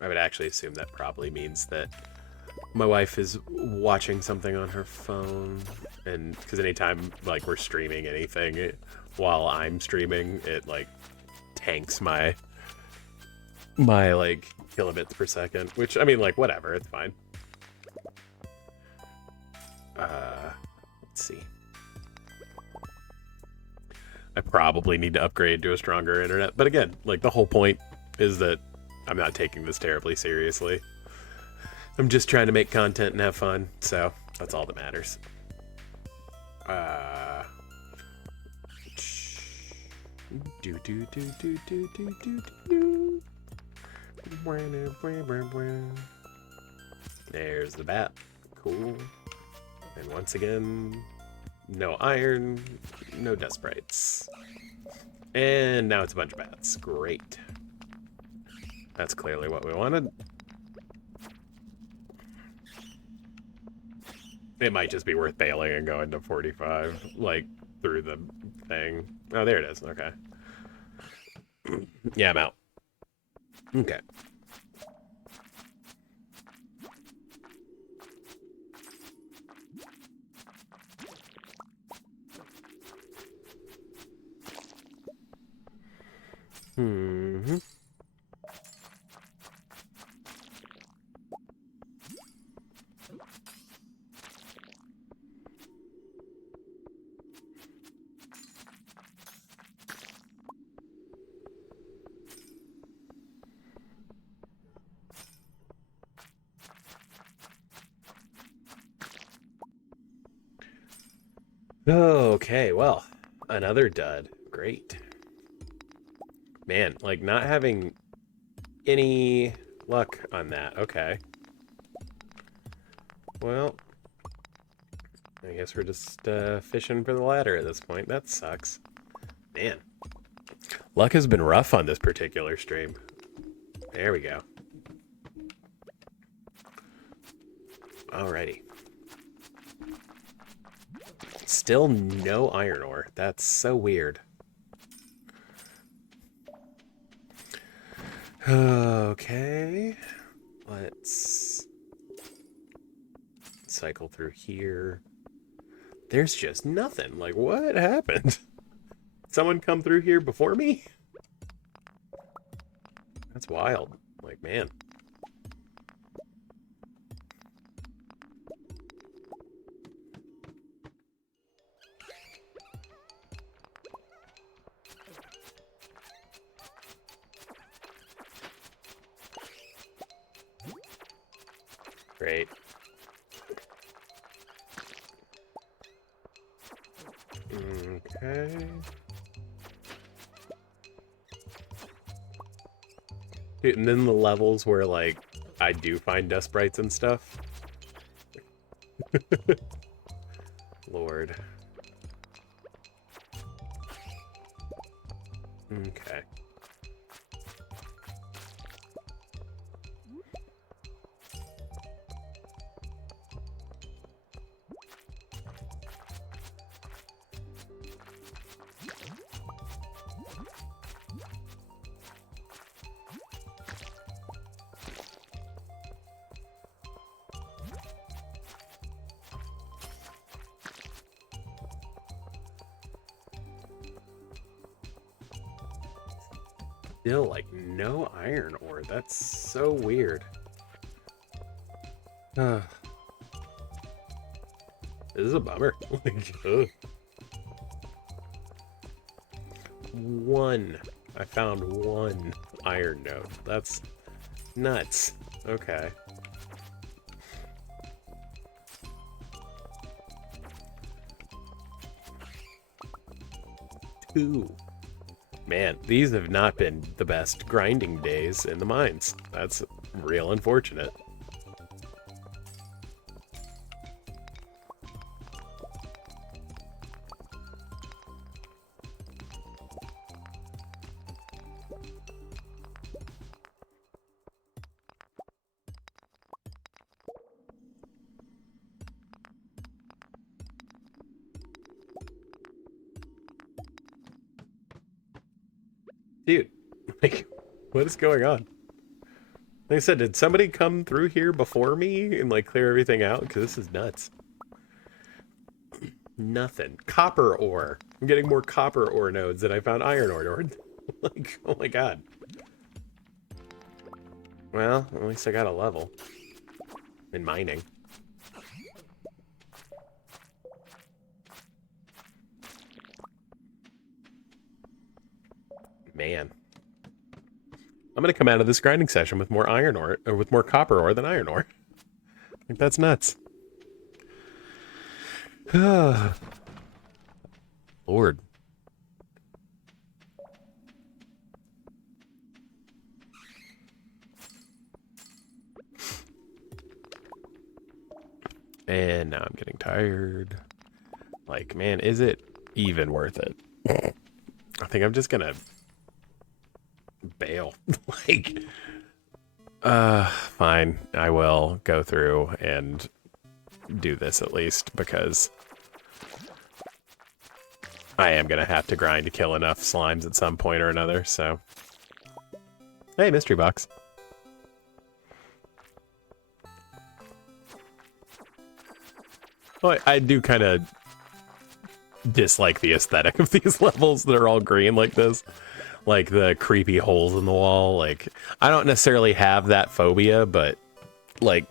I would actually assume that probably means that my wife is watching something on her phone, and because anytime like we're streaming anything while I'm streaming, it like tanks my like kilobits per second, which I mean, like, whatever, it's fine. Let's see. I probably need to upgrade to a stronger internet, but again, like, the whole point is that I'm not taking this terribly seriously. I'm just trying to make content and have fun, so that's all that matters. There's the bat. Cool. And once again, no iron, no dust sprites. And now it's a bunch of bats. Great. That's clearly what we wanted. It might just be worth bailing and going to 45, like, through the thing. Oh, there it is. Okay. Yeah, I'm out. Okay. Hmm. Okay, well, another dud. Great. Man, like not having any luck on that. Okay. Well, I guess we're just fishing for the ladder at this point. That sucks. Man. Luck has been rough on this particular stream. There we go. Alrighty. Still no iron ore. That's so weird. Okay. Let's cycle through here. There's just nothing. Like, what happened? Someone come through here before me? That's wild. Like, man. Great. Okay. Dude, and then the levels where, like, I do find dust sprites and stuff. Lord. Okay. Still, like, no iron ore. That's so weird. This is a bummer. Like, ugh. One. I found one iron node. That's nuts. Okay. Two. Man, these have not been the best grinding days in the mines. That's real unfortunate. Dude, like, what is going on? Like I said, did somebody come through here before me and, like, clear everything out? Because this is nuts. Nothing. Copper ore. I'm getting more copper ore nodes than I found iron ore. Like, oh my god. Well, at least I got a level. In mining. Man. I'm gonna come out of this grinding session with more iron ore, or with more copper ore than iron ore. Like, that's nuts. Lord. And now I'm getting tired. Like, man, is it even worth it? I think I'm just gonna bail. Like, fine. I will go through and do this at least, because I am gonna have to grind to kill enough slimes at some point or another, so. Hey, mystery box. Oh, I do kind of dislike the aesthetic of these levels that are all green like this. Like the creepy holes in the wall. Like, I don't necessarily have that phobia, but like